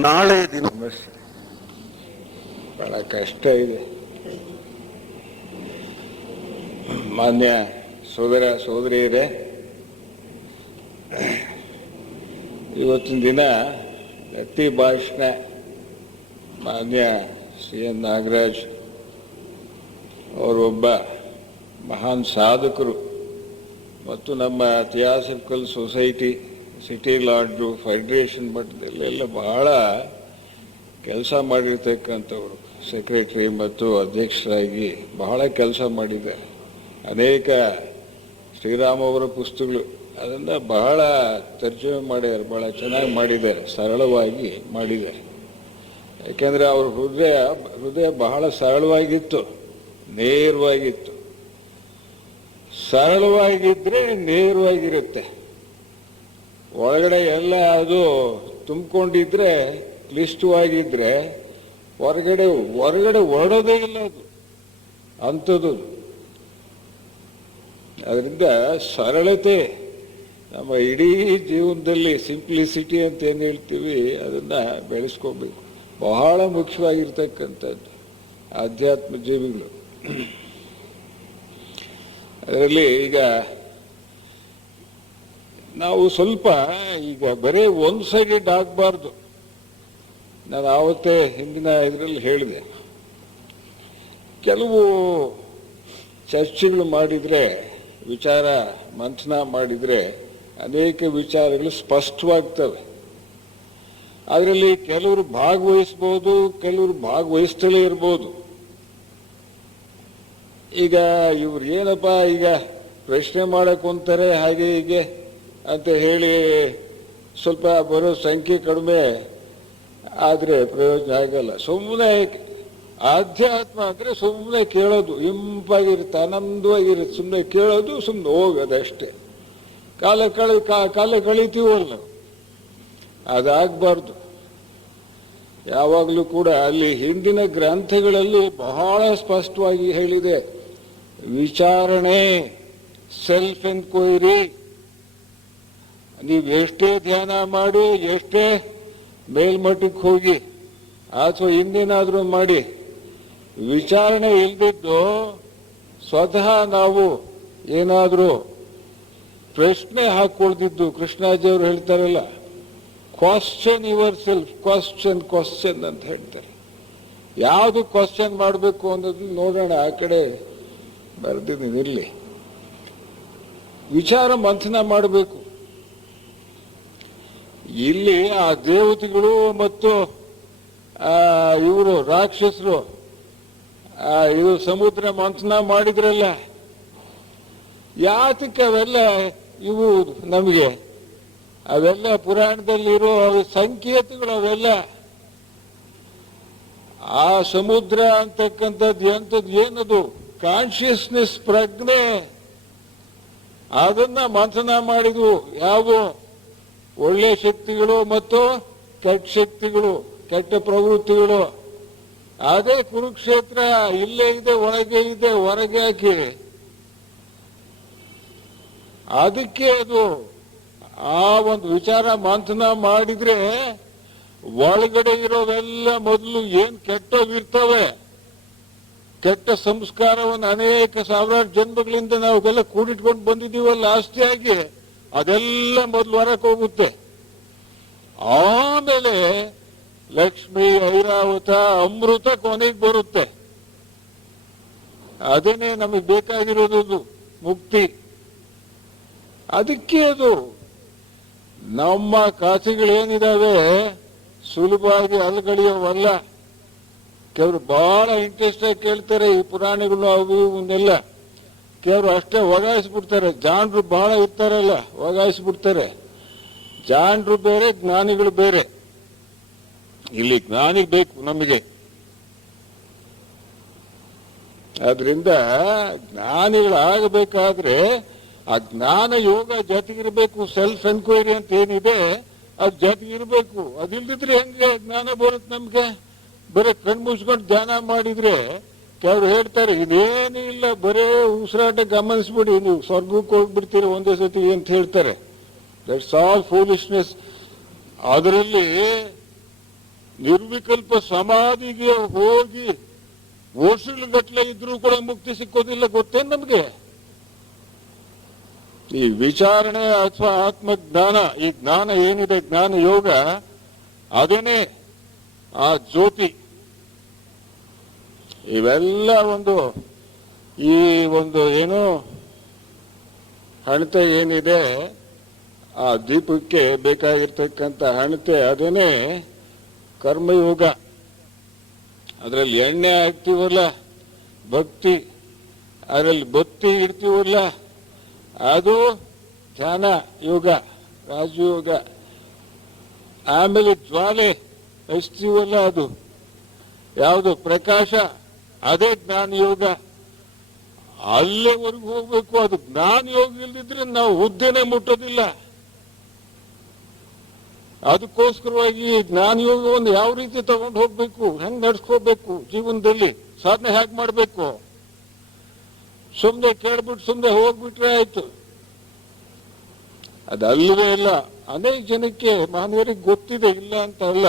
ನಾಳೆ ದಿನ ಬಹಳ ಕಷ್ಟ ಇದೆ. ಮಾನ್ಯ ಸೋದರ ಸೋದರಿಯರೇ, ಇವತ್ತಿನ ದಿನ ವ್ಯಕ್ತಿ ಭಾಷಣ ಮಾನ್ಯ CN ನಾಗರಾಜ್ ಅವರೊಬ್ಬ ಮಹಾನ್ ಸಾಧಕರು ಮತ್ತು ನಮ್ಮ ಥಿಯಾಸಫಿಕಲ್ ಸೊಸೈಟಿ ಸಿಟಿ ಲಾರ್ಡ್ರು ಫೆಡರೇಷನ್ ಮಟ್ಟದಲ್ಲೆಲ್ಲ ಬಹಳ ಕೆಲಸ ಮಾಡಿರ್ತಕ್ಕಂಥವ್ರು. ಸೆಕ್ರೆಟರಿ ಮತ್ತು ಅಧ್ಯಕ್ಷರಾಗಿ ಬಹಳ ಕೆಲಸ ಮಾಡಿದ್ದಾರೆ. ಅನೇಕ ಶ್ರೀರಾಮ್ ಅವರ ಪುಸ್ತಕಗಳು ಅದನ್ನು ಬಹಳ ತರ್ಜುಮೆ ಮಾಡಿದ್ದಾರೆ, ಬಹಳ ಚೆನ್ನಾಗಿ ಮಾಡಿದ್ದಾರೆ, ಸರಳವಾಗಿ ಮಾಡಿದ್ದಾರೆ. ಯಾಕೆಂದರೆ ಅವ್ರ ಹೃದಯ ಬಹಳ ಸರಳವಾಗಿತ್ತು, ನೇರವಾಗಿತ್ತು. ಸರಳವಾಗಿದ್ದರೆ ನೇರವಾಗಿರುತ್ತೆ. ಒಳಗಡೆ ಎಲ್ಲ ಅದು ತುಂಬಿಕೊಂಡಿದ್ರೆ, ಕ್ಲಿಷ್ಟವಾಗಿದ್ದರೆ ಹೊರಗಡೆ ಹೊರಡೋದೇ ಇಲ್ಲ ಅದು ಅಂಥದ್ದು. ಅದರಿಂದ ಸರಳತೆ ನಮ್ಮ ಇಡೀ ಜೀವನದಲ್ಲಿ ಸಿಂಪ್ಲಿಸಿಟಿ ಅಂತ ಏನು ಹೇಳ್ತೀವಿ ಅದನ್ನು ಬೆಳೆಸ್ಕೋಬೇಕು. ಬಹಳ ಮುಖ್ಯವಾಗಿರ್ತಕ್ಕಂಥದ್ದು ಆಧ್ಯಾತ್ಮ ಜೀವಿಗಳು. ಅದರಲ್ಲಿ ಈಗ ನಾವು ಸ್ವಲ್ಪ ಈಗ ಬರೀ ಒಂದು ಸೈಡೆಡ್ ಆಗಬಾರ್ದು. ನಾನು ಆವತ್ತೇ ಹಿಂದಿನ ಇದರಲ್ಲಿ ಹೇಳಿದೆ, ಕೆಲವು ಚರ್ಚೆಗಳು ಮಾಡಿದರೆ, ವಿಚಾರ ಮಂಥನ ಮಾಡಿದರೆ ಅನೇಕ ವಿಚಾರಗಳು ಸ್ಪಷ್ಟವಾಗ್ತವೆ. ಅದರಲ್ಲಿ ಕೆಲವರು ಭಾಗವಹಿಸ್ಬೋದು, ಕೆಲವರು ಭಾಗವಹಿಸ್ತಲೇ ಇರ್ಬೋದು. ಈಗ ಇವ್ರು ಏನಪ್ಪ ಈಗ ಪ್ರಶ್ನೆ ಮಾಡಕ್ಕೆ ಹೊಂತಾರೆ ಹಾಗೆ ಹೀಗೆ ಅಂತ ಹೇಳಿ ಸ್ವಲ್ಪ ಬರೋ ಸಂಖ್ಯೆ ಕಡಿಮೆ ಆದರೆ ಪ್ರಯೋಜನ ಆಗಲ್ಲ. ಸುಮ್ಮನೆ ಆಧ್ಯಾತ್ಮ ಅಂದರೆ ಸುಮ್ಮನೆ ಕೇಳೋದು, ಇಂಪಾಗಿರುತ್ತೆ, ಆನಂದವಾಗಿರುತ್ತೆ. ಸುಮ್ಮನೆ ಕೇಳೋದು, ಸುಮ್ಮನೆ ಹೋಗೋದಷ್ಟೇ. ಕಾಲ ಕಳಿತೀವಲ್ಲ, ಅದಾಗಬಾರ್ದು. ಯಾವಾಗಲೂ ಕೂಡ ಅಲ್ಲಿ ಹಿಂದಿನ ಗ್ರಂಥಗಳಲ್ಲಿ ಬಹಳ ಸ್ಪಷ್ಟವಾಗಿ ಹೇಳಿದೆ, ವಿಚಾರಣೆ, ಸೆಲ್ಫ್ ಎನ್ಕ್ವೈರಿ. ನೀವು ಎಷ್ಟೇ ಧ್ಯಾನ ಮಾಡಿ, ಎಷ್ಟೇ ಮೇಲ್ಮಟ್ಟಕ್ಕೆ ಹೋಗಿ ಅಥವಾ ಹಿಂದೇನಾದರೂ ಮಾಡಿ, ವಿಚಾರಣೆ ಇಲ್ದಿದ್ದು ಸ್ವತಃ ನಾವು ಏನಾದರೂ ಪ್ರಶ್ನೆ ಹಾಕ್ಕೊಳ್ದಿದ್ದು, ಕೃಷ್ಣಾಜಿಯವರು ಹೇಳ್ತಾರಲ್ಲ, ಕ್ವಶ್ಚನ್ ಯುವರ್ ಸೆಲ್ಫ್, ಕ್ವಶ್ಚನ್ ಅಂತ ಹೇಳ್ತಾರೆ. ಯಾವುದು ಕ್ವಶ್ಚನ್ ಮಾಡಬೇಕು ಅನ್ನೋದನ್ನ ನೋಡೋಣ. ಆ ಕಡೆ ಬರೆದಿದ್ದೀನಿ, ಇರಲಿ. ವಿಚಾರ ಮಂಥನ ಮಾಡಬೇಕು. ಇಲ್ಲಿ ಆ ದೇವತೆಗಳು ಮತ್ತು ಇವರು ರಾಕ್ಷಸರು ಇದು ಸಮುದ್ರ ಮಂಥನ ಮಾಡಿದ್ರಲ್ಲ, ಯಾತಕ್ಕೆ ಅವೆಲ್ಲ ಇವು ನಮಗೆ ಅವೆಲ್ಲ ಪುರಾಣದಲ್ಲಿರೋ ಸಂಕೇತಗಳು. ಅವೆಲ್ಲ ಆ ಸಮುದ್ರ ಅಂತಕ್ಕಂಥದ್ದು ಎಂಥದ್ದು, ಏನದು ಕಾನ್ಶಿಯಸ್ನೆಸ್, ಪ್ರಜ್ಞೆ, ಅದನ್ನ ಮಂಥನ ಮಾಡಿದ್ವು. ಯಾವ ಒಳ್ಳೆ ಶಕ್ತಿಗಳು ಮತ್ತು ಕೆಟ್ಟ ಶಕ್ತಿಗಳು, ಕೆಟ್ಟ ಪ್ರವೃತ್ತಿಗಳು. ಅದೇ ಕುರುಕ್ಷೇತ್ರ ಇಲ್ಲೇ ಇದೆ, ಒಳಗೆ ಇದೆ, ಹೊರಗೆ ಹಾಕಿ. ಅದಕ್ಕೆ ಅದು ಆ ಒಂದು ವಿಚಾರ ಮಂಥನ ಮಾಡಿದ್ರೆ ಒಳಗಡೆ ಇರೋವೆಲ್ಲ ಮೊದಲು ಏನ್ ಕೆಟ್ಟೋಗಿರ್ತವೆ, ಕೆಟ್ಟ ಸಂಸ್ಕಾರವನ್ನು ಅನೇಕ ಸಾವಿರಾರು ಜನ್ಮಗಳಿಂದ ನಾವೆಲ್ಲ ಕೂಡಿಟ್ಕೊಂಡು ಬಂದಿದ್ದೀವಲ್ಲ ಆಸ್ತಿಯಾಗಿ, ಅದೆಲ್ಲ ಮೊದಲು ಹೊರಕ್ಕೆ ಹೋಗುತ್ತೆ. ಆಮೇಲೆ ಲಕ್ಷ್ಮಿ, ಐರಾವತ, ಅಮೃತ ಕೊನೆಗೆ ಬರುತ್ತೆ. ಅದೇನೆ ನಮಗೆ ಬೇಕಾಗಿರೋದು, ಮುಕ್ತಿ. ಅದಕ್ಕೆ ಅದು ನಮ್ಮ ಖಾತೆಗಳೇನಿದಾವೆ ಸುಲಭವಾಗಿ ಅಲ್ಗಳಿಯೋವಲ್ಲ. ಕೆಲವರು ಬಹಳ ಇಂಟ್ರೆಸ್ಟ್ ಆಗಿ ಕೇಳ್ತಾರೆ ಈ ಪುರಾಣಗಳು, ಅವು ಇವನ್ನೆಲ್ಲ. ಕೆಲವರು ಅಷ್ಟೇ ಒಗಾಯಿಸ್ಬಿಡ್ತಾರೆ. ಜಾಣರು ಬಹಳ ಇರ್ತಾರಲ್ಲ, ಒಗಾಯಿಸ್ಬಿಡ್ತಾರೆ. ಜಾಣರು ಬೇರೆ, ಜ್ಞಾನಿಗಳು ಬೇರೆ. ಇಲ್ಲಿ ಜ್ಞಾನಿ ಬೇಕು ನಮಗೆ. ಆದ್ರಿಂದ ಜ್ಞಾನಿಗಳಾಗಬೇಕಾದ್ರೆ ಆ ಜ್ಞಾನ ಯೋಗ ಜೊತೆಗಿರ್ಬೇಕು. ಸೆಲ್ಫ್ ಎನ್ಕ್ವೈರಿ ಅಂತ ಏನಿದೆ ಅದು ಜೊತೆಗಿರ್ಬೇಕು. ಅದಿಲ್ದಿದ್ರೆ ಹೆಂಗೆ ಜ್ಞಾನ ಬರುತ್ತೆ ನಮ್ಗೆ? ಬರೀ ಕಣ್ಮುಚ್ಕೊಂಡು ಧ್ಯಾನ ಮಾಡಿದ್ರೆ ಕೆಲವರು ಹೇಳ್ತಾರೆ ಇದೇನೂ ಇಲ್ಲ, ಬರೇ ಉಸಿರಾಟ ಗಮನಿಸ್ಬಿಡಿ, ನೀವು ಸ್ವರ್ಗಕ್ಕೆ ಹೋಗ್ಬಿಡ್ತೀರಿ ಒಂದೇ ಸತಿ ಅಂತ ಹೇಳ್ತಾರೆ. That's all foolishness. ಅದರಲ್ಲಿ ನಿರ್ವಿಕಲ್ಪ ಸಮಾಧಿಗೆ ಹೋಗಿ ವರ್ಷಗಟ್ಟಲೆ ಇದ್ರೂ ಕೂಡ ಮುಕ್ತಿ ಸಿಕ್ಕೋದಿಲ್ಲ, ಗೊತ್ತೇನು ನಮ್ಗೆ? ಈ ವಿಚಾರಣೆ ಅಥವಾ ಆತ್ಮಜ್ಞಾನ, ಈ ಜ್ಞಾನ ಏನಿದೆ, ಜ್ಞಾನ ಯೋಗ, ಅದೇನೆ ಆ ಜ್ಯೋತಿ. ಇವೆಲ್ಲ ಈ ಏನು ಹಣತೆ ಏನಿದೆ, ಆ ದೀಪಕ್ಕೆ ಬೇಕಾಗಿರ್ತಕ್ಕಂಥ ಹಣತೆ, ಅದೇನೆ ಕರ್ಮಯೋಗ. ಅದರಲ್ಲಿ ಎಣ್ಣೆ ಹಾಕ್ತೀವಲ್ಲ ಭಕ್ತಿ, ಅದರಲ್ಲಿ ಬತ್ತಿ ಇಡ್ತೀವಲ್ಲ ಅದು ಧ್ಯಾನ ಯೋಗ, ರಾಜಯೋಗ. ಆಮೇಲೆ ಜ್ವಾಲೆ ಹಚ್ತೀವಲ್ಲ ಅದು ಯಾವುದು ಪ್ರಕಾಶ, ಅದೇ ಜ್ಞಾನ ಯೋಗ. ಅಲ್ಲೇವರೆಗೂ ಹೋಗ್ಬೇಕು. ಅದು ಜ್ಞಾನ ಯೋಗ ಇಲ್ದಿದ್ರೆ ನಾವು ಹುದ್ದೆನೆ ಮುಟ್ಟೋದಿಲ್ಲ. ಅದಕ್ಕೋಸ್ಕರವಾಗಿ ಜ್ಞಾನ ಯೋಗವನ್ನು ಯಾವ ರೀತಿ ತಗೊಂಡು ಹೋಗ್ಬೇಕು, ಹೆಂಗ್ ನಡ್ಸ್ಕೋಬೇಕು, ಜೀವನದಲ್ಲಿ ಸಾಧನೆ ಹೇಗೆ ಮಾಡಬೇಕು, ಸುಮ್ಮನೆ ಕೇಳ್ಬಿಟ್ಟು ಸುಮ್ಮನೆ ಹೋಗ್ಬಿಟ್ರೆ ಆಯ್ತು. ಅದಲ್ಲವೇ ಇಲ್ಲ. ಅನೇಕ ಜನಕ್ಕೆ ಮಾನವರಿಗೆ ಗೊತ್ತಿದೆ, ಇಲ್ಲ ಅಂತ ಅಲ್ಲ.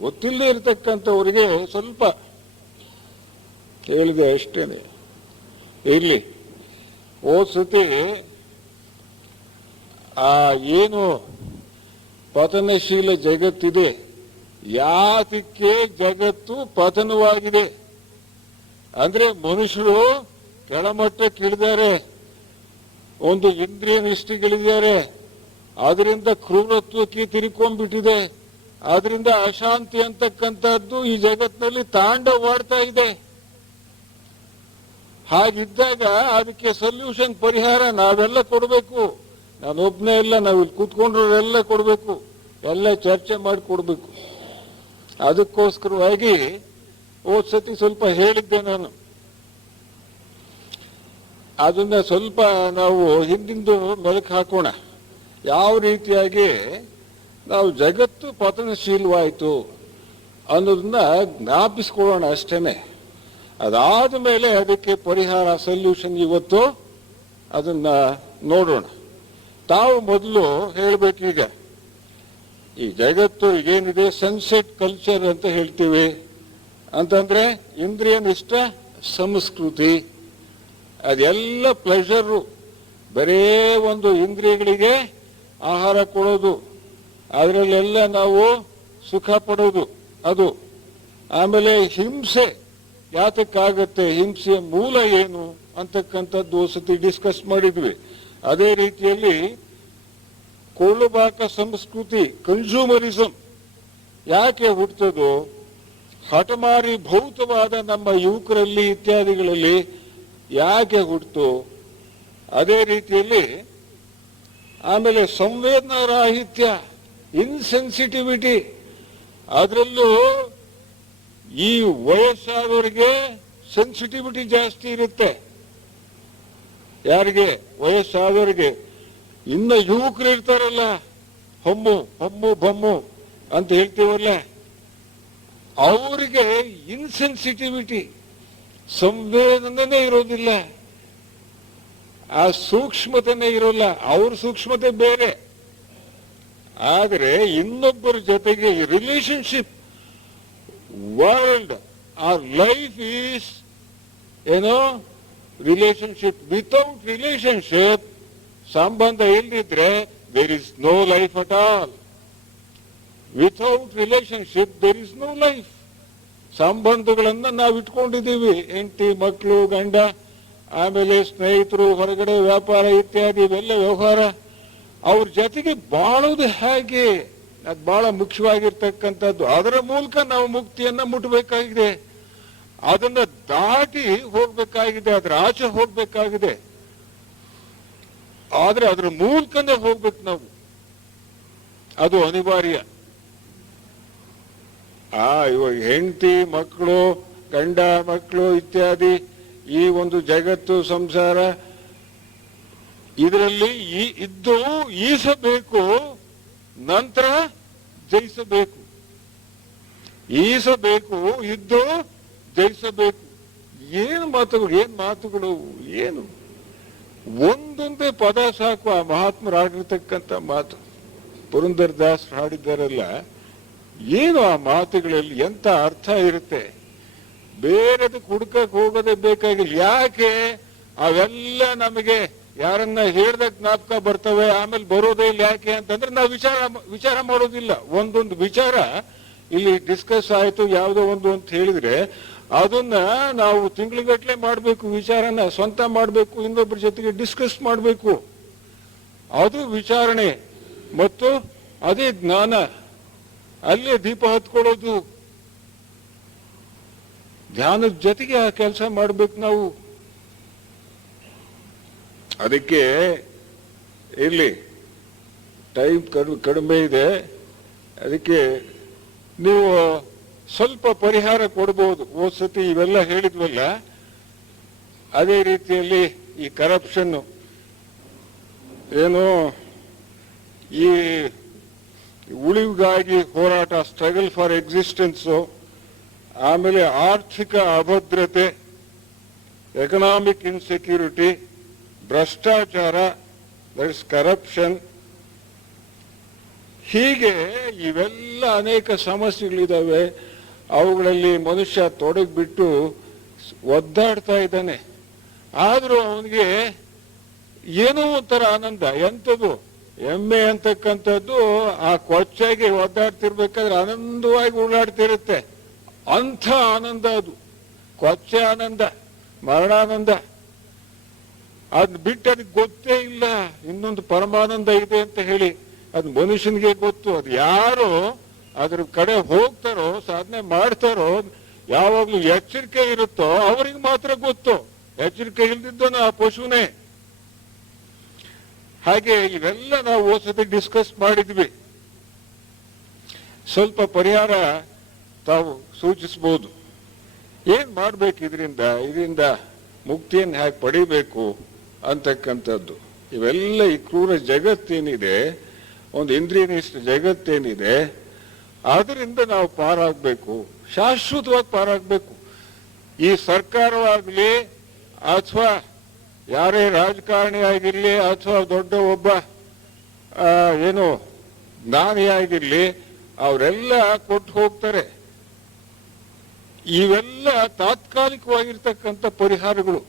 ಗೊತ್ತಿಲ್ಲದೆ ಇರತಕ್ಕಂಥವ್ರಿಗೆ ಸ್ವಲ್ಪ ಹೇಳಿದೆ ಅಷ್ಟೇನೆ. ಇರ್ಲಿ, ಹೋದ್ಸತಿ ಆ ಏನು ಪತನಶೀಲ ಜಗತ್ತಿದೆ, ಯಾತಕ್ಕೆ ಜಗತ್ತು ಪತನವಾಗಿದೆ ಅಂದ್ರೆ ಮನುಷ್ಯರು ಕೆಳಮಟ್ಟಕ್ಕೆ ಇಳಿದಾರೆ, ಒಂದು ಇಂದ್ರಿಯ ನಿಷ್ಠೆಗಳಿದ್ದಾರೆ, ಅದರಿಂದ ಕ್ರೂರತ್ವಕ್ಕೆ ತಿರುಕೊಂಡ್ಬಿಟ್ಟಿದೆ, ಅದರಿಂದ ಅಶಾಂತಿ ಅಂತಕ್ಕಂಥದ್ದು ಈ ಜಗತ್ತಿನಲ್ಲಿ ತಾಂಡವಾಡ್ತಾ ಇದೆ. ಹಾಗಿದ್ದಾಗ ಅದಕ್ಕೆ ಸೊಲ್ಯೂಷನ್, ಪರಿಹಾರ ನಾವೆಲ್ಲ ಕೊಡಬೇಕು. ನಾನೊಬ್ಬನೇ ಇಲ್ಲ, ನಾವು ಇಲ್ಲಿ ಕೂತ್ಕೊಂಡ್ರೆಲ್ಲ ಕೊಡಬೇಕು, ಎಲ್ಲ ಚರ್ಚೆ ಮಾಡಿ ಕೊಡಬೇಕು. ಅದಕ್ಕೋಸ್ಕರವಾಗಿ ಹೋದ್ಸತಿ ಸ್ವಲ್ಪ ಹೇಳಿದ್ದೆ ನಾನು. ಅದನ್ನ ಸ್ವಲ್ಪ ನಾವು ಹಿಂದಿಂದು ಮೆಲುಕು ಹಾಕೋಣ. ಯಾವ ರೀತಿಯಾಗಿ ನಾವು ಜಗತ್ತು ಪತನಶೀಲವಾಯಿತು ಅನ್ನೋದನ್ನ ಜ್ಞಾಪಿಸ್ಕೊಳ್ಳೋಣ ಅಷ್ಟೇನೆ. ಅದಾದ ಮೇಲೆ ಅದಕ್ಕೆ ಪರಿಹಾರ, ಸೊಲ್ಯೂಷನ್ ಇವತ್ತು ಅದನ್ನ ನೋಡೋಣ. ತಾವು ಮೊದಲು ಹೇಳಬೇಕೀಗ, ಈ ಜಗತ್ತು ಏನಿದೆ ಸನ್ಸೆಟ್ ಕಲ್ಚರ್ ಅಂತ ಹೇಳ್ತೀವಿ. ಅಂತಂದ್ರೆ ಇಂದ್ರಿಯ ನಿಷ್ಠ ಸಂಸ್ಕೃತಿ. ಅದೆಲ್ಲ ಪ್ಲೆಷರು, ಬರೇ ಒಂದು ಇಂದ್ರಿಯಗಳಿಗೆ ಆಹಾರ ಕೊಡೋದು, ಅದರಲ್ಲೆಲ್ಲ ನಾವು ಸುಖ ಪಡೋದು ಅದು. ಆಮೇಲೆ ಹಿಂಸೆ ಯಾತಕ್ಕಾಗತ್ತೆ, ಹಿಂಸೆಯ ಮೂಲ ಏನು ಅಂತಕ್ಕಂಥದ್ದು ಸತಿ ಡಿಸ್ಕಸ್ ಮಾಡಿದ್ವಿ. ಅದೇ ರೀತಿಯಲ್ಲಿ ಕೊಳ್ಳುಬಾಕ ಸಂಸ್ಕೃತಿ, ಕನ್ಸ್ಯೂಮರಿಸಂ ಯಾಕೆ ಹುಟ್ಟುತ್ತದೋ, ಹಠಮಾರಿ ಭೌತವಾದ ನಮ್ಮ ಯುವಕರಲ್ಲಿ ಇತ್ಯಾದಿಗಳಲ್ಲಿ ಯಾಕೆ ಹುಟ್ಟಿತು. ಅದೇ ರೀತಿಯಲ್ಲಿ ಆಮೇಲೆ ಸಂವೇದನಾ ರಾಹಿತ್ಯ, ಇನ್ಸೆನ್ಸಿಟಿವಿಟಿ, ಅದರಲ್ಲೂ ಈ ವಯಸ್ಸಾದವರಿಗೆ ಸೆನ್ಸಿಟಿವಿಟಿ ಜಾಸ್ತಿ ಇರುತ್ತೆ. ಯಾರಿಗೆ? ವಯಸ್ಸಾದವರಿಗೆ. ಇನ್ನು ಯುವಕರು ಇರ್ತಾರಲ್ಲ, ಹೊಮ್ಮು ಹೊಮ್ಮು ಬೊಮ್ಮು ಅಂತ ಹೇಳ್ತೀವಲ್ಲ, ಅವರಿಗೆ ಇನ್ಸೆನ್ಸಿಟಿವಿಟಿ, ಸಂವೇದನೆ ಇರೋದಿಲ್ಲ, ಆ ಸೂಕ್ಷ್ಮತೆನೇ ಇರೋಲ್ಲ. ಅವ್ರ ಸೂಕ್ಷ್ಮತೆ ಬೇರೆ. ಆದರೆ ಇನ್ನೊಬ್ಬರ ಜೊತೆಗೆ relationship, world or life is relationship. Without relationship, ಸಂಬಂಧ ಇಲ್ಲದಿದ್ರೆ there is no life at all. Without relationship there is no life. ಸಂಬಂಧಗಳನ್ನ ನಾವು ಇಟ್ಕೊಂಡಿದ್ದೀವಿ, ಹೆಂಡತಿ, ಮಕ್ಕಳು, ಗಂಡ, ಆಮೇಲೆ ಸ್ನೇಹಿತರು, ಹೊರಗಡೆ ವ್ಯಾಪಾರ ಇತ್ಯಾದಿ, ಇವೆಲ್ಲ ವ್ಯವಹಾರ. ಅವ್ರ ಜೊತೆಗೆ ಬಾಳೋದು ಹೇಗೆ, ಅದು ಬಹಳ ಮುಖ್ಯವಾಗಿರ್ತಕ್ಕಂಥದ್ದು. ಅದರ ಮೂಲಕ ನಾವು ಮುಕ್ತಿಯನ್ನ ಮುಟ್ಟಬೇಕಾಗಿದೆ, ಅದನ್ನ ದಾಟಿ ಹೋಗ್ಬೇಕಾಗಿದೆ, ಅದರ ಆಚೆ ಹೋಗ್ಬೇಕಾಗಿದೆ. ಆದ್ರೆ ಅದರ ಮೂಲಕನೇ ಹೋಗ್ಬೇಕು ನಾವು, ಅದು ಅನಿವಾರ್ಯ. ಇವಾಗ ಹೆಂಡತಿ, ಮಕ್ಕಳು, ಗಂಡ ಮಕ್ಕಳು ಇತ್ಯಾದಿ, ಈ ಒಂದು ಜಗತ್ತು ಸಂಸಾರ, ಇದರಲ್ಲಿ ಇದ್ದು ಈಸಬೇಕು, ನಂತರ ಜಯಿಸಬೇಕು. ಈಸಬೇಕು, ಇದ್ದು ಜಯಿಸಬೇಕು. ಏನು ಮಾತುಗಳು ಏನು? ಒಂದೊಂದೇ ಪದ ಸಾಕು ಆ ಮಹಾತ್ಮರಾಗಿರ್ತಕ್ಕಂಥ ಮಾತು. ಪುರಂದರದಾಸ್ ಹಾಡಿದ್ದಾರಲ್ಲ, ಏನು ಆ ಮಾತುಗಳಲ್ಲಿ ಎಂತ ಅರ್ಥ ಇರುತ್ತೆ? ಬೇರೆದಕ್ಕೆ ಹುಡ್ಕಕ್ ಹೋಗೋದೇ ಬೇಕಾಗಿಲ್ಲ. ಯಾಕೆ ಅವೆಲ್ಲ ನಮಗೆ ಯಾರನ್ನ ಹೇಳ್ದಾಗ ಜ್ಞಾಪಕ ಬರ್ತವೆ, ಆಮೇಲೆ ಬರೋದೇ ಇಲ್ಲ. ಯಾಕೆ ಅಂತಂದ್ರೆ ನಾವು ವಿಚಾರ ಮಾಡೋದಿಲ್ಲ. ಒಂದೊಂದು ವಿಚಾರ ಇಲ್ಲಿ ಡಿಸ್ಕಸ್ ಆಯ್ತು ಯಾವುದೋ ಒಂದು ಅಂತ ಹೇಳಿದ್ರೆ ಅದನ್ನ ನಾವು ತಿಂಗಳಿಗಟ್ಟಲೆ ಮಾಡಬೇಕು, ವಿಚಾರನ ಸ್ವಂತ ಮಾಡಬೇಕು, ಇನ್ನೊಬ್ಬರ ಜೊತೆಗೆ ಡಿಸ್ಕಸ್ ಮಾಡಬೇಕು. ಅದು ವಿಚಾರಣೆ ಮತ್ತು ಅದೇ ಜ್ಞಾನ. ಅಲ್ಲೇ ದೀಪ ಹತ್ಕೊಳ್ಳೋದು, ಧ್ಯಾನದ ಜೊತೆಗೆ ಆ ಕೆಲಸ ಮಾಡ್ಬೇಕು ನಾವು. ಅದಕ್ಕೆ ಇಲ್ಲಿ ಟೈಮ್ ಕಡಿಮೆ ಇದೆ, ಅದಕ್ಕೆ ನೀವು ಸ್ವಲ್ಪ ಪರಿಹಾರ ಕೊಡ್ಬೋದು. ಹೋದ ಸತಿ ಇವೆಲ್ಲ ಹೇಳಿದ್ವಲ್ಲ, ಅದೇ ರೀತಿಯಲ್ಲಿ ಈ ಕರಪ್ಷನ್ ಏನು, ಈ ಉಳಿವಿಗಾಗಿ ಹೋರಾಟ, ಸ್ಟ್ರಗಲ್ ಫಾರ್ ಎಕ್ಸಿಸ್ಟೆನ್ಸು, ಆಮೇಲೆ ಆರ್ಥಿಕ ಅಭದ್ರತೆ, ಎಕನಾಮಿಕ್ ಇನ್ಸೆಕ್ಯೂರಿಟಿ, ಭ್ರಷ್ಟಾಚಾರ, ದಟ್ ಇಸ್ ಕರಪ್ಷನ್, ಹೀಗೆ ಇವೆಲ್ಲ ಅನೇಕ ಸಮಸ್ಯೆಗಳಿದ್ದಾವೆ. ಅವುಗಳಲ್ಲಿ ಮನುಷ್ಯ ತೊಡಗಿಬಿಟ್ಟು ಒದ್ದಾಡ್ತಾ ಇದ್ದಾನೆ. ಆದರೂ ಅವನಿಗೆ ಏನೋ ಒಂಥರ ಆನಂದ. ಎಂಥದ್ದು? ಎಮ್ಮೆ ಅಂತಕ್ಕಂಥದ್ದು ಆ ಕೊಚ್ಚಾಗಿ ಒದ್ದಾಡ್ತಿರ್ಬೇಕಾದ್ರೆ ಆನಂದವಾಗಿ ಉಳ್ಳಾಡ್ತಿರುತ್ತೆ. ಅಂಥ ಆನಂದ ಅದು, ಕೊಚ್ಚೆ ಆನಂದ, ಮರಣಾನಂದ. ಅದ್ ಬಿಟ್ಟು ಅದಕ್ಕೆ ಗೊತ್ತೇ ಇಲ್ಲ ಇನ್ನೊಂದು ಪರಮಾನಂದ ಇದೆ ಅಂತ ಹೇಳಿ. ಅದು ಮನುಷ್ಯನಿಗೆ ಗೊತ್ತು. ಅದು ಯಾರು ಅದ್ರ ಕಡೆ ಹೋಗ್ತಾರೋ, ಸಾಧನೆ ಮಾಡ್ತಾರೋ, ಯಾವಾಗ್ಲೂ ಎಚ್ಚರಿಕೆ ಇರುತ್ತೋ ಅವ್ರಿಗೆ ಮಾತ್ರ ಗೊತ್ತು. ಎಚ್ಚರಿಕೆ ಇಲ್ದಿದ್ದನು ಆ ಪಶುನೇ. ಹಾಗೆ ಇವೆಲ್ಲ ನಾವು ಹೋದ್ಸತಿ ಡಿಸ್ಕಸ್ ಮಾಡಿದ್ವಿ. ಸ್ವಲ್ಪ ಪರಿಹಾರ ತಾವು ಸೂಚಿಸಬಹುದು. ಏನ್ ಮಾಡ್ಬೇಕು ಇದರಿಂದ ಮುಕ್ತಿಯನ್ನು ಹೇಗೆ ಪಡಿಬೇಕು ಅಂತಕ್ಕಂಥದ್ದು. ಇವೆಲ್ಲ ಈ ಕ್ರೂರ ಜಗತ್ತೇನಿದೆ, ಒಂದು ಇಂದ್ರಿಯನಿಷ್ಠ ಜಗತ್ತೇನಿದೆ, ಅದರಿಂದ ನಾವು ಪಾರಾಗಬೇಕು, ಶಾಶ್ವತವಾಗಿ ಪಾರಾಗಬೇಕು. ಈ ಸರ್ಕಾರವಾಗಲಿ ಅಥವಾ ಯಾರೇ ರಾಜಕಾರಣಿ ಆಗಿರಲಿ ಅಥವಾ ದೊಡ್ಡ ಒಬ್ಬ ಏನು ಜ್ಞಾನಿಯಾಗಿರ್ಲಿ, ಅವರೆಲ್ಲ ಕೊಟ್ಟು ಹೋಗ್ತಾರೆ. ಇವೆಲ್ಲ ತಾತ್ಕಾಲಿಕವಾಗಿರ್ತಕ್ಕಂಥ ಪರಿಹಾರಗಳು,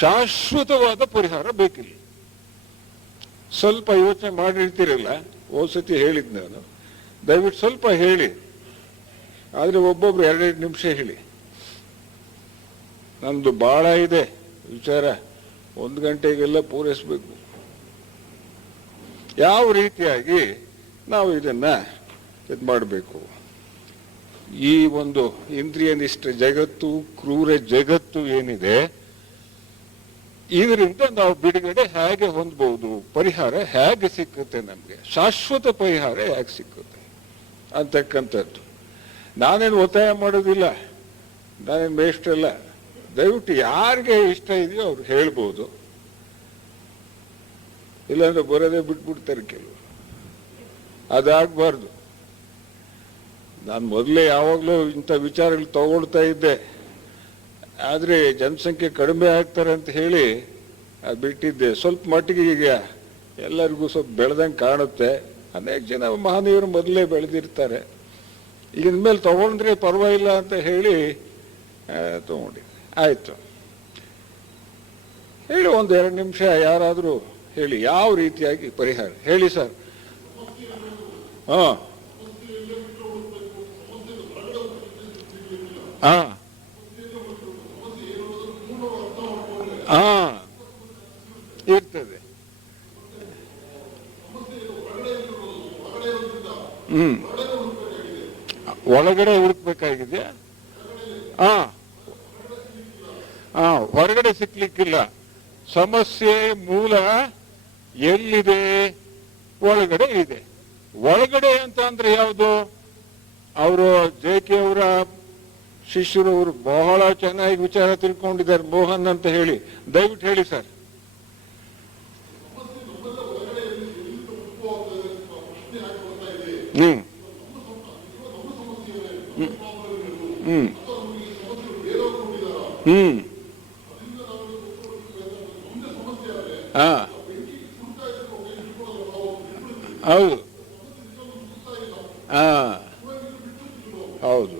ಶಾಶ್ವತವಾದ ಪರಿಹಾರ ಬೇಕಿಲ್ಲ. ಸ್ವಲ್ಪ ಯೋಚನೆ ಮಾಡಿರ್ತೀರಲ್ಲ, ಹೋದ್ಸತಿ ಹೇಳಿದ್ ನಾನು, ದಯವಿಟ್ಟು ಸ್ವಲ್ಪ ಹೇಳಿ. ಆದರೆ ಒಬ್ಬೊಬ್ರು 2 ನಿಮಿಷ ಹೇಳಿ. ನಮ್ದು ಬಹಳ ಇದೆ ವಿಚಾರ, 1 ಗಂಟೆಗೆಲ್ಲ ಪೂರೈಸಬೇಕು. ಯಾವ ರೀತಿಯಾಗಿ ನಾವು ಇದನ್ನ ಇದು ಮಾಡಬೇಕು? ಈ ಒಂದು ಇಂದ್ರಿಯನಿಷ್ಠ ಜಗತ್ತು, ಕ್ರೂರ ಜಗತ್ತು ಏನಿದೆ, ಇದರಿಂದ ನಾವು ಬಿಡುಗಡೆ ಹೇಗೆ ಹೊಂದಬಹುದು, ಪರಿಹಾರ ಹೇಗೆ ಸಿಕ್ಕುತ್ತೆ, ನಮಗೆ ಶಾಶ್ವತ ಪರಿಹಾರ ಹೇಗೆ ಸಿಕ್ಕುತ್ತೆ ಅಂತಕ್ಕಂಥದ್ದು. ನಾನೇನು ಒತ್ತಾಯ ಮಾಡೋದಿಲ್ಲ, ನಾನೇನು ಮೇಷ್ಟಲ್ಲ. ದಯವಿಟ್ಟು ಯಾರಿಗೆ ಇಷ್ಟ ಇದೆಯೋ ಅವ್ರು ಹೇಳ್ಬೋದು, ಇಲ್ಲಾಂದ್ರೆ ಬರೋದೇ ಬಿಟ್ಬಿಡ್ತಾರೆ ಕೆಲವರು. ಅದಾಗಬಾರ್ದು. ನಾನು ಮೊದಲೇ ಯಾವಾಗಲೂ ಇಂಥ ವಿಚಾರಗಳು ತಗೊಳ್ತಾ ಇದ್ದೆ, ಆದರೆ ಜನಸಂಖ್ಯೆ ಕಡಿಮೆ ಆಗ್ತಾರೆ ಅಂತ ಹೇಳಿ ಅದು ಬಿಟ್ಟಿದ್ದೆ. ಸ್ವಲ್ಪ ಮಟ್ಟಿಗೆ ಈಗ ಎಲ್ಲರಿಗೂ ಸ್ವಲ್ಪ ಬೆಳೆದಂಗೆ ಕಾಣುತ್ತೆ. ಅನೇಕ ಜನ ಮಹನೀಯರು ಮೊದಲೇ ಬೆಳೆದಿರ್ತಾರೆ. ಈಗಿನ ಮೇಲೆ ತಗೊಂಡ್ರೆ ಪರವಾಗಿಲ್ಲ ಅಂತ ಹೇಳಿ ತಗೊಂಡಿದ್ದೆ. ಆಯಿತು, ಹೇಳಿ. 1-2 ನಿಮಿಷ ಯಾರಾದರೂ ಹೇಳಿ, ಯಾವ ರೀತಿಯಾಗಿ ಪರಿಹಾರ ಹೇಳಿ ಸರ್. ಹಾಂ ಹಾಂ ಹಾಂ ಇರ್ತದೆ. ಒಳಗಡೆ ಹುಡುಕ್ಬೇಕಾಗಿದೆಯಾ? ಹೊರಗಡೆ ಸಿಕ್ಲಿಕ್ಕಿಲ್ಲ. ಸಮಸ್ಯೆ ಮೂಲ ಎಲ್ಲಿದೆ? ಒಳಗಡೆ ಇದೆ. ಒಳಗಡೆ ಅಂತ ಅಂದ್ರೆ ಯಾವುದು? ಅವರು JK ಅವರ ಶಿಷ್ಯರು, ಅವರು ಬಹಳ ಚೆನ್ನಾಗಿ ವಿಚಾರ ತಿಳ್ಕೊಂಡಿದ್ದಾರೆ, ಮೋಹನ್ ಅಂತ ಹೇಳಿ. ದಯವಿಟ್ಟು ಹೇಳಿ ಸರ್. ಹ್ಮ್ ಹ್ಮ್ ಹ್ಮ್ ಹಾ ಹೌದು. ಹಾ ಹೌದು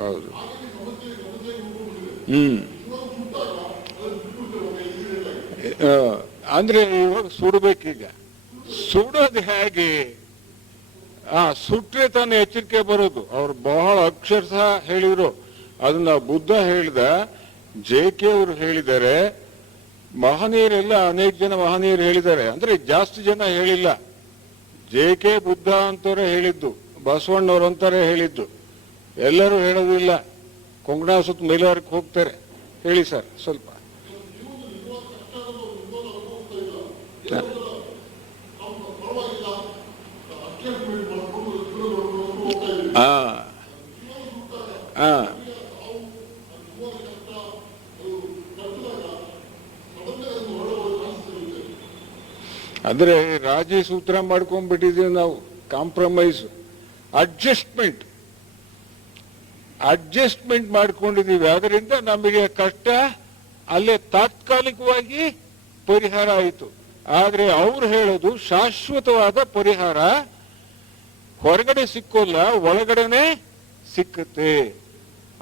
ಹೌದು. ಹ್ಮ್ ಅಂದ್ರೆ ಇವಾಗ ಸುಡ್ಬೇಕೀಗ. ಸುಡೋದು ಹೇಗೆ? ಸುಟ್ರೆ ತಾನು ಎಚ್ಚರಿಕೆ ಬರೋದು. ಅವ್ರು ಬಹಳ ಅಕ್ಷರಶಃ ಹೇಳಿದ್ರು. ಅದನ್ನ ಬುದ್ಧ ಹೇಳಿದ, JK ಅವರು ಹೇಳಿದ್ದಾರೆ, ಮಹನೀಯರೆಲ್ಲ ಅನೇಕ ಜನ ಮಹನೀಯರು ಹೇಳಿದ್ದಾರೆ. ಅಂದ್ರೆ ಜಾಸ್ತಿ ಜನ ಹೇಳಿಲ್ಲ. JK ಬುದ್ಧ ಅಂತವರೇ ಹೇಳಿದ್ದು, ಬಸವಣ್ಣವ್ರು ಅಂತಾರೆ ಹೇಳಿದ್ದು. ಎಲ್ಲರೂ ಹೇಳೋದಿಲ್ಲ. ಕೊಂಗಣ ಸುತ್ತ ಮೇಲವರೆಗೆ ಹೋಗ್ತಾರೆ. ಹೇಳಿ ಸರ್ ಸ್ವಲ್ಪ. ಹಾ ಹಾ ಅಂದ್ರೆ ರಾಜಿ ಸೂತ್ರ ಮಾಡ್ಕೊಂಡ್ಬಿಟ್ಟಿದೀವಿ ನಾವು. ಕಾಂಪ್ರಮೈಸ್, ಅಡ್ಜಸ್ಟ್ಮೆಂಟ್ ಮಾಡ್ಕೊಂಡಿದೀವಿ. ಅದರಿಂದ ನಮಗೆ ಕಷ್ಟ ಅಲ್ಲೇ ತಾತ್ಕಾಲಿಕವಾಗಿ ಪರಿಹಾರ ಆಯಿತು. ಆದ್ರೆ ಅವ್ರು ಹೇಳೋದು ಶಾಶ್ವತವಾದ ಪರಿಹಾರ ಹೊರಗಡೆ ಸಿಕ್ಕೋಲ್ಲ, ಒಳಗಡೆನೆ ಸಿಕ್ಕುತ್ತೆ.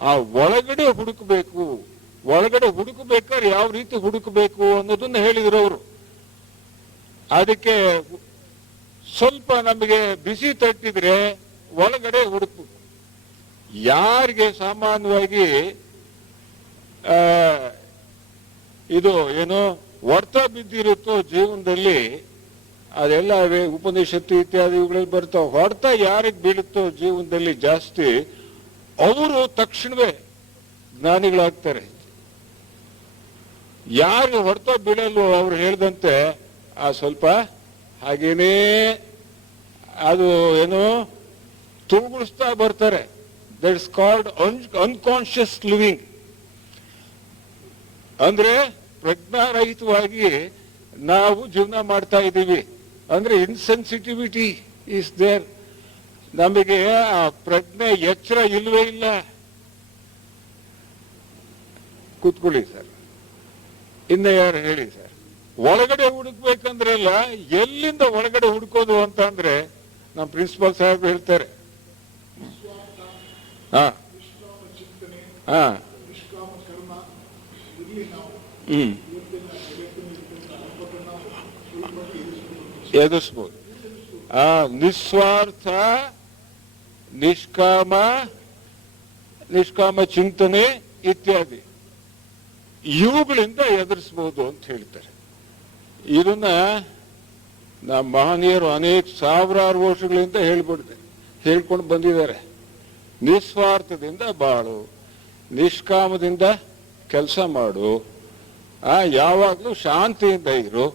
ಆ ಒಳಗಡೆ ಹುಡುಕಬೇಕು. ಒಳಗಡೆ ಹುಡುಕಬೇಕಾದ್ರೆ ಯಾವ ರೀತಿ ಹುಡುಕಬೇಕು ಅನ್ನೋದನ್ನ ಹೇಳಿದ್ರು ಅವರು. ಅದಕ್ಕೆ ಸ್ವಲ್ಪ ನಮಗೆ ಬಿಸಿ ತಟ್ಟಿದ್ರೆ ಒಳಗಡೆ ಹುಡುಕಬೇಕು. ಯಾರಿಗೆ ಸಾಮಾನ್ಯವಾಗಿ ಇದು ಏನು ಹೊಡ್ತ ಬಿದ್ದಿರುತ್ತೋ ಜೀವನದಲ್ಲಿ, ಅದೆಲ್ಲ ಉಪನಿಷತ್ತು ಇತ್ಯಾದಿ ಇವುಗಳಲ್ಲಿ ಬರ್ತಾವ. ಹೊಡ್ತ ಯಾರಿಗೆ ಬೀಳುತ್ತೋ ಜೀವನದಲ್ಲಿ ಜಾಸ್ತಿ, ಅವರು ತಕ್ಷಣವೇ ಜ್ಞಾನಿಗಳಾಗ್ತಾರೆ. ಯಾರು ಹೊಡ್ತ ಬೀಳಲ್ವೋ ಅವ್ರು ಹೇಳ್ದಂತೆ ಸ್ವಲ್ಪ ಹಾಗೇನೇ ಅದು ಏನು ತೂಗುಳಿಸ್ತಾ ಬರ್ತಾರೆ. That is called unconscious living. ಅಂದ್ರೆ ಪ್ರಜ್ಞಾರಹಿತವಾಗಿ ನಾವು ಜೀವನ ಮಾಡ್ತಾ ಇದ್ದೀವಿ. ಅಂದ್ರೆ ಇನ್ಸೆನ್ಸಿಟಿವಿಟಿ ಈಸ್ ದೇರ್. ನಮಗೆ ಆ ಪ್ರಜ್ಞೆ ಎಚ್ಚರ ಇಲ್ವೇ ಇಲ್ಲ. ಕೂತ್ಕೊಳ್ಳಿ ಸರ್. ಇನ್ನ ಯಾರು ಹೇಳಿ ಸರ್. ಒಳಗಡೆ ಹುಡುಕ್ಬೇಕಂದ್ರೆಲ್ಲ ಎಲ್ಲಿಂದ ಒಳಗಡೆ ಹುಡುಕೋದು ಅಂತ ಅಂದ್ರೆ ನಮ್ಮ ಪ್ರಿನ್ಸಿಪಾಲ್ ಸಾಹೇಬ್ ಹೇಳ್ತಾರೆ. ಎದುರಿಸ್ಬೋದು. ನಿಸ್ವಾರ್ಥ ನಿಷ್ಕಾಮ ಚಿಂತನೆ ಇತ್ಯಾದಿ ಇವುಗಳಿಂದ ಎದುರಿಸಬಹುದು ಅಂತ ಹೇಳ್ತಾರೆ. ಇದನ್ನ ನಮ್ಮ ಮಹನೀಯರು ಅನೇಕ ಸಾವಿರಾರು ವರ್ಷಗಳಿಂದ ಹೇಳ್ಕೊಂಡು ಬಂದಿದ್ದಾರೆ. ನಿಸ್ವಾರ್ಥದಿಂದ ಬಾಳು, ನಿಷ್ಕಾಮದಿಂದ ಕೆಲಸ ಮಾಡು, ಯಾವಾಗಲೂ ಶಾಂತಿಯಿಂದ ಇರು.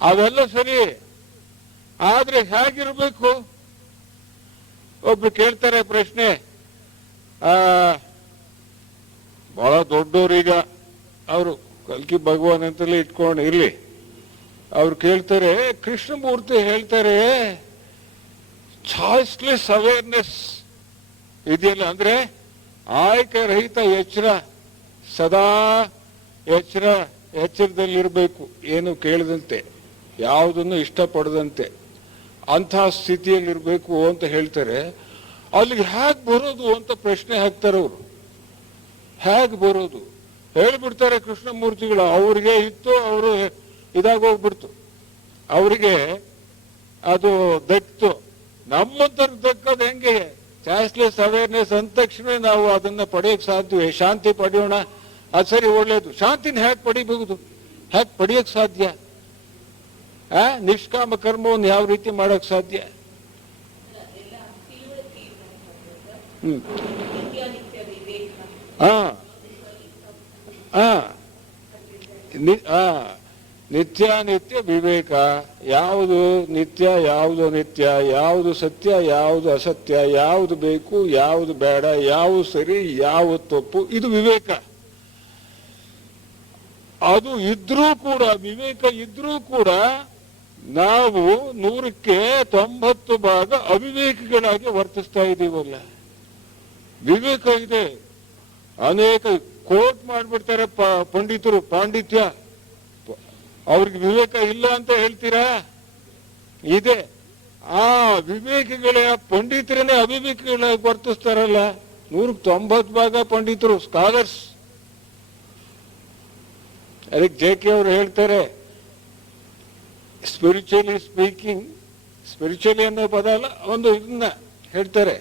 ಅವೆಲ್ಲ ಸರಿ. ಆದ್ರೆ ಹೇಗಿರ್ಬೇಕು? ಒಬ್ರು ಕೇಳ್ತಾರೆ ಪ್ರಶ್ನೆ. ಬಹಳ ದೊಡ್ಡವರೀಗ ಅವರು ಕಲ್ಕಿ ಭಗವಾನ್ ಅಂತಲೇ ಇಟ್ಕೊಂಡು ಇರ್ಲಿ. ಅವ್ರು ಕೇಳ್ತಾರೆ, ಕೃಷ್ಣಮೂರ್ತಿ ಹೇಳ್ತಾರೆ ಚಾಯ್ಸ್ಲೆಸ್ ಅವೇರ್ನೆಸ್ ಇದೆಯಲ್ಲ, ಅಂದ್ರೆ ಆಯ್ಕೆ ರಹಿತ ಎಚ್ಚರ, ಸದಾ ಎಚ್ಚರದಲ್ಲಿರ್ಬೇಕು, ಏನು ಕೇಳದಂತೆ, ಯಾವುದನ್ನು ಇಷ್ಟಪಡದಂತೆ ಅಂಥ ಸ್ಥಿತಿಯಲ್ಲಿರ್ಬೇಕು ಅಂತ ಹೇಳ್ತಾರೆ. ಅಲ್ಲಿಗೆ ಹೇಗೆ ಬರೋದು ಅಂತ ಪ್ರಶ್ನೆ ಹಾಕ್ತಾರೆ ಅವರು. ಹೇಗೆ ಬರೋದು ಹೇಳ್ಬಿಡ್ತಾರೆ ಕೃಷ್ಣಮೂರ್ತಿಗಳು. ಅವ್ರಿಗೆ ಇತ್ತು, ಅವರು ಇದಾಗೋಗ್ಬಿಡ್ತು, ಅವರಿಗೆ ಅದು ದಕ್ತು. ನಮ್ಮಂತವ್ರಿಗೆ ದಕ್ಕದು ಹೆಂಗೆ? ಚಾಯ್ಸ್ಲೆಸ್ ಅವೇರ್ನೆಸ್ ಅಂದ ತಕ್ಷಣ ನಾವು ಅದನ್ನ ಪಡೆಯಕ್ಕೆ ಸಾಧ್ಯವೇ? ಶಾಂತಿ ಪಡೆಯೋಣ, ಅದು ಸರಿ, ಒಳ್ಳೇದು. ಶಾಂತಿನ ಹೇಗೆ ಪಡಿಬಹುದು? ಹೇಗೆ ಪಡೆಯಕ್ಕೆ ಸಾಧ್ಯ? ನಿಷ್ಕಾಮ ಕರ್ಮವನ್ನು ಯಾವ ರೀತಿ ಮಾಡಕ್ ಸಾಧ್ಯ? ನಿತ್ಯಾನಿತ್ಯ ವಿವೇಕ. ಯಾವುದು ನಿತ್ಯ, ಯಾವುದು ನಿತ್ಯ, ಯಾವುದು ಸತ್ಯ, ಯಾವುದು ಅಸತ್ಯ, ಯಾವುದು ಬೇಕು, ಯಾವುದು ಬೇಡ, ಯಾವುದು ಸರಿ, ಯಾವುದು ತಪ್ಪು, ಇದು ವಿವೇಕ. ಅದು ಇದ್ರೂ ಕೂಡ, ವಿವೇಕ ಇದ್ರೂ ಕೂಡ ನಾವು 100ಕ್ಕೆ 90 ಭಾಗ ಅವಿವೇಕಿಗಳಾಗಿ ವರ್ತಿಸ್ತಾ ಇದ್ದೀವಲ್ಲ. ವಿವೇಕ ಇದೆ. ಅನೇಕ ಕೋಟ್ ಮಾಡ್ಬಿಡ್ತಾರೆ ಪಂಡಿತರು, ಪಾಂಡಿತ್ಯ. ಅವ್ರಿಗೆ ವಿವೇಕ ಇಲ್ಲ ಅಂತ ಹೇಳ್ತೀರಾ? ಇದೆ. ಆ ವಿವೇಕಿಗಳೇ ಪಂಡಿತರನ್ನೇ ಅವಿವೇಕಿಗಳಾಗಿ ವರ್ತಿಸ್ತಾರಲ್ಲ. 190% ಪಂಡಿತರು, ಸ್ಕಾಲರ್ಸ್. ಅದಕ್ಕೆ JK ಅವರು ಹೇಳ್ತಾರೆ, ಸ್ಪಿರಿಚುವಲಿ ಸ್ಪೀಕಿಂಗ್, ಸ್ಪಿರಿಚುವಲಿ ಅನ್ನೋ ಪದ ಅಲ್ಲ, ಒಂದು ಇದನ್ನ ಹೇಳ್ತಾರೆ,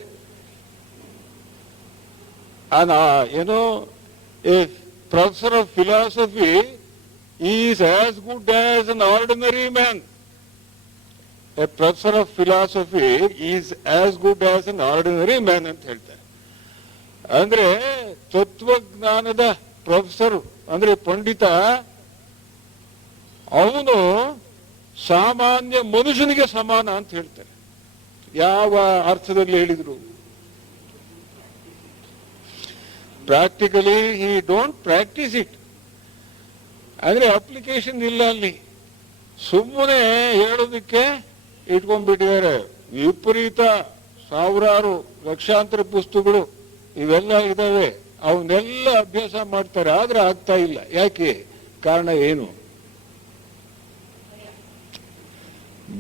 ಏನೋ A professor of philosophy is as good as an ordinary man. A professor of philosophy is as good as an ordinary man ಅಂತ ಹೇಳ್ತಾರೆ. ಅಂದ್ರೆ ತತ್ವಜ್ಞಾನದ ಪ್ರೊಫೆಸರ್ ಅಂದ್ರೆ ಪಂಡಿತ, ಅವನು ಸಾಮಾನ್ಯ ಮನುಷ್ಯನಿಗೆ ಸಮಾನ ಅಂತ ಹೇಳ್ತಾರೆ. ಯಾವ ಅರ್ಥದಲ್ಲಿ ಹೇಳಿದ್ರು? Practically he don't practice it. ಅಂದ್ರೆ ಅಪ್ಲಿಕೇಶನ್ ಇಲ್ಲ ಅಲ್ಲಿ, ಸುಮ್ಮನೆ ಹೇಳೋದಕ್ಕೆ ಇಟ್ಕೊಂಡ್ಬಿಟ್ಟಿದ್ದಾರೆ. ವಿಪರೀತ ಸಾವಿರಾರು ಲಕ್ಷಾಂತರ ಪುಸ್ತಕಗಳು ಇವೆಲ್ಲ ಇದಾವೆ, ಅವನ್ನೆಲ್ಲ ಅಭ್ಯಾಸ ಮಾಡ್ತಾರೆ, ಆದ್ರೆ ಆಗ್ತಾ ಇಲ್ಲ. ಯಾಕೆ? ಕಾರಣ ಏನು?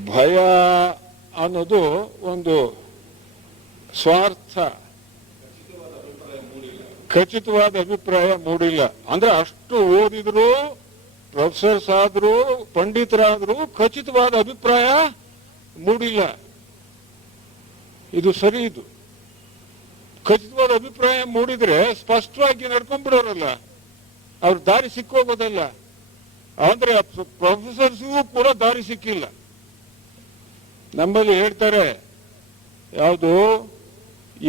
ಭಯ ಅನ್ನೋದು ಒಂದು ಸ್ವಾರ್ಥ, ಖಚಿತವಾದ ಅಭಿಪ್ರಾಯ ಮೂಡಿಲ್ಲ. ಅಂದ್ರೆ ಅಷ್ಟು ಓದಿದ್ರು, ಪ್ರೊಫೆಸರ್ಸ್ ಆದ್ರು, ಪಂಡಿತರಾದ್ರು, ಖಚಿತವಾದ ಅಭಿಪ್ರಾಯ ಮೂಡಿಲ್ಲ. ಇದು ಸರಿ. ಇದು ಖಚಿತವಾದ ಅಭಿಪ್ರಾಯ ಮೂಡಿದ್ರೆ ಸ್ಪಷ್ಟವಾಗಿ ನಡ್ಕೊಂಡ್ಬಿಡೋರಲ್ಲ, ಅವ್ರ ದಾರಿ ಸಿಕ್ಕೋಗೋದಲ್ಲ. ಅಂದ್ರೆ ಪ್ರೊಫೆಸರ್ಸ್ಗೂ ಕೂಡ ದಾರಿ ಸಿಕ್ಕಿಲ್ಲ. ನಮ್ಮಲ್ಲಿ ಹೇಳ್ತಾರೆ, ಯಾವುದು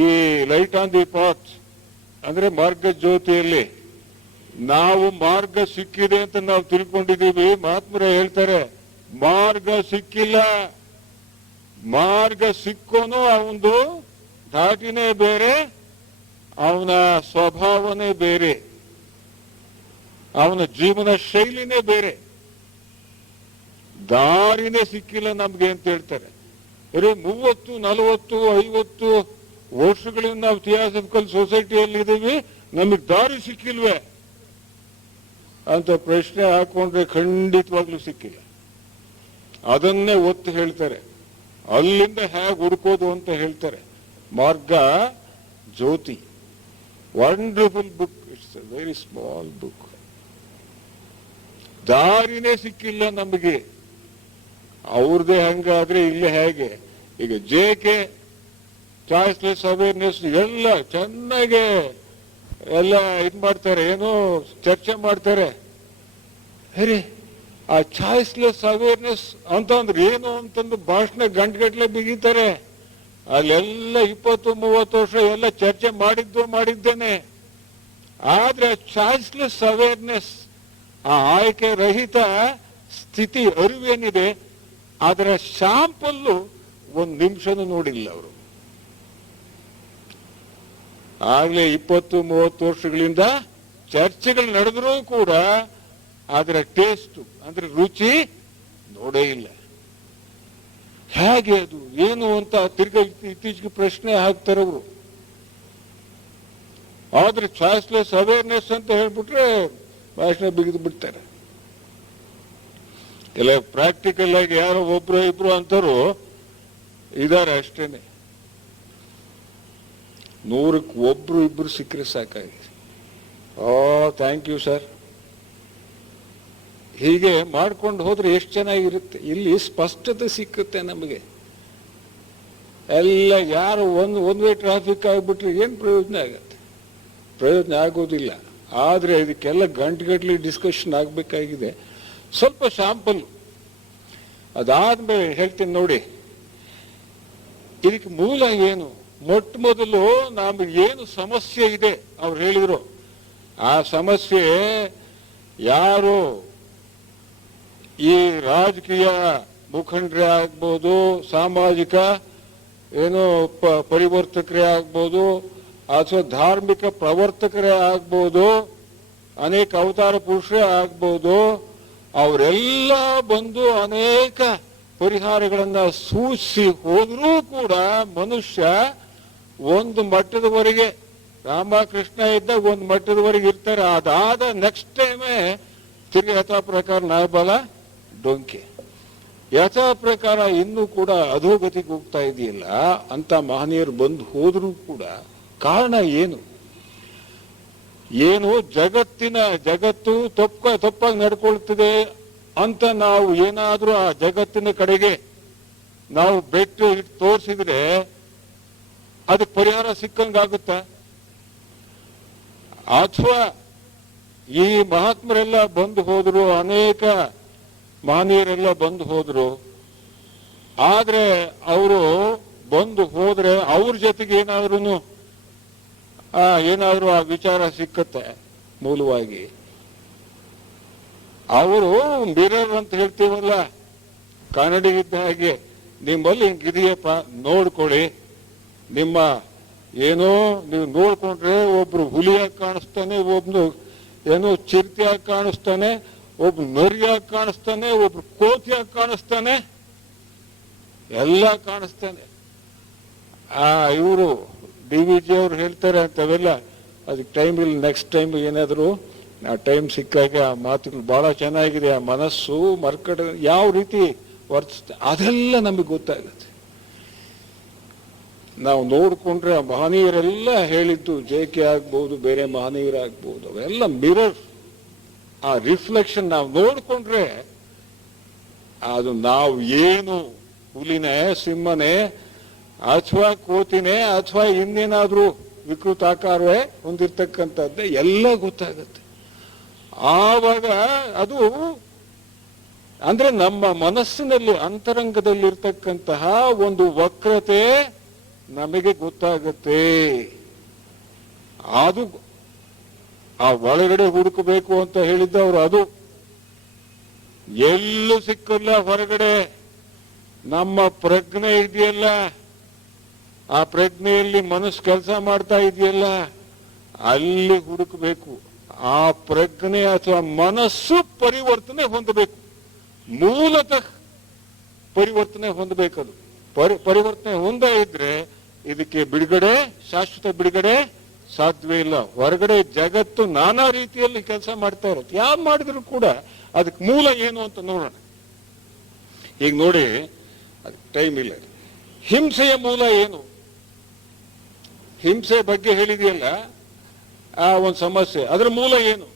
ಈ ಲೈಟ್ ಆನ್ ದಿ ಪಾತ್ ಅಂದ್ರೆ ಮಾರ್ಗ ಜ್ಯೋತಿಯಲ್ಲಿ ನಾವು ಮಾರ್ಗ ಸಿಕ್ಕಿದೆ ಅಂತ ನಾವು ತಿಳ್ಕೊಂಡಿದ್ದೀವಿ. ಮಹಾತ್ಮರೇ ಹೇಳ್ತಾರೆ, ಮಾರ್ಗ ಸಿಕ್ಕಿಲ್ಲ. ಮಾರ್ಗ ಸಿಕ್ಕೋನು ಅವನದು ಧಾಟಿನೇ ಬೇರೆ, ಅವನ ಸ್ವಭಾವನೇ ಬೇರೆ, ಅವನ ಜೀವನ ಶೈಲಿನೇ ಬೇರೆ. ದಾರಿನೇ ಸಿಕ್ಕಿಲ್ಲ ನಮ್ಗೆ ಅಂತ ಹೇಳ್ತಾರೆ. 30, 40, 50 ವರ್ಷಗಳಿಂದ ನಾವು ಥಿಯಾಸಫಿಕಲ್ ಸೊಸೈಟಿಯಲ್ಲಿ ಇದ್ದೀವಿ, ನಮಗೆ ದಾರಿ ಸಿಕ್ಕಿಲ್ವೇ ಅಂತ ಪ್ರಶ್ನೆ ಹಾಕೊಂಡ್ರೆ ಖಂಡಿತವಾಗ್ಲೂ ಸಿಕ್ಕಿಲ್ಲ. ಅದನ್ನೇ ಒತ್ತು ಹೇಳ್ತಾರೆ. ಅಲ್ಲಿಂದ ಹೇಗೆ ಹುಡುಕೋದು ಅಂತ ಹೇಳ್ತಾರೆ. Marga Jyoti, wonderful book. It's a very small book. ದಾರಿನೇ ಸಿಕ್ಕಿಲ್ಲ ನಮಗೆ. ಅವ್ರದೇ ಹಂಗಾದ್ರೆ ಇಲ್ಲಿ ಹೇಗೆ? ಈಗ JK ಚಾಯ್ಸ್ಲೆಸ್ ಅವೇರ್ನೆಸ್ ಎಲ್ಲ ಚೆನ್ನಾಗಿ ಎಲ್ಲ ಇದ್ ಮಾಡ್ತಾರೆ, ಏನೋ ಚರ್ಚೆ ಮಾಡ್ತಾರೆ. ಅರೆ, ಆ ಚಾಯ್ಸ್ಲೆಸ್ ಅವೇರ್ನೆಸ್ ಅಂತಂದ್ರೆ ಏನು ಅಂತಂದು ಭಾಷಣ ಗಂಟೆಗಟ್ಲೆ ಬಿಗಿತಾರೆ. ಅಲ್ಲೆಲ್ಲ 20-30 ವರ್ಷ ಎಲ್ಲ ಚರ್ಚೆ ಮಾಡಿದ್ದೇನೆ. ಆದ್ರೆ ಚಾಯ್ಸ್ಲೆಸ್ ಅವೇರ್ನೆಸ್, ಆ ಆಯ್ಕೆ ರಹಿತ ಸ್ಥಿತಿ ಅರಿವೇನಿದೆ, ಅದರ ಶಾಂಪಲ್ಲು 1 ನಿಮಿಷನೂ ನೋಡಿಲ್ಲ ಅವರು. ಆಗ್ಲೇ 20-30 ವರ್ಷಗಳಿಂದ ಚರ್ಚೆಗಳು ನಡೆದರೂ ಕೂಡ ಅದರ ಟೇಸ್ಟ್ ಅಂದ್ರೆ ರುಚಿ ನೋಡೇ ಇಲ್ಲ. ಹೇಗೆ ಅದು ಏನು ಅಂತ ತಿರ್ಗಾ ಇತ್ತೀಚೆಗೆ ಪ್ರಶ್ನೆ ಹಾಕ್ತಾರೆ ಅವರು. ಆದ್ರೆ ಚಾಯ್ಸ್ಲೆಸ್ ಅವೇರ್ನೆಸ್ ಅಂತ ಹೇಳ್ಬಿಟ್ರೆ ಭಾಷಣ ಬಿಗಿದು ಬಿಡ್ತಾರೆ. ಎಲ್ಲ ಪ್ರಾಕ್ಟಿಕಲ್ ಆಗಿ ಯಾರೋ ಒಬ್ರು ಇಬ್ರು ಅಂತರೂ ಇದಾರೆ ಅಷ್ಟೇನೆ. 100ಕ್ಕೆ 1-2 ಸಿಕ್ಕರೆ ಸಾಕಾಗಿದೆ. Thank you sir. ಹೀಗೆ ಮಾಡ್ಕೊಂಡು ಹೋದ್ರೆ ಎಷ್ಟು ಚೆನ್ನಾಗಿರುತ್ತೆ. ಇಲ್ಲಿ ಸ್ಪಷ್ಟತೆ ಸಿಕ್ಕುತ್ತೆ ನಮಗೆ. ಎಲ್ಲ ಯಾರು ಒಂದು ವೇ ಟ್ರಾಫಿಕ್ ಆಗಿಬಿಟ್ರೆ ಏನು ಪ್ರಯೋಜನ ಆಗತ್ತೆ? ಪ್ರಯೋಜನ ಆಗೋದಿಲ್ಲ. ಆದರೆ ಇದಕ್ಕೆಲ್ಲ ಗಂಟೆಗಟ್ಟಲೆ ಡಿಸ್ಕಷನ್ ಆಗಬೇಕಾಗಿದೆ. ಸ್ವಲ್ಪ ಶಾಂಪಲ್ ಅದಾದ್ಮೇಲೆ ಹೇಳ್ತೀನಿ ನೋಡಿ. ಇದಕ್ಕೆ ಮೂಲ ಏನು? ಮೊಟ್ಟ ಮೊದಲು ನಮಗೆ ಏನು ಸಮಸ್ಯೆ ಇದೆ ಅವ್ರು ಹೇಳಿದ್ರು. ಆ ಸಮಸ್ಯೆ ಯಾರು ಈ ರಾಜಕೀಯ ಮುಖಂಡರೇ ಆಗ್ಬೋದು, ಸಾಮಾಜಿಕ ಏನು ಪರಿವರ್ತಕರೇ ಆಗ್ಬೋದು, ಅಥವಾ ಧಾರ್ಮಿಕ ಪ್ರವರ್ತಕರೇ ಆಗ್ಬೋದು, ಅನೇಕ ಅವತಾರ ಪುರುಷರೇ ಆಗ್ಬೋದು, ಅವರೆಲ್ಲ ಬಂದು ಅನೇಕ ಪರಿಹಾರಗಳನ್ನ ಸೂಚಿಸಿ ಹೋದ್ರೂ ಕೂಡ ಮನುಷ್ಯ ಒಂದು ಮಟ್ಟದವರೆಗೆ, ರಾಮಕೃಷ್ಣ ಇದ್ದಾಗ ಒಂದು ಮಟ್ಟದವರೆಗೆ ಇರ್ತಾರೆ. ಅದಾದ ನೆಕ್ಸ್ಟ್ ಟೈಮೇ ತಿರುಗಿ ಯಥಾ ಪ್ರಕಾರ ನಾಯಬಲ ಡೊಂಕೆ. ಯಥಾ ಪ್ರಕಾರ ಇನ್ನೂ ಕೂಡ ಅಧೋಗತಿಗೆ ಹೋಗ್ತಾ ಇದೆಯಲ್ಲ ಅಂತ ಮಹನೀಯರು ಬಂದು ಹೋದರೂ ಕೂಡ ಕಾರಣ ಏನು? ಏನು ಜಗತ್ತು ತಪ್ಪಾಗಿ ನಡ್ಕೊಳ್ತಿದೆ ಅಂತ ನಾವು ಏನಾದ್ರೂ ಆ ಜಗತ್ತಿನ ಕಡೆಗೆ ನಾವು ಬೆಟ್ಟು ಇಟ್ಟು ತೋರಿಸಿದ್ರೆ ಅದಕ್ಕೆ ಪರಿಹಾರ ಸಿಕ್ಕಂಗಾಗುತ್ತಾ? ಅಥವಾ ಈ ಮಹಾತ್ಮರೆಲ್ಲ ಬಂದು ಹೋದ್ರು, ಅನೇಕ ಮಹನೀಯರೆಲ್ಲ ಬಂದು ಹೋದ್ರು, ಆದ್ರೆ ಅವರು ಬಂದು ಹೋದ್ರೆ ಅವ್ರ ಜೊತೆಗೆ ಏನಾದ್ರೂ ಆ ವಿಚಾರ ಸಿಕ್ಕತ್ತೆ? ಮೂಲವಾಗಿ ಅವರು ಮಿರರ್ ಅಂತ ಹೇಳ್ತೀವಲ್ಲ, ಕನ್ನಡಿ ಇದ್ದ ಹಾಗೆ ನಿಮ್ಮಲ್ಲಿ ಹಿಂಗಿದೆಯಪ್ಪ ನೋಡ್ಕೊಳ್ಳಿ, ನಿಮ್ಮ ಏನೋ ನೀವು ನೋಡ್ಕೊಂಡ್ರೆ ಒಬ್ರು ಹುಲಿಯಾಗಿ ಕಾಣಿಸ್ತಾನೆ, ಒಬ್ನು ಏನೋ ಚಿರತೆಯಾಗಿ ಕಾಣಿಸ್ತಾನೆ, ಒಬ್ರು ನರಿಯಾಗಿ ಕಾಣಿಸ್ತಾನೆ, ಒಬ್ರು ಕೋತಿಯಾಗಿ ಕಾಣಿಸ್ತಾನೆ, ಎಲ್ಲ ಕಾಣಿಸ್ತಾನೆ. ಇವರು DVG ಅವರು ಹೇಳ್ತಾರೆ ಅಂತವೆಲ್ಲ, ಅದಕ್ಕೆ ಟೈಮ್ ಇಲ್ಲ. ನೆಕ್ಸ್ಟ್ ಟೈಮ್ ಏನಾದ್ರು ಆ ಟೈಮ್ ಸಿಕ್ಕಾಗ ಆ ಮಾತುಗಳು ಬಹಳ ಚೆನ್ನಾಗಿದೆ. ಆ ಮನಸ್ಸು ಮರ್ಕಟ ಯಾವ ರೀತಿ ವರ್ತಿಸುತ್ತೆ ಅದೆಲ್ಲ ನಮಗೆ ಗೊತ್ತಾಗುತ್ತೆ. ನಾವು ನೋಡ್ಕೊಂಡ್ರೆ ಆ ಮಹನೀಯರೆಲ್ಲ ಹೇಳಿದ್ದು, JK ಆಗ್ಬಹುದು, ಬೇರೆ ಮಹನೀಯರಾಗ್ಬಹುದು, ಅವೆಲ್ಲ ಮಿರರ್, ಆ ರಿಫ್ಲೆಕ್ಷನ್ ನಾವು ನೋಡ್ಕೊಂಡ್ರೆ ಅದು ನಾವು ಏನು ಹುಲಿನೇ, ಸಿಂಹನೇ, ಅಥವಾ ಕೋತಿನೇ, ಅಥವಾ ಇನ್ನೇನಾದ್ರೂ ವಿಕೃತ ಆಕಾರವೇ ಹೊಂದಿರ್ತಕ್ಕಂಥದ್ದೇ ಎಲ್ಲ ಗೊತ್ತಾಗುತ್ತೆ. ಆವಾಗ ಅದು ಅಂದ್ರೆ ನಮ್ಮ ಮನಸ್ಸಿನಲ್ಲಿ ಅಂತರಂಗದಲ್ಲಿರ್ತಕ್ಕಂತಹ ಒಂದು ವಕ್ರತೆ ನಮಗೆ ಗೊತ್ತಾಗತ್ತೆ. ಅದು ಆ ಒಳಗಡೆ ಹುಡುಕಬೇಕು ಅಂತ ಹೇಳಿದ್ದವರು, ಅದು ಎಲ್ಲೂ ಸಿಕ್ಕಲ್ಲ ಹೊರಗಡೆ. ನಮ್ಮ ಪ್ರಜ್ಞೆ ಇದೆಯಲ್ಲ, ಆ ಪ್ರಜ್ಞೆಯಲ್ಲಿ ಮನಸ್ಸು ಕೆಲಸ ಮಾಡ್ತಾ ಇದೆಯಲ್ಲ, ಅಲ್ಲಿ ಹುಡುಕಬೇಕು. ಆ ಪ್ರಜ್ಞೆ ಅಥವಾ ಮನಸ್ಸು ಪರಿವರ್ತನೆ ಹೊಂದಬೇಕು, ಮೂಲತಃ ಪರಿವರ್ತನೆ ಹೊಂದಬೇಕದು. ಪರಿವರ್ತನೆ ಹೊಂದ ಇದ್ರೆ ಇದಕ್ಕೆ ಬಿಡುಗಡೆ, ಶಾಶ್ವತ ಬಿಡುಗಡೆ ಸಾಧ್ಯವೇ ಇಲ್ಲ. ಹೊರಗಡೆ ಜಗತ್ತು ನಾನಾ ರೀತಿಯಲ್ಲಿ ಕೆಲಸ ಮಾಡ್ತಾ ಇರುತ್ತೆ, ಯಾರು ಮಾಡಿದ್ರು ಕೂಡ ಅದಕ್ಕೆ ಮೂಲ ಏನು ಅಂತ ನೋಡೋಣ. ಈಗ ನೋಡಿ, ಅದಕ್ಕೆ ಟೈಮ್ ಇಲ್ಲ. ಹಿಂಸೆಯ ಮೂಲ ಏನು? ಹಿಂಸೆ ಬಗ್ಗೆ ಹೇಳಿದೆಯಲ್ಲ, ಆ ಒಂದು ಸಮಸ್ಯೆ, ಅದರ ಮೂಲ ಏನು?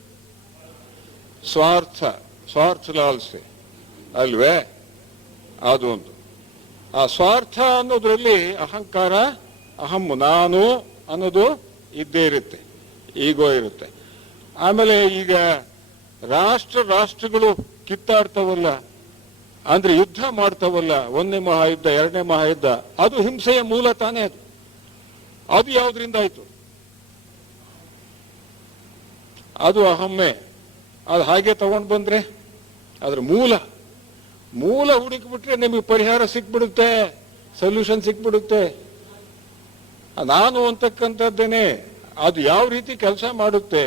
ಸ್ವಾರ್ಥ ಲಾಲ್ಸೆ ಅಲ್ವೇ? ಅದು ಒಂದು. ಆ ಸ್ವಾರ್ಥ ಅನ್ನೋದ್ರಲ್ಲಿ ಅಹಂಕಾರ, ನಾನು ಅನ್ನೋದು ಇದ್ದೇ ಇರುತ್ತೆ, ಈಗೋ ಇರುತ್ತೆ. ಆಮೇಲೆ ಈಗ ರಾಷ್ಟ್ರಗಳು ಕಿತ್ತಾಡ್ತಾವಲ್ಲ, ಅಂದ್ರೆ ಯುದ್ಧ ಮಾಡ್ತಾವಲ್ಲ, 1ನೇ ಮಹಾಯುದ್ಧ, 2ನೇ ಮಹಾಯುದ್ಧ, ಅದು ಹಿಂಸೆಯ ಮೂಲ ತಾನೇ. ಅದು ಯಾವ್ದ್ರಿಂದ ಆಯ್ತು? ಅದು ಅಹಮ್ಮೆ. ಅದು ಹಾಗೆ ತಗೊಂಡು ಬಂದ್ರೆ ಅದ್ರ ಮೂಲ ಹುಡುಕಿಬಿಟ್ರೆ ನಿಮಗೆ ಪರಿಹಾರ ಸಿಕ್ಬಿಡುತ್ತೆ, ಸೊಲ್ಯೂಷನ್ ಸಿಕ್ಬಿಡುತ್ತೆ. ನಾನು ಅಂತಕ್ಕಂಥದ್ದೇನೆ ಅದು ಯಾವ ರೀತಿ ಕೆಲಸ ಮಾಡುತ್ತೆ.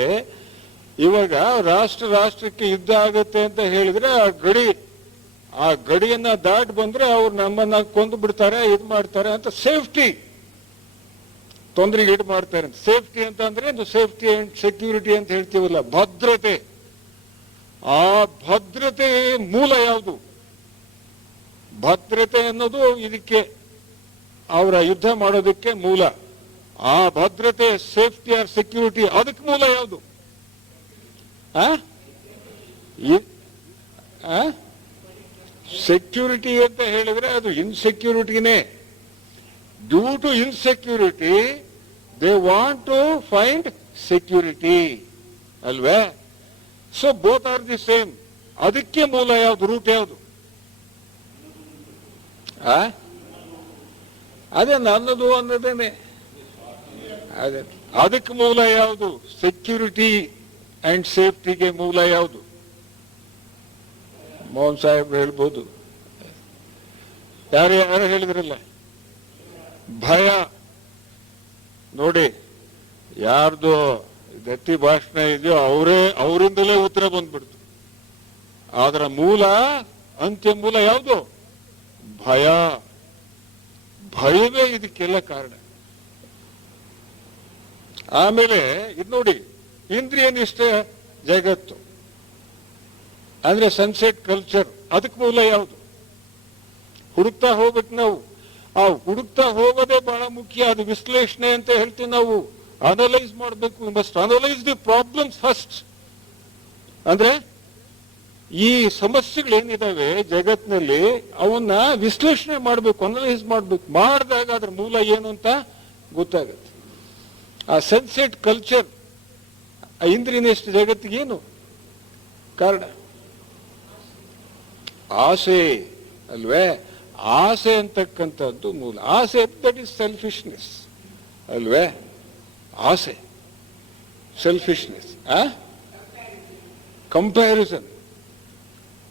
ಇವಾಗ ರಾಷ್ಟ್ರಕ್ಕೆ ಯುದ್ಧ ಆಗತ್ತೆ ಅಂತ ಹೇಳಿದ್ರೆ ಆ ಗಡಿಯನ್ನ ದಾಟಿ ಬಂದ್ರೆ ಅವ್ರು ನಮ್ಮನ್ನ ಕೊಂದು ಬಿಡ್ತಾರೆ, ಇದು ಮಾಡ್ತಾರೆ ಅಂತ ಸೇಫ್ಟಿ, ತೊಂದರೆಗೆ ಈಡು ಮಾಡ್ತಾರೆ ಅಂತ. ಸೇಫ್ಟಿ ಅಂತ ಅಂದ್ರೆ ಸೇಫ್ಟಿ ಅಂಡ್ ಸೆಕ್ಯೂರಿಟಿ ಅಂತ ಹೇಳ್ತೀವಲ್ಲ, ಭದ್ರತೆ. ಆ ಭದ್ರತೆ ಮೂಲ ಯಾವುದು? ಭದ್ರತೆ ಅನ್ನೋದು ಇದಕ್ಕೆ, ಅವರ ಯುದ್ಧ ಮಾಡೋದಕ್ಕೆ ಮೂಲ. ಆ ಭದ್ರತೆ, ಸೇಫ್ಟಿ ಆರ್ ಸೆಕ್ಯೂರಿಟಿ, ಅದಕ್ಕೆ ಮೂಲ ಯಾವುದು? ಸೆಕ್ಯೂರಿಟಿ ಅಂತ ಹೇಳಿದ್ರೆ ಅದು ಇನ್ಸೆಕ್ಯೂರಿಟಿನೇ. Due to insecurity they want to find security, ಅಲ್ವೇ? So both are the same. ಅದಕ್ಕೆ ಮೂಲ ಯಾವುದು? ರೂಟ್ ಯಾವುದು? ಅದೇ ನನ್ನದು ಅನ್ನೋದೇನೆ. ಅದೇ ಅದಕ್ಕೆ ಮೂಲ ಯಾವುದು? ಸೆಕ್ಯೂರಿಟಿ ಅಂಡ್ ಸೇಫ್ಟಿಗೆ ಮೂಲ ಯಾವುದು? ಮೋಹನ್ ಸಾಹೇಬ್ ಹೇಳ್ಬೋದು, ಯಾರು ಹೇಳಿದ್ರಲ್ಲ, ಭಯ. ನೋಡಿ, ಯಾರ್ದು ದತ್ತಿ ಭಾಷಣ ಇದೆಯೋ ಅವರಿಂದಲೇ ಉತ್ತರ ಬಂದ್ಬಿಡ್ತು. ಅದರ ಮೂಲ, ಅಂತ್ಯ ಮೂಲ ಯಾವುದು? ಭಯವೇ ಇದಕ್ಕೆಲ್ಲ ಕಾರಣ. ಆಮೇಲೆ ಇದು ನೋಡಿ, ಇಂದ್ರಿಯ ನಿಷ್ಠೆ ಜಗತ್ತು ಅಂದ್ರೆ ಸನ್ಸೆಟ್ ಕಲ್ಚರ್, ಅದಕ್ಕೆ ಮೂಲ ಯಾವುದು? ಹುಡುಕ್ತಾ ಹೋಗ್ಬೇಕು ನಾವು. ಆ ಹುಡುಕ್ತಾ ಹೋಗೋದೇ ಬಹಳ ಮುಖ್ಯ. ಅದು ವಿಶ್ಲೇಷಣೆ ಅಂತ ಹೇಳ್ತೀವಿ ನಾವು. ಅನಲೈಸ್ ಮಾಡಬೇಕು. Must analyse the problems first. ಅಂದ್ರೆ ಈ ಸಮಸ್ಯೆಗಳೇನಿದಾವೆ ಜಗತ್ತಿನಲ್ಲಿ ಅವನ್ನ ವಿಶ್ಲೇಷಣೆ ಮಾಡಬೇಕು, ಅನಲೈಸ್ ಮಾಡಬೇಕು. ಮಾಡಿದಾಗ ಅದ್ರ ಮೂಲ ಏನು ಅಂತ ಗೊತ್ತಾಗುತ್ತೆ. ಆ ಸನ್ಸೆಟ್ ಕಲ್ಚರ್ ಇಂದ್ರಿಯನಿಷ್ಠ ಜಗತ್ತಿಗೇನು ಕಾರಣ? ಆಸೆ ಅಲ್ವೇ? ಆಸೆ ಅಂತಕ್ಕಂಥದ್ದು ಮೂಲ. ಆಸೆ ದಟ್ ಇಸ್ ಸೆಲ್ಫಿಶ್ನೆಸ್ ಅಲ್ವೇ? ಆಸೆ, ಸೆಲ್ಫಿಶ್ನೆಸ್,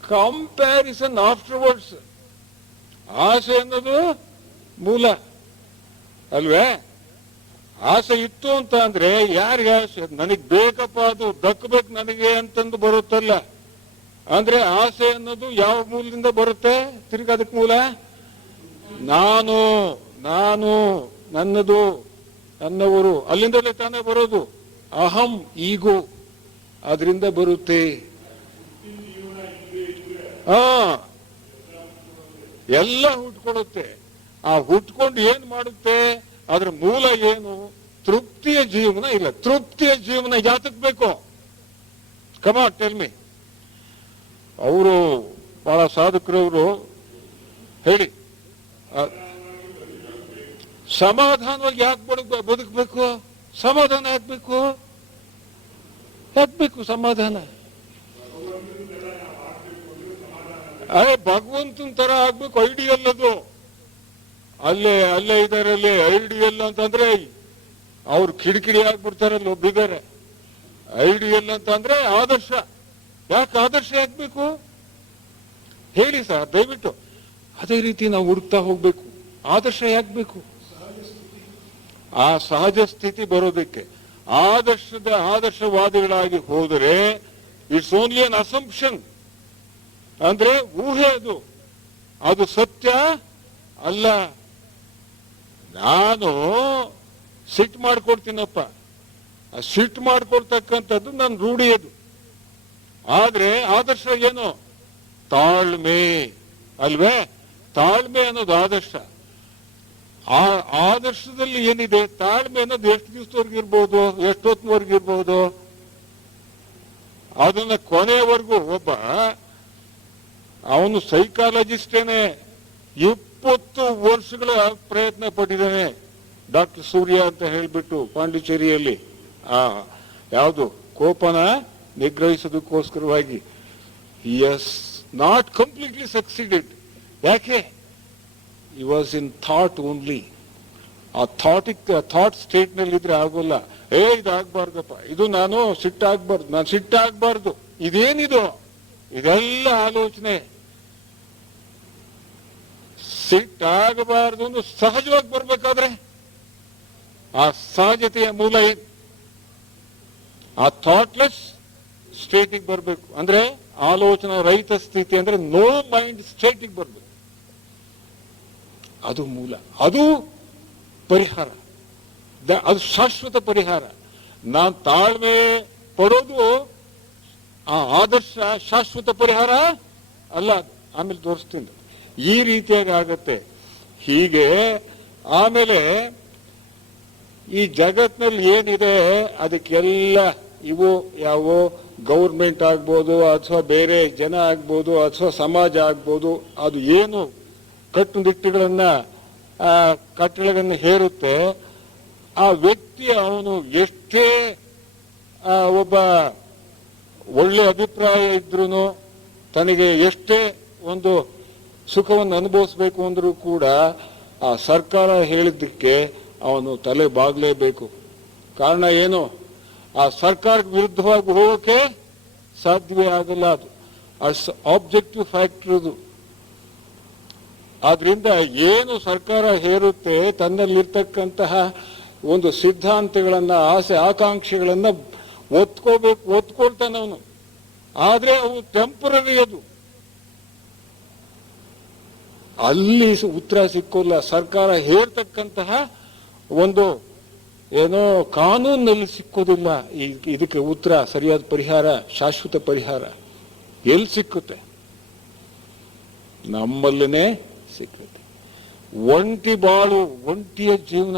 ಕಂಪ್ಯಾರಿಸನ್ ಆಫ್ಟರ್ವರ್ಡ್ಸ್. ಆಸೆ ಅನ್ನೋದು ಮೂಲ ಅಲ್ವೇ? ಆಸೆ ಇತ್ತು ಅಂತ ಅಂದ್ರೆ ಯಾರಿಗೆ ಆಸೆ? ನನಗ್ ಬೇಕಪ್ಪ, ಅದು ದಕ್ಕಬೇಕು ನನಗೆ ಅಂತಂದು ಬರುತ್ತಲ್ಲ. ಅಂದ್ರೆ ಆಸೆ ಅನ್ನೋದು ಯಾವ ಮೂಲದಿಂದ ಬರುತ್ತೆ? ತಿರ್ಗಿ ಅದಕ್ಕೆ ಮೂಲ ನಾನು, ನನ್ನದು, ನನ್ನವರು, ಅಲ್ಲಿಂದಲೇ ತಾನೇ ಬರೋದು. ಅಹಂ, ಈಗೋ, ಅದರಿಂದ ಬರುತ್ತೆ. ಎಲ್ಲ ಹುಟ್ಕೊಡುತ್ತೆ. ಆ ಹುಟ್ಕೊಂಡು ಏನ್ ಮಾಡುತ್ತೆ? ಅದ್ರ ಮೂಲ ಏನು? ತೃಪ್ತಿಯ ಜೀವನ ಇಲ್ಲ. ತೃಪ್ತಿಯ ಜೀವನ ಯಾತಕ್ ಬೇಕು? Come on tell me. ಅವರು ಬಹಳ ಸಾಧಕರವರು ಹೇಳಿ, ಸಮಾಧಾನವಾಗಿ ಯಾಕೆ ಬದುಕಬೇಕು? ಸಮಾಧಾನ ಯಾಕಬೇಕು? ಸಮಾಧಾನ ಭಗವಂತನ ತರ ಆಗ್ಬೇಕು. ಐಡಿಯಲ್ ಅದು. ಅಲ್ಲೇ ಇದಾರಲ್ಲಿ ಐಡಿಯಲ್ ಅಂತಂದ್ರೆ ಅವ್ರು ಕಿಡಿಕಿಡಿ ಆಗ್ಬಿಡ್ತಾರಲ್ಲ ಒಬ್ಬಿದ್ದಾರೆ. ಐಡಿಯಲ್ ಅಂತಂದ್ರೆ ಆದರ್ಶ. ಯಾಕೆ ಆದರ್ಶ ಯಾಕಬೇಕು ಹೇಳಿ ಸರ್ ದಯವಿಟ್ಟು. ಅದೇ ರೀತಿ ನಾವು ಹುಡುಕ್ತಾ ಹೋಗ್ಬೇಕು. ಆದರ್ಶ ಯಾಕಬೇಕು? ಆ ಸಹಜ ಸ್ಥಿತಿ ಬರೋದಕ್ಕೆ. ಆದರ್ಶವಾದಿಗಳಾಗಿ ಹೋದರೆ ಇಟ್ಸ್ ಓನ್ಲಿ ಅನ್ ಅಸಂಪ್ಷನ್. ಅಂದ್ರೆ ಊಹೆ. ಅದು ಸತ್ಯ ಅಲ್ಲ. ನಾನು ಸಿಟ್ಟು ಮಾಡ್ಕೊಡ್ತೀನಪ್ಪ, ಸಿಟ್ಟು ಮಾಡ್ಕೊಡ್ತಕ್ಕಂಥದ್ದು ನನ್ನ ರೂಢಿ ಅದು. ಆದ್ರೆ ಆದರ್ಶ ಏನು? ತಾಳ್ಮೆ ಅಲ್ವೇ? ತಾಳ್ಮೆ ಅನ್ನೋದು ಆದರ್ಶ. ಆ ಆದರ್ಶದಲ್ಲಿ ಏನಿದೆ? ತಾಳ್ಮೆ ಅನ್ನೋದು ಎಷ್ಟು ದಿವಸದವರೆಗೂ ಇರ್ಬೋದು, ಎಷ್ಟೊತ್ತಿನವರೆಗೂ ಇರ್ಬೋದು? ಅದನ್ನ ಕೊನೆಯವರೆಗೂ ಒಬ್ಬ ಅವನು ಸೈಕಾಲಜಿಸ್ಟೇನೆ 20 ವರ್ಷಗಳ ಪ್ರಯತ್ನ ಪಟ್ಟಿದ್ದಾನೆ. ಡಾಕ್ಟರ್ ಸೂರ್ಯ ಅಂತ ಹೇಳ್ಬಿಟ್ಟು ಪಾಂಡಿಚೇರಿಯಲ್ಲಿ ಯಾವುದು ಕೋಪನ ನಿಗ್ರಹಿಸೋದಕ್ಕೋಸ್ಕರವಾಗಿ. Is not completely succeeded. ಯಾಕೆ? he was in thought only. ಆ ಥಾಟ್ ಸ್ಟೇಟ್ ನಲ್ಲಿ ಇದ್ರೆ ಆಗೋಲ್ಲ. ಇದಾಗಬಾರ್ದಪ್ಪ, ಇದು ನಾನು ಸಿಟ್ಟಾಗಬಾರ್ದು, ಇದೇನಿದು? ಇದೆಲ್ಲ ಆಲೋಚನೆ. ಸಿಟ್ಟಾಗಬಾರ್ದು ಅಂದ್ರೆ ಸಹಜವಾಗಿ ಬರ್ಬೇಕಾದ್ರೆ ಆ ಸಹಜತೆಯ ಮೂಲ ಏನು? ಆ ಥಾಟ್ಲೆಸ್ ಸ್ಟೇಟಿಗೆ ಬರ್ಬೇಕು. ಅಂದ್ರೆ ಆಲೋಚನಾ ರಹಿತ ಸ್ಥಿತಿ, ಅಂದ್ರೆ ನೋ ಮೈಂಡ್ ಸ್ಟೇಟಿಗೆ ಬರ್ಬೇಕು. ಅದು ಮೂಲ. ಅದು ಪರಿಹಾರ. ಅದು ಶಾಶ್ವತ ಪರಿಹಾರ. ನಾನು ತಾಳ್ಮೆ ಪಡೋದು ಆ ಆದರ್ಶ ಶಾಶ್ವತ ಪರಿಹಾರ ಅಲ್ಲ. ಆಮೇಲೆ ತೋರಿಸ್ತೀನಿ ಈ ರೀತಿಯಾಗಿ ಆಗತ್ತೆ. ಹೀಗೆ ಆಮೇಲೆ ಈ ಜಗತ್ನಲ್ಲಿ ಏನಿದೆ ಅದಕ್ಕೆಲ್ಲ ಇವು ಯಾವ ಗೌರ್ಮೆಂಟ್ ಆಗ್ಬೋದು, ಅಥವಾ ಬೇರೆ ಜನ ಆಗ್ಬೋದು, ಅಥವಾ ಸಮಾಜ ಆಗ್ಬೋದು, ಅದು ಏನು ಕಟ್ಟಳೆಗಳನ್ನ ಹೇರುತ್ತೆ. ಆ ವ್ಯಕ್ತಿ ಅವನು ಎಷ್ಟೇ ಒಬ್ಬ ಒಳ್ಳೆ ಅಭಿಪ್ರಾಯ ಇದ್ರೂ, ತನಗೆ ಎಷ್ಟೇ ಒಂದು ಸುಖವನ್ನು ಅನುಭವಿಸ್ಬೇಕು ಅಂದ್ರೂ ಕೂಡ ಆ ಸರ್ಕಾರ ಹೇಳಿದ್ದಕ್ಕೆ ಅವನು ತಲೆ ಬಾಗ್ಲೇಬೇಕು. ಕಾರಣ ಏನು? ಆ ಸರ್ಕಾರಕ್ಕೆ ವಿರುದ್ಧವಾಗಿ ಹೋಗೋಕೆ ಸಾಧ್ಯವೇ ಆಗಲ್ಲ. ಅದು ಆಬ್ಜೆಕ್ಟಿವ್ ಫ್ಯಾಕ್ಟರ್ ಅದು. ಆದ್ರಿಂದ ಏನು ಸರ್ಕಾರ ಹೇರುತ್ತೆ, ತನ್ನಲ್ಲಿರ್ತಕ್ಕಂತಹ ಒಂದು ಸಿದ್ಧಾಂತಗಳನ್ನ, ಆಸೆ ಆಕಾಂಕ್ಷೆಗಳನ್ನ ಒತ್ಕೊಳ್ತಾನವನು. ಆದ್ರೆ ಅವು ಟೆಂಪರರಿ. ಅದು ಅಲ್ಲಿ ಉತ್ತರ ಸಿಕ್ಕೋಲ್ಲ. ಸರ್ಕಾರ ಹೇಳ್ತಕ್ಕಂತಹ ಒಂದು ಏನೋ ಕಾನೂನಲ್ಲಿ ಸಿಕ್ಕೋದಿಲ್ಲ. ಇದಕ್ಕೆ ಉತ್ತರ, ಸರಿಯಾದ ಪರಿಹಾರ, ಶಾಶ್ವತ ಪರಿಹಾರ ಎಲ್ಲಿ ಸಿಕ್ಕುತ್ತೆ? ನಮ್ಮಲ್ಲೇ ಸಿಕ್ಕುತ್ತೆ. ಒಂಟಿ ಬಾಳು, ಒಂಟಿಯ ಜೀವನ.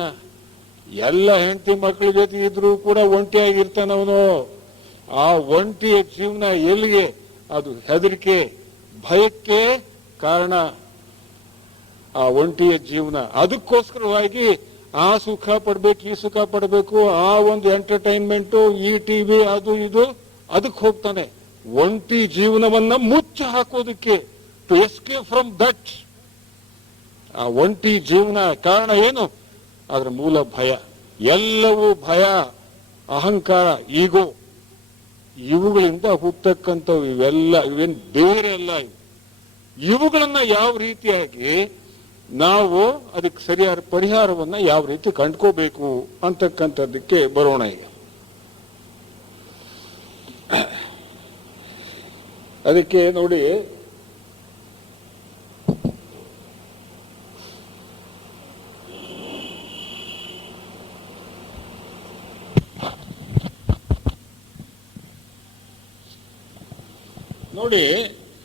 ಎಲ್ಲ ಹೆಂಡತಿ ಮಕ್ಕಳ ಜೊತೆ ಇದ್ರೂ ಕೂಡ ಒಂಟಿಯಾಗಿರ್ತಾನವನು. ಆ ಒಂಟಿಯ ಜೀವನ ಎಲ್ಲಿಗೆ? ಅದು ಹೆದರಿಕೆ, ಭಯಕ್ಕೆ ಕಾರಣ ಆ ಒಂಟಿಯ ಜೀವನ. ಅದಕ್ಕೋಸ್ಕರವಾಗಿ ಆ ಸುಖ ಪಡ್ಬೇಕು, ಈ ಸುಖ ಪಡ್ಬೇಕು, ಆ ಒಂದು ಎಂಟರ್ಟೈನ್ಮೆಂಟು, ಈ ಟಿವಿ, ಅದು ಇದು, ಅದಕ್ಕೆ ಹೋಗ್ತಾನೆ. ಒಂಟಿ ಜೀವನವನ್ನ ಮುಚ್ಚಿ ಹಾಕೋದಕ್ಕೆ, ಟು ಎಸ್ಕೇಪ್ ಫ್ರಮ್ ದಟ್. ಆ ಒಂಟಿ ಜೀವನ ಕಾರಣ ಏನು? ಅದರ ಮೂಲ ಭಯ. ಎಲ್ಲವೂ ಭಯ, ಅಹಂಕಾರ, ಈಗೋ, ಇವುಗಳಿಂದ ಹುಟ್ಟಕ್ಕಂಥವು. ಇವೆಲ್ಲ ಇವೇನು ಬೇರೆ ಅಲ್ಲ. ಇವುಗಳನ್ನ ಯಾವ ರೀತಿಯಾಗಿ ನಾವು ಅದಕ್ಕೆ ಸರಿಯಾದ ಪರಿಹಾರವನ್ನ ಯಾವ ರೀತಿ ಕಂಡ್ಕೋಬೇಕು ಅಂತಕ್ಕಂಥದ್ದಕ್ಕೆ ಬರೋಣ. ಈಗ ಅದಕ್ಕೆ ನೋಡಿ,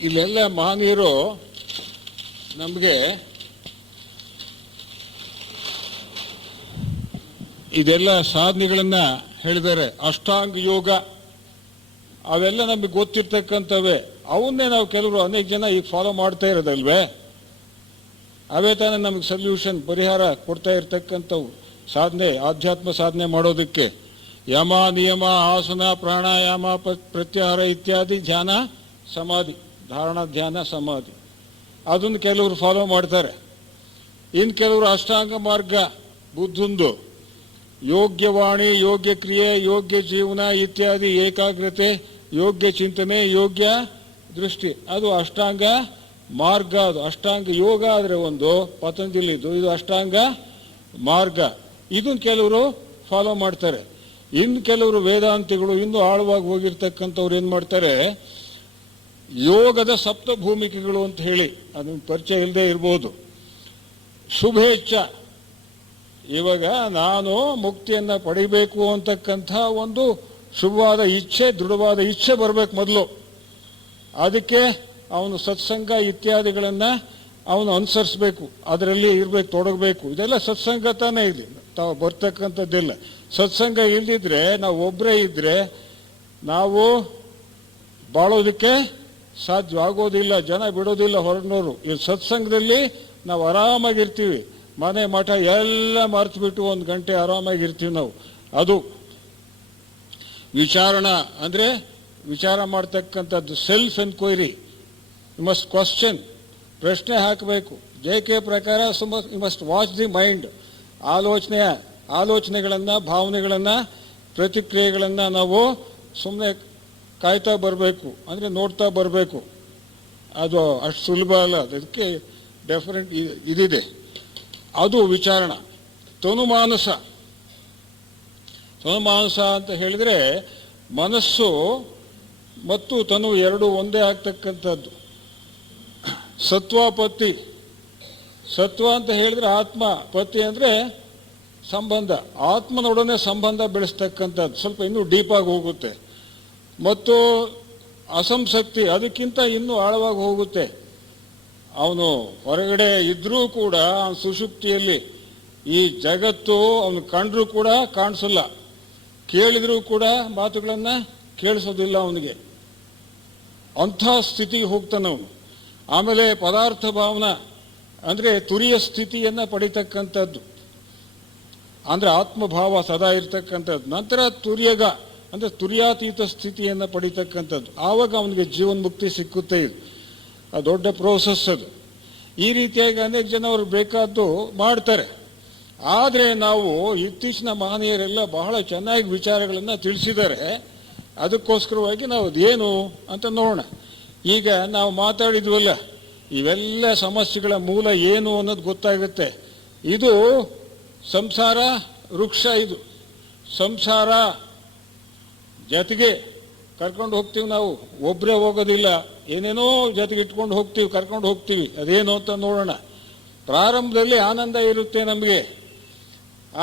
ಇಲ್ಲೆಲ್ಲ ಮಹನೀಯರು ನಮಗೆ ಇದೆಲ್ಲ ಸಾಧನೆಗಳನ್ನ ಹೇಳಿದ್ದಾರೆ. ಅಷ್ಟಾಂಗ ಯೋಗ ಅವೆಲ್ಲ ನಮಗೆ ಗೊತ್ತಿರ್ತಕ್ಕಂಥವೇ. ಅವನ್ನೇ ನಾವು ಕೆಲವರು ಅನೇಕ ಜನ ಈಗ ಫಾಲೋ ಮಾಡ್ತಾ ಇರೋದಲ್ವೇ? ಅವೇ ತಾನೇ ನಮಗೆ ಸೊಲ್ಯೂಷನ್, ಪರಿಹಾರ ಕೊಡ್ತಾ ಇರ್ತಕ್ಕಂಥವು. ಸಾಧನೆ, ಆಧ್ಯಾತ್ಮ ಸಾಧನೆ ಮಾಡೋದಕ್ಕೆ ಯಮ, ನಿಯಮ, ಆಸನ, ಪ್ರಾಣಾಯಾಮ, ಪ್ರತ್ಯಾಹಾರ ಇತ್ಯಾದಿ, ಧ್ಯಾನ, ಸಮಾಧಿ, ಧಾರಣ, ಧ್ಯಾನ, ಸಮಾಧಿ, ಅದನ್ನು ಕೆಲವರು ಫಾಲೋ ಮಾಡ್ತಾರೆ. ಇನ್ನು ಕೆಲವರು ಅಷ್ಟಾಂಗ ಮಾರ್ಗ, ಬುದ್ಧಂದು ಯೋಗ್ಯವಾಣಿ, ಯೋಗ್ಯ ಕ್ರಿಯೆ, ಯೋಗ್ಯ ಜೀವನ ಇತ್ಯಾದಿ, ಏಕಾಗ್ರತೆ, ಯೋಗ್ಯ ಚಿಂತನೆ, ಯೋಗ್ಯ ದೃಷ್ಟಿ, ಅದು ಅಷ್ಟಾಂಗ ಮಾರ್ಗ. ಅದು ಅಷ್ಟಾಂಗ ಯೋಗ ಆದರೆ ಒಂದು ಪತಂಜಲಿದು, ಇದು ಅಷ್ಟಾಂಗ ಮಾರ್ಗ. ಇದನ್ನು ಕೆಲವರು ಫಾಲೋ ಮಾಡ್ತಾರೆ. ಇನ್ನು ಕೆಲವರು ವೇದಾಂತಿಗಳು, ಇನ್ನೂ ಆಳವಾಗಿ ಹೋಗಿರ್ತಕ್ಕಂಥವ್ರು ಏನು ಮಾಡ್ತಾರೆ, ಯೋಗದ ಸಪ್ತ ಭೂಮಿಕೆಗಳು ಅಂತ ಹೇಳಿ, ಅದನ್ನು ಪರಿಚಯ ಇಲ್ಲದೆ ಇರ್ಬೋದು. ಶುಭೇಚ್ಛ, ಇವಾಗ ನಾನು ಮುಕ್ತಿಯನ್ನ ಪಡಿಬೇಕು ಅಂತಕ್ಕಂಥ ಒಂದು ಶುಭವಾದ ಇಚ್ಛೆ, ದೃಢವಾದ ಇಚ್ಛೆ ಬರಬೇಕು ಮೊದಲು. ಅದಕ್ಕೆ ಅವನು ಸತ್ಸಂಗ ಇತ್ಯಾದಿಗಳನ್ನ ಅವನು ಅನುಸರಿಸಬೇಕು, ಅದರಲ್ಲಿ ಇರ್ಬೇಕು, ತೊಡಗಬೇಕು. ಇದೆಲ್ಲ ಸತ್ಸಂಗ ತಾನೇ ಇದೆ, ತಾವು ಬರ್ತಕ್ಕಂಥದ್ದೆಲ್ಲ. ಸತ್ಸಂಗ ಇಲ್ದಿದ್ರೆ, ನಾವು ಒಬ್ಬರೇ ಇದ್ರೆ ನಾವು ಬಾಳೋದಕ್ಕೆ ಸಾಧ್ಯವಾಗೋದಿಲ್ಲ, ಜನ ಬಿಡೋದಿಲ್ಲ ಹೊರನೋರು. ಈ ಸತ್ಸಂಗದಲ್ಲಿ ನಾವು ಆರಾಮಾಗಿರ್ತೀವಿ. ಮನೆ ಮಠ ಎಲ್ಲ ಮರೆತುಬಿಟ್ಟು 1 ಗಂಟೆ ಆರಾಮಾಗಿರ್ತೀವಿ ನಾವು. ಅದು ವಿಚಾರಣ ಅಂದರೆ ವಿಚಾರ ಮಾಡ್ತಕ್ಕಂಥದ್ದು, self enquiry. You must question, ಪ್ರಶ್ನೆ ಹಾಕಬೇಕು. JK ಪ್ರಕಾರ you must watch the mind. ಆಲೋಚನೆಗಳನ್ನು, ಭಾವನೆಗಳನ್ನು, ಪ್ರತಿಕ್ರಿಯೆಗಳನ್ನು ನಾವು ಸುಮ್ಮನೆ ಕಾಯ್ತಾ ಬರಬೇಕು, ಅಂದರೆ ನೋಡ್ತಾ ಬರಬೇಕು. ಅದು ಅಷ್ಟು ಸುಲಭ ಅಲ್ಲ, ಅದಕ್ಕೆ ಡೆಫರೆಂಟ್ ಇದಿದೆ. ಅದು ವಿಚಾರಣ. ತನುಮಾನಸ ಅಂತ ಹೇಳಿದರೆ ಮನಸ್ಸು ಮತ್ತು ತನು ಎರಡು ಒಂದೇ ಆಗ್ತಕ್ಕಂಥದ್ದು. ಸತ್ವಪತಿ, ಸತ್ವ ಅಂತ ಹೇಳಿದ್ರೆ ಆತ್ಮ, ಪತಿ ಅಂದರೆ ಸಂಬಂಧ, ಆತ್ಮನೊಡನೆ ಸಂಬಂಧ ಬೆಳೆಸ್ತಕ್ಕಂಥದ್ದು. ಸ್ವಲ್ಪ ಇನ್ನೂ ಡೀಪಾಗಿ ಹೋಗುತ್ತೆ. ಮತ್ತು ಅಸಂಸಕ್ತಿ, ಅದಕ್ಕಿಂತ ಇನ್ನೂ ಆಳವಾಗಿ ಹೋಗುತ್ತೆ. ಅವನು ಹೊರಗಡೆ ಇದ್ರೂ ಕೂಡ ಅವನ ಸುಷುಪ್ತಿಯಲ್ಲಿ ಈ ಜಗತ್ತು ಅವನು ಕಂಡ್ರೂ ಕೂಡ ಕಾಣಿಸಲ್ಲ, ಕೇಳಿದ್ರೂ ಕೂಡ ಮಾತುಗಳನ್ನು ಕೇಳಿಸೋದಿಲ್ಲ ಅವನಿಗೆ. ಅಂಥ ಸ್ಥಿತಿಗೆ ಹೋಗ್ತಾನವನು. ಆಮೇಲೆ ಪದಾರ್ಥ ಭಾವನ ಅಂದರೆ ತುರಿಯ ಸ್ಥಿತಿಯನ್ನು ಪಡಿತಕ್ಕಂಥದ್ದು, ಅಂದರೆ ಆತ್ಮಭಾವ ಸದಾ ಇರ್ತಕ್ಕಂಥದ್ದು. ನಂತರ ತುರ್ಯಗ ಅಂದರೆ ತುರ್ಯಾತೀತ ಸ್ಥಿತಿಯನ್ನು ಪಡಿತಕ್ಕಂಥದ್ದು. ಆವಾಗ ಅವನಿಗೆ ಜೀವನ್ಮುಕ್ತಿ ಸಿಕ್ಕುತ್ತೆ. ಇದು ದೊಡ್ಡ ಪ್ರೋಸೆಸ್ ಅದು. ಈ ರೀತಿಯಾಗಿ ಅನೇಕ ಜನ ಅವರು ಬೇಕಾದ್ದು ಮಾಡ್ತಾರೆ. ಆದರೆ ನಾವು ಇತ್ತೀಚಿನ ಮಹನೀಯರೆಲ್ಲ ಬಹಳ ಚೆನ್ನಾಗಿ ವಿಚಾರಗಳನ್ನು ತಿಳಿಸಿದ್ದಾರೆ. ಅದಕ್ಕೋಸ್ಕರವಾಗಿ ನಾವು ಅದೇನು ಅಂತ ನೋಡೋಣ. ಈಗ ನಾವು ಮಾತಾಡಿದ್ವಲ್ಲ, ಇವೆಲ್ಲ ಸಮಸ್ಯೆಗಳ ಮೂಲ ಏನು ಅನ್ನೋದು ಗೊತ್ತಾಗುತ್ತೆ. ಇದು ಸಂಸಾರ ವೃಕ್ಷ. ಇದು ಸಂಸಾರ ಜೊತೆಗೆ ಕರ್ಕೊಂಡು ಹೋಗ್ತೀವಿ ನಾವು, ಒಬ್ಬರೇ ಹೋಗೋದಿಲ್ಲ, ಏನೇನೋ ಜೊತೆಗೆ ಇಟ್ಕೊಂಡು ಹೋಗ್ತೀವಿ, ಕರ್ಕೊಂಡು ಹೋಗ್ತೀವಿ. ಅದೇನು ಅಂತ ನೋಡೋಣ. ಪ್ರಾರಂಭದಲ್ಲಿ ಆನಂದ ಇರುತ್ತೆ ನಮಗೆ.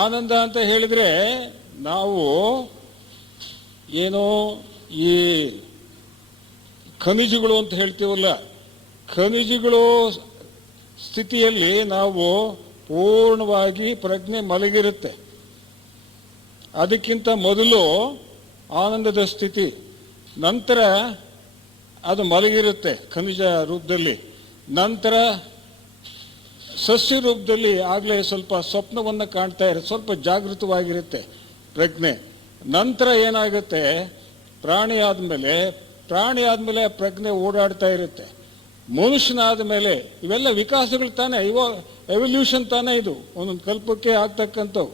ಆನಂದ ಅಂತ ಹೇಳಿದರೆ ನಾವು ಏನೋ ಈ ಖನಿಜಗಳು ಅಂತ ಹೇಳ್ತೀವಲ್ಲ, ಖನಿಜಗಳು ಸ್ಥಿತಿಯಲ್ಲಿ ನಾವು ಪೂರ್ಣವಾಗಿ ಪ್ರಜ್ಞೆ ಮಲಗಿರುತ್ತೆ. ಅದಕ್ಕಿಂತ ಮೊದಲು ಆನಂದದ ಸ್ಥಿತಿ, ನಂತರ ಅದು ಮಲಗಿರುತ್ತೆ ಖನಿಜ ರೂಪದಲ್ಲಿ, ನಂತರ ಸಸ್ಯ ರೂಪದಲ್ಲಿ ಆಗಲೇ ಸ್ವಲ್ಪ ಸ್ವಪ್ನವನ್ನು ಕಾಣ್ತಾ ಇರುತ್ತೆ, ಸ್ವಲ್ಪ ಜಾಗೃತವಾಗಿರುತ್ತೆ ಪ್ರಜ್ಞೆ. ನಂತರ ಏನಾಗುತ್ತೆ, ಪ್ರಾಣಿ ಆದಮೇಲೆ ಪ್ರಜ್ಞೆ ಓಡಾಡ್ತಾ ಇರುತ್ತೆ. ಮನುಷ್ಯನಾದ ಮೇಲೆ ಇವೆಲ್ಲ ವಿಕಾಸಗಳು ತಾನೇ, ಎವಲ್ಯೂಷನ್ ತಾನೇ, ಇದು ಒಂದೊಂದು ಕಲ್ಪಕ್ಕೆ ಆಗ್ತಕ್ಕಂಥವು.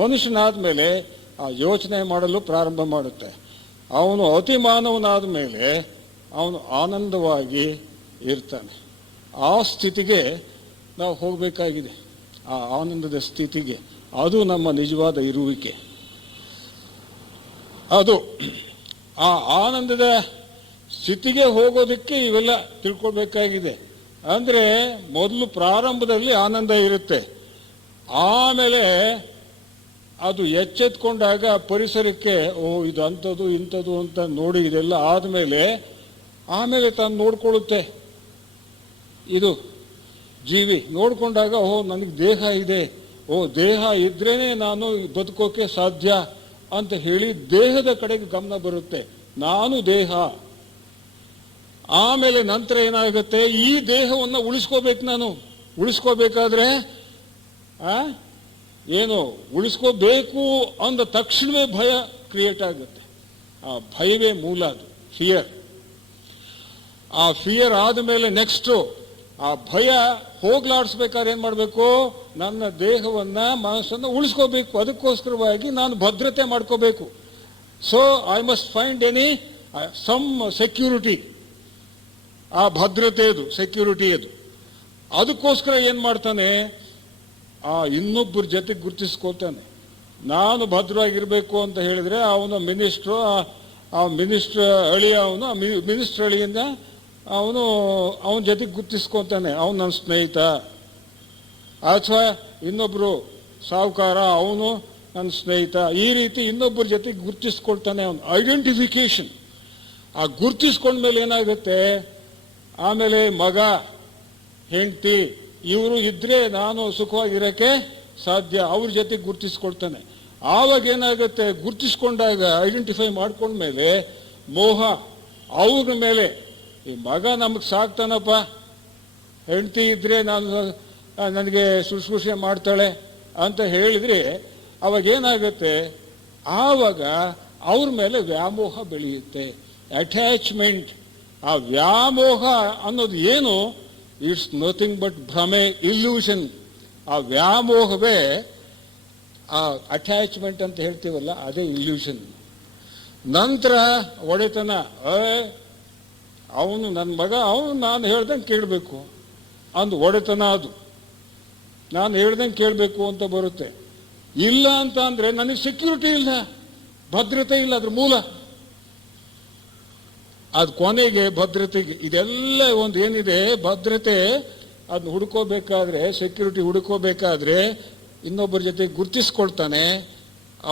ಮನುಷ್ಯನಾದ ಮೇಲೆ ಆ ಯೋಚನೆ ಮಾಡಲು ಪ್ರಾರಂಭ ಮಾಡುತ್ತೆ. ಅವನು ಅತಿ ಮಾನವನಾದ ಮೇಲೆ ಅವನು ಆನಂದವಾಗಿ ಇರ್ತಾನೆ. ಆ ಸ್ಥಿತಿಗೆ ನಾವು ಹೋಗಬೇಕಾಗಿದೆ, ಆ ಆನಂದದ ಸ್ಥಿತಿಗೆ. ಅದು ನಮ್ಮ ನಿಜವಾದ ಇರುವಿಕೆ. ಅದು ಆ ಆನಂದದ ಸ್ಥಿತಿಗೆ ಹೋಗೋದಕ್ಕೆ ಇವೆಲ್ಲ ತಿಳ್ಕೊಳ್ಬೇಕಾಗಿದೆ. ಅಂದರೆ ಮೊದಲು ಪ್ರಾರಂಭದಲ್ಲಿ ಆನಂದ ಇರುತ್ತೆ, ಆಮೇಲೆ ಅದು ಎಚ್ಚೆತ್ಕೊಂಡಾಗ ಪರಿಸರಕ್ಕೆ ಇದು ಅಂಥದ್ದು ಇಂಥದ್ದು ಅಂತ ನೋಡಿ ಇದೆಲ್ಲ ಆಮೇಲೆ ತಾನು ನೋಡ್ಕೊಳ್ಳುತ್ತೆ. ಇದು ಜೀವಿ ನೋಡ್ಕೊಂಡಾಗ ನನಗೆ ದೇಹ ಇದೆ, ದೇಹ ಇದ್ರೇನೆ ನಾನು ಬದುಕೋಕೆ ಸಾಧ್ಯ ಅಂತ ಹೇಳಿ ದೇಹದ ಕಡೆಗೆ ಗಮನ ಬರುತ್ತೆ, ನಾನು ದೇಹ. ಆಮೇಲೆ ನಂತರ ಏನಾಗುತ್ತೆ, ಈ ದೇಹವನ್ನು ಉಳಿಸ್ಕೋಬೇಕು. ನಾನು ಉಳಿಸ್ಕೋಬೇಕಾದ್ರೆ ಏನು ಉಳಿಸ್ಕೋಬೇಕು ಅಂದ ತಕ್ಷಣವೇ ಭಯ ಕ್ರಿಯೇಟ್ ಆಗುತ್ತೆ. ಆ ಭಯವೇ ಮೂಲ, ಅದು ಫಿಯರ್. ಆ ಫಿಯರ್ ಆದಮೇಲೆ ನೆಕ್ಸ್ಟು ಆ ಭಯ ಹೋಗ್ಲಾಡಿಸ್ಬೇಕಾದ್ರೆ ಏನು ಮಾಡಬೇಕು, ನನ್ನ ದೇಹವನ್ನು ಮನಸ್ಸನ್ನು ಉಳಿಸ್ಕೋಬೇಕು. ಅದಕ್ಕೋಸ್ಕರವಾಗಿ ನಾನು ಭದ್ರತೆ ಮಾಡ್ಕೋಬೇಕು. So I must find some security. ಆ ಭದ್ರತೆಯದು, ಸೆಕ್ಯೂರಿಟಿಯದು. ಅದಕ್ಕೋಸ್ಕರ ಏನು ಮಾಡ್ತಾನೆ, ಆ ಇನ್ನೊಬ್ಬರ ಜೊತೆಗೆ ಗುರುತಿಸ್ಕೊಳ್ತಾನೆ. ನಾನು ಭದ್ರವಾಗಿರಬೇಕು ಅಂತ ಹೇಳಿದ್ರೆ ಅವನು ಮಿನಿಸ್ಟ್ರು, ಆ ಮಿನಿಸ್ಟ್ರ್ ಅಳಿಯ, ಅವನು ಮಿನಿಸ್ಟ್ರ್ ಅಳಿಯಿಂದ ಅವನ ಜೊತೆಗೆ ಗುರುತಿಸ್ಕೊತಾನೆ, ಅವನು ನನ್ನ ಸ್ನೇಹಿತ. ಅಥವಾ ಇನ್ನೊಬ್ಬರು ಸಾಹುಕಾರ, ಅವನು ನನ್ನ ಸ್ನೇಹಿತ. ಈ ರೀತಿ ಇನ್ನೊಬ್ಬರ ಜೊತೆಗೆ ಗುರುತಿಸ್ಕೊಳ್ತಾನೆ ಅವನು. ಐಡೆಂಟಿಫಿಕೇಶನ್. ಆ ಗುರುತಿಸ್ಕೊಂಡ್ಮೇಲೆ ಏನಾಗುತ್ತೆ, ಆಮೇಲೆ ಮಗ, ಹೆಂಡತಿ ಇವರು ಇದ್ರೆ ನಾನು ಸುಖವಾಗಿರೋಕ್ಕೆ ಸಾಧ್ಯ, ಅವ್ರ ಜೊತೆಗೆ ಗುರುತಿಸ್ಕೊಳ್ತಾನೆ. ಆವಾಗ ಏನಾಗುತ್ತೆ, ಗುರುತಿಸ್ಕೊಂಡಾಗ, ಐಡೆಂಟಿಫೈ ಮಾಡ್ಕೊಂಡ್ಮೇಲೆ ಮೋಹ ಅವ್ರ ಮೇಲೆ. ಈ ಮಗ ನಮಗೆ ಸಾಕ್ತಾನಪ್ಪ, ಹೆಂಡತಿ ಇದ್ರೆ ನನಗೆ ಶುಶ್ರೂಷೆ ಮಾಡ್ತಾಳೆ ಅಂತ ಹೇಳಿದ್ರೆ ಅವಾಗೇನಾಗುತ್ತೆ, ಆವಾಗ ಅವ್ರ ಮೇಲೆ ವ್ಯಾಮೋಹ ಬೆಳೆಯುತ್ತೆ, ಅಟ್ಯಾಚ್ಮೆಂಟ್. ಆ ವ್ಯಾಮೋಹ ಅನ್ನೋದು ಏನು, ಇಟ್ಸ್ ನಥಿಂಗ್ ಬಟ್ ಭ್ರಮೆ, ಇಲ್ಯೂಷನ್. ಆ ವ್ಯಾಮೋಹವೇ ಆ ಅಟ್ಯಾಚ್ಮೆಂಟ್ ಅಂತ ಹೇಳ್ತೀವಲ್ಲ, ಅದೇ ಇಲ್ಯೂಷನ್. ನಂತರ ಒಡೆತನ, ಅವನು ನನ್ನ ಮಗ, ಅವನು ನಾನು ಹೇಳ್ದಂಗೆ ಕೇಳಬೇಕು ಅಂದು ಒಡೆತನ. ಅದು ನಾನು ಹೇಳ್ದಂಗೆ ಕೇಳಬೇಕು ಅಂತ ಬರುತ್ತೆ. ಇಲ್ಲ ಅಂತ ಅಂದರೆ ನನಗೆ ಸೆಕ್ಯೂರಿಟಿ ಇಲ್ಲ, ಭದ್ರತೆ ಇಲ್ಲ. ಅದ್ರ ಮೂಲ ಅದು ಕೊನೆಗೆ ಭದ್ರತೆಗೆ. ಇದೆಲ್ಲ ಒಂದು ಏನಿದೆ ಭದ್ರತೆ, ಅದನ್ನ ಹುಡ್ಕೋಬೇಕಾದ್ರೆ, ಸೆಕ್ಯೂರಿಟಿ ಹುಡ್ಕೋಬೇಕಾದ್ರೆ ಇನ್ನೊಬ್ಬರ ಜೊತೆ ಗುರುತಿಸ್ಕೊಳ್ತಾನೆ,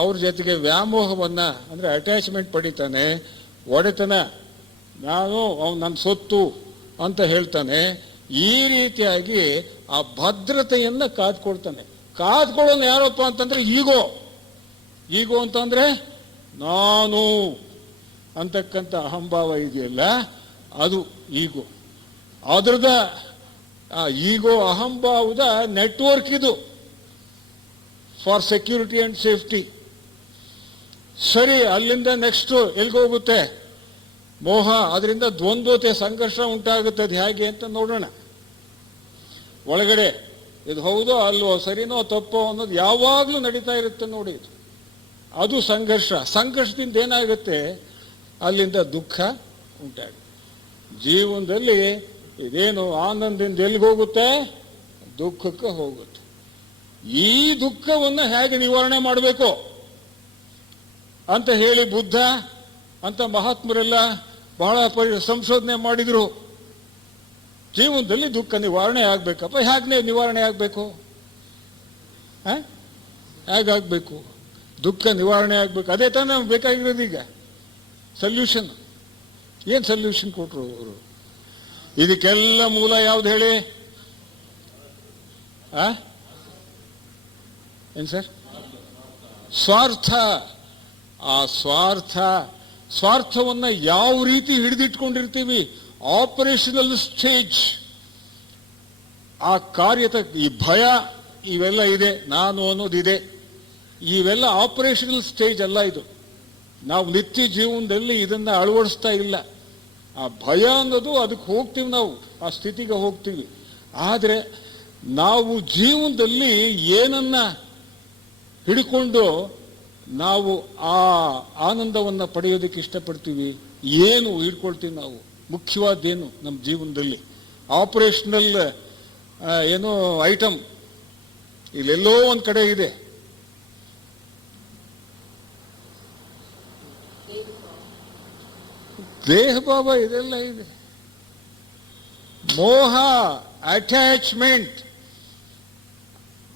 ಅವ್ರ ಜೊತೆಗೆ ವ್ಯಾಮೋಹವನ್ನು ಅಂದರೆ ಅಟ್ಯಾಚ್ಮೆಂಟ್ ಪಡಿತಾನೆ, ಒಡೆತನ, ಅವನು ನನ್ನ ಸೊತ್ತು ಅಂತ ಹೇಳ್ತಾನೆ. ಈ ರೀತಿಯಾಗಿ ಆ ಭದ್ರತೆಯನ್ನು ಕಾದ್ಕೊಳ್ತಾನೆ. ಕಾದ್ಕೊಳ್ಳೋನು ಯಾರಪ್ಪ ಅಂತಂದ್ರೆ ಈಗೋ ಅಂತಂದ್ರೆ ನಾನು ಅಂತಕ್ಕಂಥ ಅಹಂಭಾವ ಇದೆಯಲ್ಲ, ಅದು ಈಗೋ. ಅದ್ರದ ಆ ಈಗೋ ಅಹಂಭಾವದ ನೆಟ್ವರ್ಕ್ ಇದು ಫಾರ್ ಸೆಕ್ಯೂರಿಟಿ ಅಂಡ್ ಸೇಫ್ಟಿ. ಸರಿ, ಅಲ್ಲಿಂದ ನೆಕ್ಸ್ಟ್ ಎಲ್ಗೋಗುತ್ತೆ, ಮೋಹ. ಅದರಿಂದ ದ್ವಂದ್ವತೆ, ಸಂಘರ್ಷ ಉಂಟಾಗುತ್ತೆ. ಅದು ಹೇಗೆ ಅಂತ ನೋಡೋಣ. ಒಳಗಡೆ ಇದು ಹೌದೋ ಅಲ್ವೋ, ಸರಿನೋ ತಪ್ಪೋ ಅನ್ನೋದು ಯಾವಾಗಲೂ ನಡೀತಾ ಇರುತ್ತೆ ನೋಡಿ. ಇದು ಅದು ಸಂಘರ್ಷ. ಸಂಘರ್ಷದಿಂದ ಏನಾಗುತ್ತೆ, ಅಲ್ಲಿಂದ ದುಃಖ ಉಂಟಾಗುತ್ತೆ. ಜೀವನದಲ್ಲಿ ಇದೇನು ಆನಂದದಿಂದ ಎಲ್ಲಿಗೋಗುತ್ತೆ, ದುಃಖಕ್ಕೆ ಹೋಗುತ್ತೆ. ಈ ದುಃಖವನ್ನು ಹೇಗೆ ನಿವಾರಣೆ ಮಾಡಬೇಕು ಅಂತ ಹೇಳಿ ಬುದ್ಧ ಅಂತ ಮಹಾತ್ಮರೆಲ್ಲ ಬಹಳ ಸಂಶೋಧನೆ ಮಾಡಿದ್ರು. ಜೀವನದಲ್ಲಿ ದುಃಖ ನಿವಾರಣೆ ಆಗ್ಬೇಕಪ್ಪ, ಹೇಗೆ ನಿವಾರಣೆ ಆಗಬೇಕು, ಹೇಗಾಗಬೇಕು, ದುಃಖ ನಿವಾರಣೆ ಆಗ್ಬೇಕು. ಅದೇ ತಾನೇ ನಮ್ಗೆ ಬೇಕಾಗಿರೋದು. ಈಗ ಸೊಲ್ಯೂಷನ್ ಏನು ಸೊಲ್ಯೂಷನ್ ಕೊಟ್ಟರು ಅವರು? ಇದಕ್ಕೆಲ್ಲ ಮೂಲ ಯಾವ್ದು ಹೇಳಿ? ಏನು ಸರ್? ಸ್ವಾರ್ಥ. ಆ ಸ್ವಾರ್ಥವನ್ನು ಯಾವ ರೀತಿ ಹಿಡಿದಿಟ್ಕೊಂಡಿರ್ತೀವಿ, ಆಪರೇಷನಲ್ ಸ್ಟೇಜ್. ಆ ಕಾರ್ಯದ ಈ ಭಯ ಇವೆಲ್ಲ ಇದೆ, ನಾನು ಅನ್ನೋದಿದೆ, ಇವೆಲ್ಲ ಆಪರೇಷನಲ್ ಸ್ಟೇಜ್ ಅಲ್ಲ. ಇದು ನಾವು ನಿತ್ಯ ಜೀವನದಲ್ಲಿ ಇದನ್ನ ಅಳವಡಿಸ್ತಾ ಇಲ್ಲ. ಆ ಭಯ ಅನ್ನೋದು ಅದಕ್ಕೆ ಹೋಗ್ತೀವಿ, ನಾವು ಆ ಸ್ಥಿತಿಗೆ ಹೋಗ್ತೀವಿ. ಆದರೆ ನಾವು ಜೀವನದಲ್ಲಿ ಏನನ್ನ ಹಿಡ್ಕೊಂಡು ನಾವು ಆ ಆನಂದವನ್ನು ಪಡೆಯೋದಕ್ಕೆ ಇಷ್ಟಪಡ್ತೀವಿ, ಏನು ಹಿಡ್ಕೊಳ್ತೀವಿ ನಾವು, ಮುಖ್ಯವಾದ್ದೇನು ನಮ್ಮ ಜೀವನದಲ್ಲಿ? ಆಪರೇಷನಲ್ ಏನೋ ಐಟಮ್ ಇಲ್ಲೆಲ್ಲೋ ಒಂದು ಕಡೆ ಇದೆ. ದೇಹ ಭಾವ ಇದೆಲ್ಲ ಇದೆ. ಮೋಹ, attachment,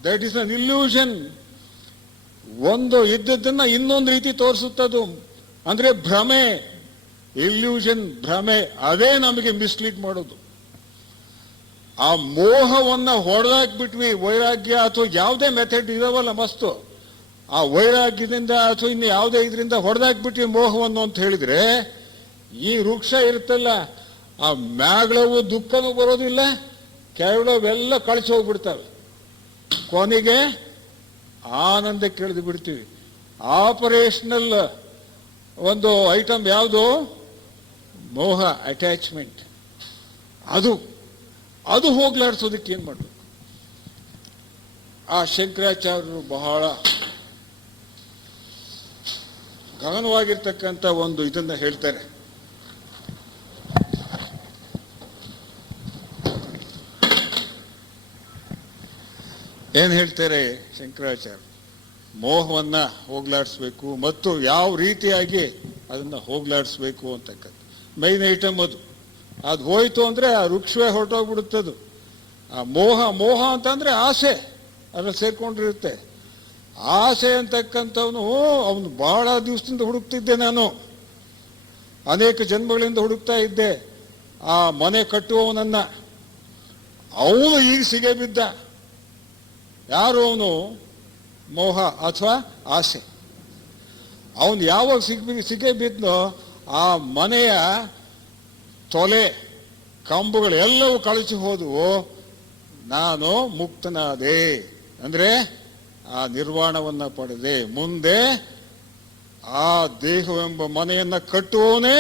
that is an illusion. ಒಂದು ಇದ್ದದ್ದನ್ನ ಇನ್ನೊಂದು ರೀತಿ ತೋರಿಸುತ್ತದು, ಅಂದ್ರೆ ಭ್ರಮೆ, ಇಲ್ಯೂಷನ್, ಭ್ರಮೆ. ಅದೇ ನಮಗೆ ಮಿಸ್ಲೀಡ್ ಮಾಡೋದು. ಆ ಮೋಹವನ್ನ ಹೊಡೆದಾಕ್ಬಿಟ್ವಿ, ವೈರಾಗ್ಯ ಅಥವಾ ಯಾವುದೇ ಮೆಥಡ್ ಇದಾವಲ್ಲ ಮಸ್ತು, ಆ ವೈರಾಗ್ಯದಿಂದ ಅಥವಾ ಇನ್ನು ಯಾವುದೇ ಇದರಿಂದ ಹೊಡೆದಾಕ್ಬಿಟ್ವಿ ಮೋಹವನ್ನು ಅಂತ ಹೇಳಿದ್ರೆ, ಈ ವೃಕ್ಷ ಇರುತ್ತಲ್ಲ, ಆ ಮ್ಯಾಗಳವು ದುಃಖನೂ ಬರೋದಿಲ್ಲ, ಕೆಳವೆಲ್ಲ ಕಳಚಿ ಹೋಗ್ಬಿಡ್ತವೆ, ಕೊನೆಗೆ ಆನಂದಕ್ಕೆ ಇಳಿದು ಬಿಡ್ತೀವಿ. ಆಪರೇಷನಲ್ ಒಂದು ಐಟಮ್ ಯಾವುದು? ಮೋಹ, ಅಟ್ಯಾಚ್ಮೆಂಟ್. ಅದು ಹೋಗ್ಲಾಡ್ಸೋದಕ್ಕೆ ಏನ್ ಮಾಡಬೇಕು? ಆ ಶಂಕರಾಚಾರ್ಯರು ಬಹಳ ಗಹನವಾಗಿರ್ತಕ್ಕಂಥ ಒಂದು ಇದನ್ನ ಹೇಳ್ತಾರೆ. ಏನ್ ಹೇಳ್ತಾರೆ ಶಂಕರಾಚಾರ್ಯ? ಮೋಹವನ್ನ ಹೋಗ್ಲಾಡಿಸ್ಬೇಕು ಮತ್ತು ಯಾವ ರೀತಿಯಾಗಿ ಅದನ್ನ ಹೋಗ್ಲಾಡಿಸ್ಬೇಕು ಅಂತಕ್ಕಂಥ ಮೈನ್ ಐಟಮ್ ಅದು ಹೋಯ್ತು ಅಂದ್ರೆ ಆ ವೃಕ್ಷವೇ ಹೊರಟೋಗ್ಬಿಡುತ್ತದು. ಆ ಮೋಹ ಅಂತಂದ್ರೆ ಆಸೆ, ಅದ್ರಲ್ಲಿ ಸೇರ್ಕೊಂಡಿರುತ್ತೆ. ಆಸೆ ಅಂತಕ್ಕಂಥವನು ಅವನು ಬಹಳ ದಿವಸದಿಂದ ಹುಡುಕ್ತಿದ್ದೆ ನಾನು, ಅನೇಕ ಜನ್ಮಗಳಿಂದ ಹುಡುಕ್ತಾ ಇದ್ದೆ ಆ ಮನೆ ಕಟ್ಟುವವನನ್ನ. ಅವನು ಈಗ ಸಿಗೇ ಬಿದ್ದ. ಯಾರು ಅವನು? ಮೋಹ ಅಥವಾ ಆಸೆ. ಅವನು ಯಾವಾಗ ಸಿಗೇ ಬಿದ್ನೋ ಆ ಮನೆಯ ತೊಲೆ ಕಂಬುಗಳು ಎಲ್ಲವೂ ಕಳಚಿ ಹೋದವು. ನಾನು ಮುಕ್ತನಾದೆ, ಅಂದ್ರೆ ಆ ನಿರ್ವಾಣವನ್ನ ಪಡೆದೆ. ಮುಂದೆ ಆ ದೇಹವೆಂಬ ಮನೆಯನ್ನ ಕಟ್ಟುವವನೇ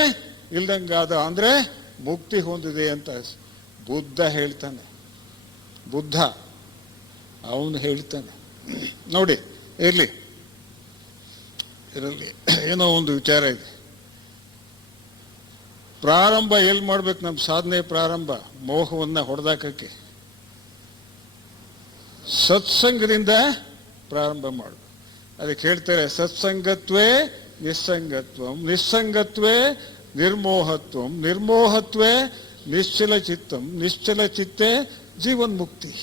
ಇಲ್ದಂಗಾದ, ಅಂದ್ರೆ ಮುಕ್ತಿ ಹೊಂದಿದೆ ಅಂತ ಬುದ್ಧ ಹೇಳ್ತಾನೆ. ಬುದ್ಧ ಅವನು ಹೇಳ್ತಾನೆ. ನೋಡಿ, ಇರಲಿ ಏನೋ ಒಂದು ವಿಚಾರ ಇದೆ. ಪ್ರಾರಂಭ ಎಲ್ಲಿ ಮಾಡ್ಬೇಕು ನಮ್ಮ ಸಾಧನೆ? ಪ್ರಾರಂಭ ಮೋಹವನ್ನ ಹೊಡೆದಾಕಕ್ಕೆ ಸತ್ಸಂಗದಿಂದ ಪ್ರಾರಂಭ ಮಾಡಬೇಕು. ಅದಕ್ಕೆ ಹೇಳ್ತಾರೆ, ಸತ್ಸಂಗತ್ವೇ ನಿಸ್ಸಂಗತ್ವಂ, ನಿಸ್ಸಂಗತ್ವೇ ನಿರ್ಮೋಹತ್ವಂ, ನಿರ್ಮೋಹತ್ವೇ ನಿಶ್ಚಲ ಚಿತ್ತಂ, ನಿಶ್ಚಲ ಚಿತ್ತೇ ಜೀವನ್ಮುಕ್ತಿ.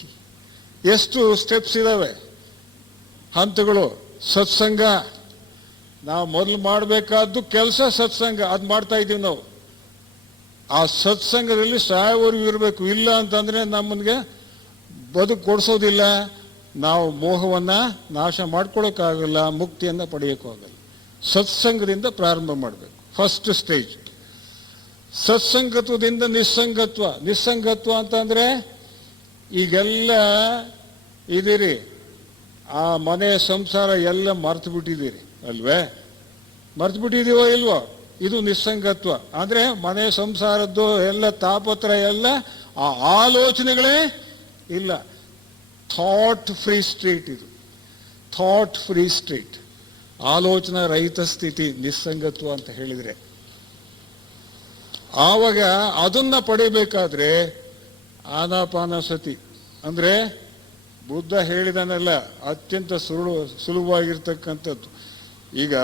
ಎಷ್ಟು ಸ್ಟೆಪ್ಸ್ ಇದಾವೆ, ಹಂತಗಳು. ಸತ್ಸಂಗ ನಾವು ಮೊದಲು ಮಾಡಬೇಕಾದ್ದು ಕೆಲಸ ಸತ್ಸಂಗ, ಅದು ಮಾಡ್ತಾ ಇದ್ದೀವಿ ನಾವು. ಆ ಸತ್ಸಂಗದಲ್ಲಿ ಸಾಯವರೆಗೂ ಇರಬೇಕು. ಇಲ್ಲ ಅಂತಂದ್ರೆ ನಮ್ಮನ್ಗೆ ಬದುಕು ಕೊಡಿಸೋದಿಲ್ಲ, ನಾವು ಮೋಹವನ್ನ ನಾಶ ಮಾಡ್ಕೊಳಕ್ಕಾಗಲ್ಲ, ಮುಕ್ತಿಯನ್ನ ಪಡೆಯೋಕ್ಕಾಗಲ್ಲ. ಸತ್ಸಂಗದಿಂದ ಪ್ರಾರಂಭ ಮಾಡಬೇಕು, ಫಸ್ಟ್ ಸ್ಟೇಜ್. ಸತ್ಸಂಗತ್ವದಿಂದ ನಿಸ್ಸಂಗತ್ವ. ನಿಸ್ಸಂಗತ್ವ ಅಂತಂದ್ರೆ ಈಗೆಲ್ಲ ಇದೀರಿ, ಆ ಮನೆ ಸಂಸಾರ ಎಲ್ಲ ಮರ್ತು ಬಿಟ್ಟಿದ್ದೀರಿ ಅಲ್ವೇ? ಮರ್ತು ಬಿಟ್ಟಿದೀವೋ ಇಲ್ವೋ? ಇದು ನಿಸ್ಸಂಗತ್ವ. ಅಂದ್ರೆ ಮನೆ ಸಂಸಾರದ್ದು ಎಲ್ಲ ತಾಪತ್ರ, ಎಲ್ಲ ಆ ಆಲೋಚನೆಗಳೇ ಇಲ್ಲ. ಥಾಟ್ ಫ್ರೀ ಸ್ಟ್ರೀಟ್ ಇದು, ಥಾಟ್ ಫ್ರೀ ಸ್ಟ್ರೀಟ್, ಆಲೋಚನಾ ರಹಿತ ಸ್ಥಿತಿ ನಿಸ್ಸಂಗತ್ವ ಅಂತ ಹೇಳಿದ್ರೆ. ಆವಾಗ ಅದನ್ನ ಪಡಿಬೇಕಾದ್ರೆ ಆನಾಪಾನಸತಿ ಅಂದ್ರೆ ಬುದ್ಧ ಹೇಳಿದನಲ್ಲ, ಅತ್ಯಂತ ಸುಲಭವಾಗಿರ್ತಕ್ಕಂಥದ್ದು. ಈಗ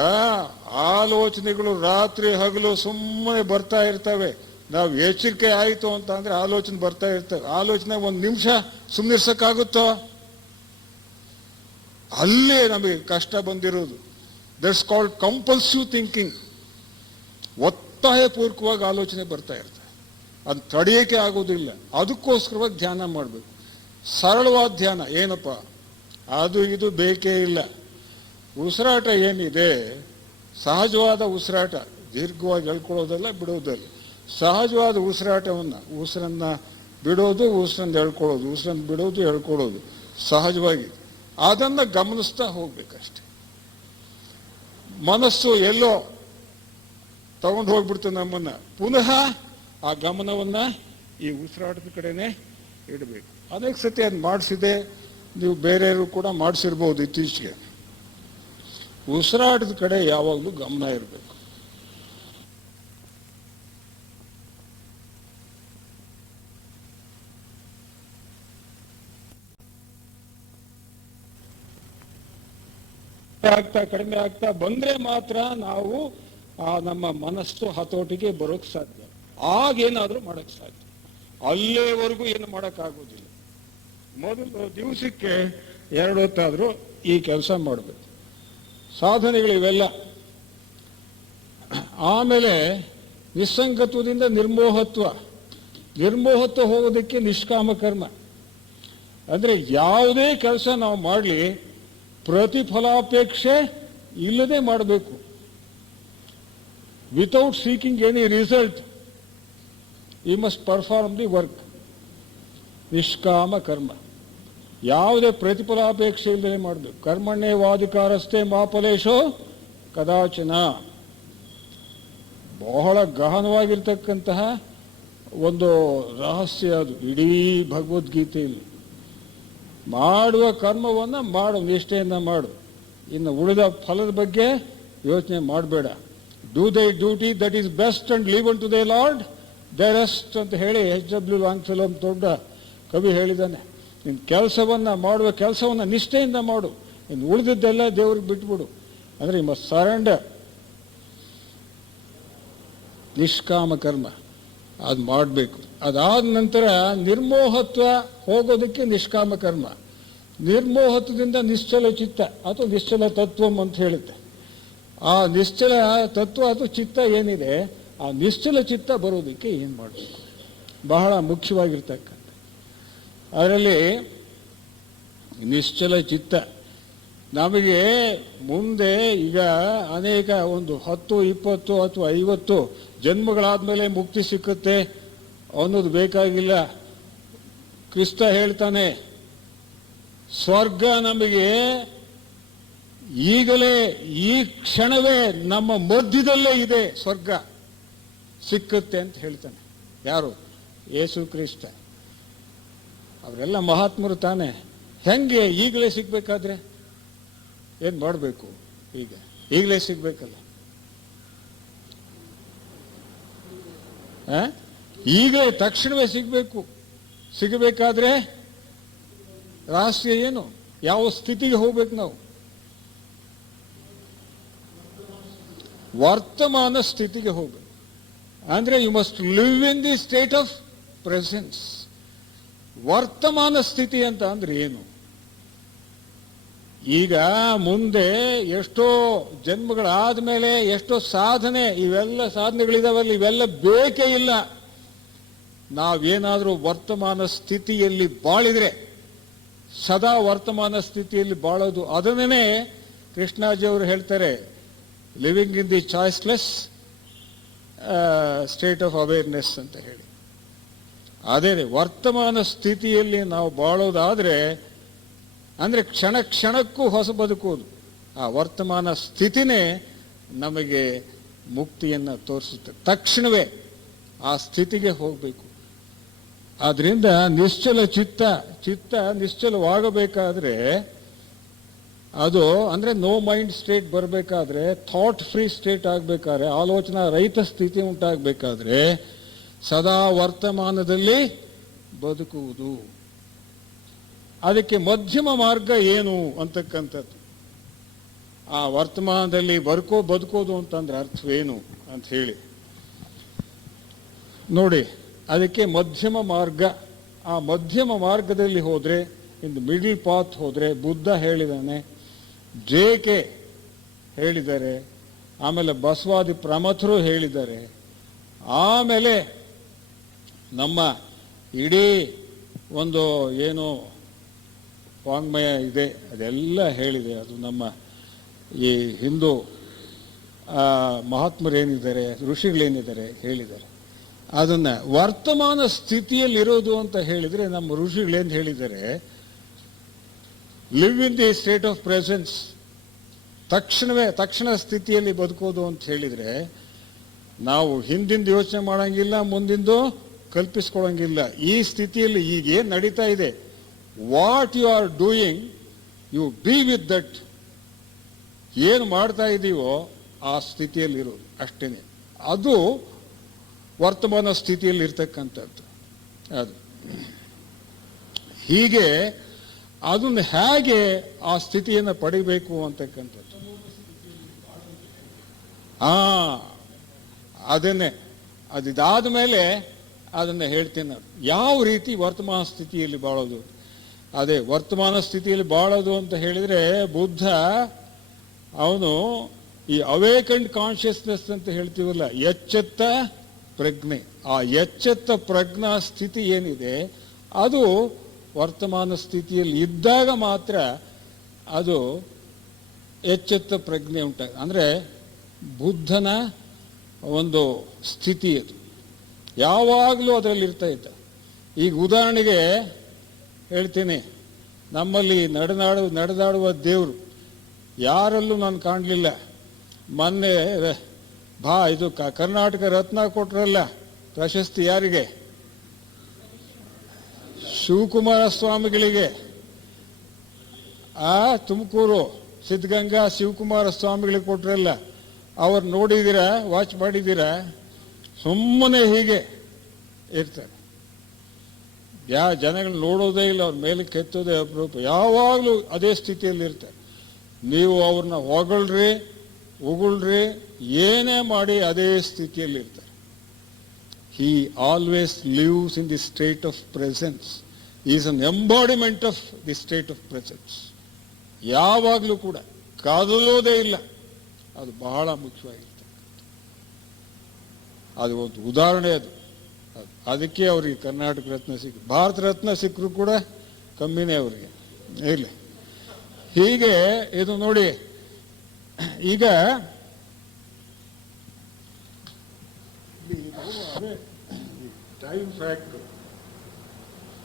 ಆಲೋಚನೆಗಳು ರಾತ್ರಿ ಹಗಲು ಸುಮ್ಮನೆ ಬರ್ತಾ ಇರ್ತವೆ. ನಾವು ಎಚ್ಚರಿಕೆ ಆಯಿತು ಅಂತ ಅಂದ್ರೆ ಆಲೋಚನೆ ಬರ್ತಾ ಇರ್ತವೆ. ಆಲೋಚನೆ ಒಂದು ನಿಮಿಷ ಸುಮ್ಮನಿರ್ಸಕ್ಕಾಗುತ್ತೋ? ಅಲ್ಲೇ ನಮಗೆ ಕಷ್ಟ ಬಂದಿರೋದು. That's called compulsive thinking. ಒತ್ತಾಯಪೂರ್ವಕವಾಗಿ ಆಲೋಚನೆ ಬರ್ತಾ ಇರ್ತವೆ, ಅದು ತಡೆಯೋಕೆ ಆಗೋದಿಲ್ಲ. ಅದಕ್ಕೋಸ್ಕರವಾಗಿ ಧ್ಯಾನ ಮಾಡಬೇಕು. ಸರಳವಾದ ಧ್ಯಾನ ಏನಪ್ಪ, ಅದು ಇದು ಬೇಕೇ ಇಲ್ಲ. ಉಸಿರಾಟ ಏನಿದೆ ಸಹಜವಾದ ಉಸಿರಾಟ, ದೀರ್ಘವಾಗಿ ಎಳ್ಕೊಳ್ಳೋದಲ್ಲ ಬಿಡೋದಲ್ಲ, ಸಹಜವಾದ ಉಸಿರಾಟವನ್ನು, ಉಸಿರನ್ನು ಬಿಡೋದು, ಉಸಿರನ್ನು ಎಳ್ಕೊಳ್ಳೋದು, ಉಸಿರನ್ನು ಬಿಡೋದು ಎಳ್ಕೊಳ್ಳೋದು ಸಹಜವಾಗಿ, ಅದನ್ನು ಗಮನಿಸ್ತಾ ಹೋಗ್ಬೇಕಷ್ಟೆ. ಮನಸ್ಸು ಎಲ್ಲೋ ತಗೊಂಡು ಹೋಗ್ಬಿಡ್ತದೆ ನಮ್ಮನ್ನ, ಪುನಃ ಆ ಗಮನವನ್ನು ಈ ಉಸಿರಾಟದ ಕಡೆನೆ ಇಡಬೇಕು. ಅನೇಕ ಸತಿ ಅದು ಮಾಡಿಸಿದೆ, ನೀವು ಬೇರೆಯವರು ಕೂಡ ಮಾಡಿಸಿರ್ಬೋದು ಇತ್ತೀಚೆಗೆ. ಉಸಿರಾಟದ ಕಡೆ ಯಾವಾಗಲೂ ಗಮನ ಇರಬೇಕು. ಕಡಿಮೆ ಆಗ್ತಾ ಬಂದ್ರೆ ಮಾತ್ರ ನಾವು ಆ ನಮ್ಮ ಮನಸ್ಸು ಹತೋಟಿಗೆ ಬರೋಕ್ ಸಾಧ್ಯ, ಆಗೇನಾದ್ರೂ ಮಾಡಕ್ ಸಾಧ್ಯ. ಅಲ್ಲೇವರೆಗೂ ಏನು ಮಾಡೋಕ್ಕಾಗೋದಿಲ್ಲ. ಮೊದಲು ದಿವಸಕ್ಕೆ 2 ಹೊತ್ತಾದ್ರೂ ಈ ಕೆಲಸ ಮಾಡಬೇಕು, ಸಾಧನೆಗಳಿವೆಲ್ಲ. ಆಮೇಲೆ ನಿಸ್ಸಂಗತ್ವದಿಂದ ನಿರ್ಮೋಹತ್ವ, ನಿರ್ಮೋಹತ್ವ ಹೋಗೋದಕ್ಕೆ ನಿಷ್ಕಾಮ ಕರ್ಮ. ಅಂದ್ರೆ ಯಾವುದೇ ಕೆಲಸ ನಾವು ಮಾಡಲಿ ಪ್ರತಿಫಲಾಪೇಕ್ಷೆ ಇಲ್ಲದೆ ಮಾಡಬೇಕು. Without seeking any result you must perform the work. ನಿಷ್ಕಾಮ ಕರ್ಮ, ಯಾವುದೇ ಪ್ರತಿಫಲಾಪೇಕ್ಷೆ ಇಲ್ಲದೆ ಮಾಡಬೇಕು. ಕರ್ಮಣ್ಯೇವಾಧಿಕಾರಸ್ಥೆ ಮಾಫಲೇಶೋ ಕದಾಚನ. ಬಹಳ ಗಹನವಾಗಿರ್ತಕ್ಕಂತಹ ಒಂದು ರಹಸ್ಯ ಅದು ಇಡೀ ಭಗವದ್ಗೀತೆಯಲ್ಲಿ. ಮಾಡುವ ಕರ್ಮವನ್ನು ಮಾಡು, ನಿಷ್ಠೆಯಿಂದ ಮಾಡು, ಇನ್ನು ಉಳಿದ ಫಲದ ಬಗ್ಗೆ ಯೋಚನೆ ಮಾಡಬೇಡ. Do thy duty that is best and leave unto thy Lord the rest ಅಂತ ಹೇಳಿ H.W. ಲಾಂಗ್ಫೆಲೋ ದೊಡ್ಡ ಕವಿ ಹೇಳಿದ್ದಾನೆ. ನಿನ್ನ ಕೆಲಸವನ್ನು ಮಾಡುವ ಕೆಲಸವನ್ನು ನಿಷ್ಠೆಯಿಂದ ಮಾಡು, ಇನ್ನು ಉಳಿದಿದ್ದೆಲ್ಲ ದೇವ್ರಿಗೆ ಬಿಟ್ಬಿಡು. ಅಂದರೆ ಈ ಮಸ್ಟ್ ಸರೆಂಡರ್. ನಿಷ್ಕಾಮ ಕರ್ಮ ಅದು ಮಾಡಬೇಕು. ಅದಾದ ನಂತರ ನಿರ್ಮೋಹತ್ವ ಹೋಗೋದಕ್ಕೆ ನಿಷ್ಕಾಮ ಕರ್ಮ. ನಿರ್ಮೋಹತ್ವದಿಂದ ನಿಶ್ಚಲ ಚಿತ್ತ ಅಥವಾ ನಿಶ್ಚಲ ತತ್ವಂ ಅಂತ ಹೇಳುತ್ತೆ. ಆ ನಿಶ್ಚಲ ತತ್ವ ಅಥವಾ ಚಿತ್ತ ಏನಿದೆ, ಆ ನಿಶ್ಚಲ ಚಿತ್ತ ಬರೋದಕ್ಕೆ ಏನು ಮಾಡಬೇಕು, ಬಹಳ ಮುಖ್ಯವಾಗಿರ್ತಕ್ಕಂಥ. ಅದರಲ್ಲಿ ನಿಶ್ಚಲ ಚಿತ್ತ ನಮಗೆ ಮುಂದೆ ಈಗ ಅನೇಕ ಒಂದು 10, 20 ಅಥವಾ 50 ಜನ್ಮಗಳಾದ್ಮೇಲೆ ಮುಕ್ತಿ ಸಿಕ್ಕುತ್ತೆ ಅನ್ನೋದು ಬೇಕಾಗಿಲ್ಲ. ಕ್ರಿಸ್ತ ಹೇಳ್ತಾನೆ, ಸ್ವರ್ಗ ನಮಗೆ ಈಗಲೇ ಈ ಕ್ಷಣವೇ ನಮ್ಮ ಮಧ್ಯದಲ್ಲೇ ಇದೆ, ಸ್ವರ್ಗ ಸಿಕ್ಕುತ್ತೆ ಅಂತ ಹೇಳ್ತಾನೆ. ಯಾರು? ಯೇಸು ಕ್ರಿಸ್ತ. ಅವರೆಲ್ಲ ಮಹಾತ್ಮರು ತಾನೆ. ಹೆಂಗೆ ಈಗಲೇ ಸಿಗ್ಬೇಕಾದ್ರೆ ಏನು ಮಾಡಬೇಕು? ಈಗಲೇ ಸಿಗ್ಬೇಕಲ್ಲ. ಈಗಲೇ ತಕ್ಷಣವೇ ಸಿಗಬೇಕು. ಸಿಗಬೇಕಾದ್ರೆ ರಹಸ್ಯ ಏನು? ಯಾವ ಸ್ಥಿತಿಗೆ ಹೋಗ್ಬೇಕು ನಾವು? ವರ್ತಮಾನ ಸ್ಥಿತಿಗೆ ಹೋಗ್ಬೇಕು. ಅಂದ್ರೆ you must live in the state of presence. ವರ್ತಮಾನ ಸ್ಥಿತಿ ಅಂತ ಅಂದ್ರೆ ಏನು? ಈಗ ಮುಂದೆ ಎಷ್ಟೋ ಜನ್ಮಗಳಾದ ಮೇಲೆ ಎಷ್ಟೋ ಸಾಧನೆ, ಇವೆಲ್ಲ ಸಾಧನೆಗಳಿದಾವಲ್ಲ, ಇವೆಲ್ಲ ಬೇಕೇ ಇಲ್ಲ. ನಾವೇನಾದರೂ ವರ್ತಮಾನ ಸ್ಥಿತಿಯಲ್ಲಿ ಬಾಳಿದ್ರೆ, ಸದಾ ವರ್ತಮಾನ ಸ್ಥಿತಿಯಲ್ಲಿ ಬಾಳೋದು, ಅದನ್ನೇ ಕೃಷ್ಣಾಜಿಯವರು ಹೇಳ್ತಾರೆ, living in the choiceless state of awareness ಅಂತ ಹೇಳಿ. ಅದೇ ವರ್ತಮಾನ ಸ್ಥಿತಿಯಲ್ಲಿ ನಾವು ಬಾಳೋದಾದ್ರೆ ಅಂದರೆ ಕ್ಷಣ ಕ್ಷಣಕ್ಕೂ ಹೊಸ ಬದುಕುವುದು. ಆ ವರ್ತಮಾನ ಸ್ಥಿತಿನೇ ನಮಗೆ ಮುಕ್ತಿಯನ್ನು ತೋರಿಸುತ್ತೆ. ತಕ್ಷಣವೇ ಆ ಸ್ಥಿತಿಗೆ ಹೋಗಬೇಕು. ಆದ್ರಿಂದ ನಿಶ್ಚಲ ಚಿತ್ತ ನಿಶ್ಚಲವಾಗಬೇಕಾದ್ರೆ, ಅದು ಅಂದರೆ ನೋ ಮೈಂಡ್ ಸ್ಟೇಟ್ ಬರಬೇಕಾದ್ರೆ, ಥಾಟ್ ಫ್ರೀ ಸ್ಟೇಟ್ ಆಗಬೇಕಾದ್ರೆ, ಆಲೋಚನಾ ರಹಿತ ಸ್ಥಿತಿ ಉಂಟಾಗಬೇಕಾದ್ರೆ ಸದಾ ವರ್ತಮಾನದಲ್ಲಿ ಬದುಕುವುದು. ಅದಕ್ಕೆ ಮಧ್ಯಮ ಮಾರ್ಗ ಏನು ಅಂತಕ್ಕಂಥದ್ದು. ಆ ವರ್ತಮಾನದಲ್ಲಿ ಬದುಕೋದು ಅಂತಂದ್ರೆ ಅರ್ಥವೇನು ಅಂತ ಹೇಳಿ ನೋಡಿ. ಅದಕ್ಕೆ ಮಧ್ಯಮ ಮಾರ್ಗ. ಆ ಮಧ್ಯಮ ಮಾರ್ಗದಲ್ಲಿ ಹೋದ್ರೆ, ಇನ್ ಮಿಡಲ್ ಪಾತ್ ಹೋದ್ರೆ, ಬುದ್ಧ ಹೇಳಿದಾನೆ, JK ಹೇಳಿದ್ದಾರೆ, ಆಮೇಲೆ ಬಸವಾದಿ ಪ್ರಮಥರು ಹೇಳಿದ್ದಾರೆ, ಆಮೇಲೆ ನಮ್ಮ ಇಡೀ ಒಂದು ಏನು ವಾಂಗ್ಮಯ ಇದೆ ಅದೆಲ್ಲ ಹೇಳಿದೆ. ಅದು ನಮ್ಮ ಈ ಹಿಂದೂ ಮಹಾತ್ಮರೇನಿದ್ದಾರೆ, ಋಷಿಗಳೇನಿದ್ದಾರೆ ಹೇಳಿದ್ದಾರೆ. ಅದನ್ನು ವರ್ತಮಾನ ಸ್ಥಿತಿಯಲ್ಲಿರೋದು ಅಂತ ಹೇಳಿದರೆ ನಮ್ಮ ಋಷಿಗಳೇನು ಹೇಳಿದ್ದಾರೆ, live in the state of presence, ತಕ್ಷಣ ಸ್ಥಿತಿಯಲ್ಲಿ ಬದುಕೋದು ಅಂತ ಹೇಳಿದರೆ ನಾವು ಹಿಂದಿಂದ ಯೋಚನೆ ಮಾಡೋಂಗಿಲ್ಲ, ಮುಂದಿಂದು ಕಲ್ಪಿಸ್ಕೊಳ್ಳೋಂಗಿಲ್ಲ. ಈ ಸ್ಥಿತಿಯಲ್ಲಿ ಈಗ ಏನು ನಡೀತಾ ಇದೆ, what you are doing you be with that. ಏನು ಮಾಡ್ತಾ ಇದ್ದೀವೋ ಆ ಸ್ಥಿತಿಯಲ್ಲಿರೋದು ಅಷ್ಟೇ. ಅದು ವರ್ತಮಾನ ಸ್ಥಿತಿಯಲ್ಲಿ ಇರ್ತಕ್ಕಂಥದ್ದು. ಅದು ಹೀಗೆ ಅದನ್ನು ಹೇಗೆ ಆ ಸ್ಥಿತಿಯನ್ನು ಪಡಿಬೇಕು ಅಂತಕ್ಕಂಥದ್ದು. ಅದನ್ನೇ ಅದಿದಾದ ಮೇಲೆ ಅದನ್ನು ಹೇಳ್ತೀನಿ ನಾನು, ಯಾವ ರೀತಿ ವರ್ತಮಾನ ಸ್ಥಿತಿಯಲ್ಲಿ ಬಾಳೋದು. ಅದೇ ವರ್ತಮಾನ ಸ್ಥಿತಿಯಲ್ಲಿ ಬಾಳೋದು ಅಂತ ಹೇಳಿದರೆ ಬುದ್ಧ ಅವನು ಈ ಅವೇಕಂಡ್ ಕಾನ್ಷಿಯಸ್ನೆಸ್ ಅಂತ ಹೇಳ್ತೀವಲ್ಲ, ಎಚ್ಚೆತ್ತ ಪ್ರಜ್ಞೆ, ಆ ಎಚ್ಚೆತ್ತ ಪ್ರಜ್ಞಾ ಸ್ಥಿತಿ ಏನಿದೆ ಅದು ವರ್ತಮಾನ ಸ್ಥಿತಿಯಲ್ಲಿ ಇದ್ದಾಗ ಮಾತ್ರ ಅದು ಎಚ್ಚೆತ್ತ ಪ್ರಜ್ಞೆ ಉಂಟಾಗ, ಅಂದರೆ ಬುದ್ಧನ ಒಂದು ಸ್ಥಿತಿ ಅದು ಯಾವಾಗಲೂ ಅದರಲ್ಲಿ ಇರ್ತಾ ಇದ್ದ. ಈಗ ಉದಾಹರಣೆಗೆ ಹೇಳ್ತೀನಿ, ನಮ್ಮಲ್ಲಿ ನಡೆದಾಡುವ ದೇವರು ಯಾರಲ್ಲೂ ನಾನು ಕಾಣಲಿಲ್ಲ. ಮೊನ್ನೆ ಇದು ಕರ್ನಾಟಕ ರತ್ನ ಕೊಟ್ರಲ್ಲ ಪ್ರಶಸ್ತಿ, ಯಾರಿಗೆ? ಶಿವಕುಮಾರ ಸ್ವಾಮಿಗಳಿಗೆ. ತುಮಕೂರು ಸಿದ್ಧಗಂಗಾ ಶಿವಕುಮಾರ ಸ್ವಾಮಿಗಳಿಗೆ ಕೊಟ್ರಲ್ಲ, ಅವ್ರು ನೋಡಿದ್ದೀರಾ, ವಾಚ್ ಮಾಡಿದ್ದೀರಾ? ಸುಮ್ಮನೆ ಹೀಗೆ ಇರ್ತಾರೆ. ಜನಗಳು ನೋಡೋದೇ ಇಲ್ಲ, ಅವ್ರ ಮೇಲೆ ಕೆತ್ತೋದೇ ಅಪರೂಪ, ಯಾವಾಗಲೂ ಅದೇ ಸ್ಥಿತಿಯಲ್ಲಿ ಇರ್ತಾರೆ. ನೀವು ಅವ್ರನ್ನ ಉಗುಳ್ರಿ ಏನೇ ಮಾಡಿ ಅದೇ ಸ್ಥಿತಿಯಲ್ಲಿ ಇರ್ತಾರೆ. He always lives in the state of presence, is an embodiment of the state of presence. ಯಾವಾಗಲೂ ಕೂಡ ಕದಲೋದೇ ಇಲ್ಲ. ಅದು ಬಹಳ ಮುಖ್ಯವಾಗಿರ್ತದೆ. ಅದು ಒಂದು ಉದಾಹರಣೆ. ಅದಕ್ಕೆ ಅವ್ರಿಗೆ ಕರ್ನಾಟಕ ರತ್ನ ಭಾರತ ರತ್ನ ಸಿಕ್ಕರು ಕೂಡ ಕಮ್ಮಿನೇ ಅವರಿಗೆ ಇರಲಿ. ಹೀಗೆ ಇದು ನೋಡಿ, ಈಗ ಟೈಮ್ ಫ್ಯಾಕ್ಟರ್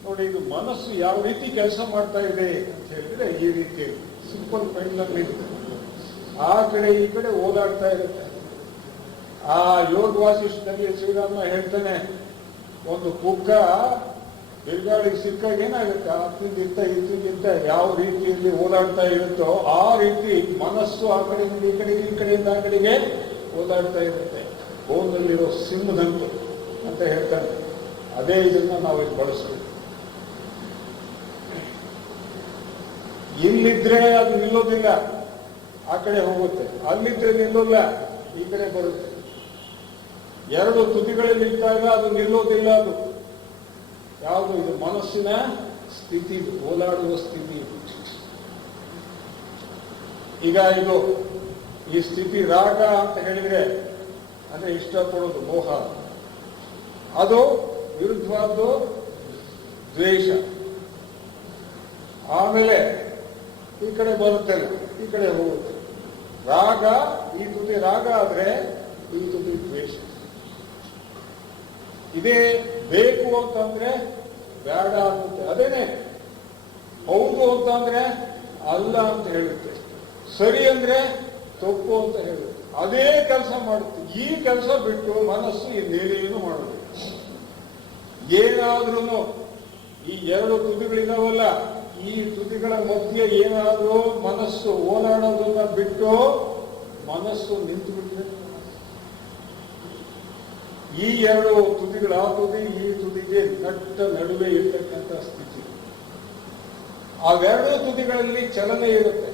ನೋಡಿ, ಇದು ಮನಸ್ಸು ಯಾವ ರೀತಿ ಕೆಲಸ ಮಾಡ್ತಾ ಇದೆ ಅಂತ ಹೇಳಿದ್ರೆ ಈ ರೀತಿ ಸಿಂಪಲ್ ಪೆಂಡ್ಲಲ್ಲಿ ಆ ಕಡೆ ಈ ಕಡೆ ಓದಾಡ್ತಾ ಇರುತ್ತೆ. ಆ ಯೋಗ ವಾಸಿಷ್ಠದಲ್ಲಿ ಶ್ರೀರಾಮ ಹೇಳ್ತಾನೆ, ಒಂದು ಪುಕ್ಕ ಬಿರುಗಾಳಿಗೆ ಸಿಕ್ಕಾಗ ಏನಾಗುತ್ತೆ, ಇತ್ತಿಂದ ಯಾವ ರೀತಿಯಲ್ಲಿ ಓದಾಡ್ತಾ ಇರುತ್ತೋ ಆ ರೀತಿ ಮನಸ್ಸು ಆ ಕಡೆಯಿಂದ ಈ ಕಡೆಗೆ, ಈ ಕಡೆಯಿಂದ ಆ ಕಡೆಗೆ ಓದಾಡ್ತಾ ಇರುತ್ತೆ. ಬೋನ್ನಲ್ಲಿರೋ ಸಿಂಹದಂತು ಅಂತ ಹೇಳ್ತಾನೆ. ಅದೇ ಇದನ್ನ ನಾವು ಇಲ್ಲಿ ಬಳಸ್ಬೇಕು. ಇಲ್ಲಿದ್ರೆ ಅದು ನಿಲ್ಲೋದಿಲ್ಲ, ಆ ಕಡೆ ಹೋಗುತ್ತೆ. ಅಲ್ಲಿದ್ರೆ ನಿಲ್ಲೋಲ್ಲ, ಈ ಕಡೆ ಬರುತ್ತೆ. ಎರಡು ತುದಿಗಳಲ್ಲಿ ಇದ್ದಾಗ ಅದು ನಿಲ್ಲೋದಿಲ್ಲ. ಅದು ಯಾವುದು? ಇದು ಮನಸ್ಸಿನ ಸ್ಥಿತಿ, ಓಲಾಡುವ ಸ್ಥಿತಿ. ಈಗ ಇದು ಈ ಸ್ಥಿತಿ ರಾಗ ಅಂತ ಹೇಳಿದ್ರೆ ಅಂದ್ರೆ ಇಷ್ಟಪಡೋದು, ಮೋಹ. ಅದು ವಿರುದ್ಧವಾದ್ದು ದ್ವೇಷ. ಆಮೇಲೆ ಈ ಕಡೆ ಬರುತ್ತೆ, ಈ ಕಡೆ ಹೋಗುತ್ತೆ. ರಾಗ, ಈ ತುದಿ ರಾಗ ಆದ್ರೆ ಈ ತುದಿ ದ್ವೇಷ. ಇದೇ ಬೇಕು ಅಂತಂದ್ರೆ ಬೇಡ ಅನ್ನುತ್ತೆ. ಅದೇನೆ ಹೌದು ಅಂತಂದ್ರೆ ಅಲ್ಲ ಅಂತ ಹೇಳುತ್ತೆ. ಸರಿ ಅಂದ್ರೆ ತಪ್ಪು ಅಂತ ಹೇಳುತ್ತೆ. ಅದೇ ಕೆಲಸ ಮಾಡುತ್ತೆ. ಈ ಕೆಲಸ ಬಿಟ್ಟು ಮನಸ್ಸು ಇನ್ನೇನೇನು ಮಾಡೋದು. ಏನಾದ್ರೂ ಈ ಎರಡು ತುದಿಗಳಿದಾವಲ್ಲ, ಈ ತುದಿಗಳ ಮಧ್ಯೆ ಏನಾದ್ರೂ ಮನಸ್ಸು ಓಲಾಡೋದನ್ನ ಬಿಟ್ಟು ಮನಸ್ಸು ನಿಂತು ಬಿಟ್ರೆ, ಈ ಎರಡು ತುದಿಗಳ, ಆ ತುದಿ ಈ ತುದಿಗೆ ನಟ್ಟ ನಡುವೆ ಇರ್ತಕ್ಕಂಥ ಸ್ಥಿತಿ. ಅವೆರಡು ತುದಿಗಳಲ್ಲಿ ಚಲನೆ ಇರುತ್ತೆ.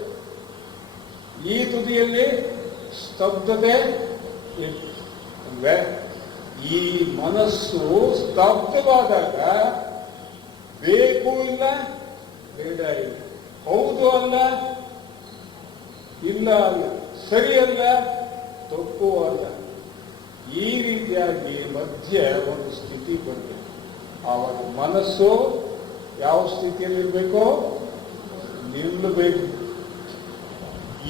ಈ ತುದಿಯಲ್ಲಿ ಸ್ತಬ್ಧತೆ ಇರುತ್ತೆ. ಈ ಮನಸ್ಸು ಸ್ತಬ್ಧವಾದಾಗ ಬೇಕು ಇಲ್ಲ, ಬೇಡ ಇಲ್ಲ, ಹೌದು ಅಲ್ಲ, ಇಲ್ಲ ಅಲ್ಲ, ಸರಿ ಅಲ್ಲ, ತಪ್ಪು ಅಲ್ಲ, ಈ ರೀತಿಯಾಗಿ ಮಧ್ಯೆ ಒಂದು ಸ್ಥಿತಿ ಬಂತು. ಆವಾಗ ಮನಸ್ಸು ಯಾವ ಸ್ಥಿತಿಯಲ್ಲಿ ಇರಬೇಕೋ ನಿಲ್ಲಬೇಕು.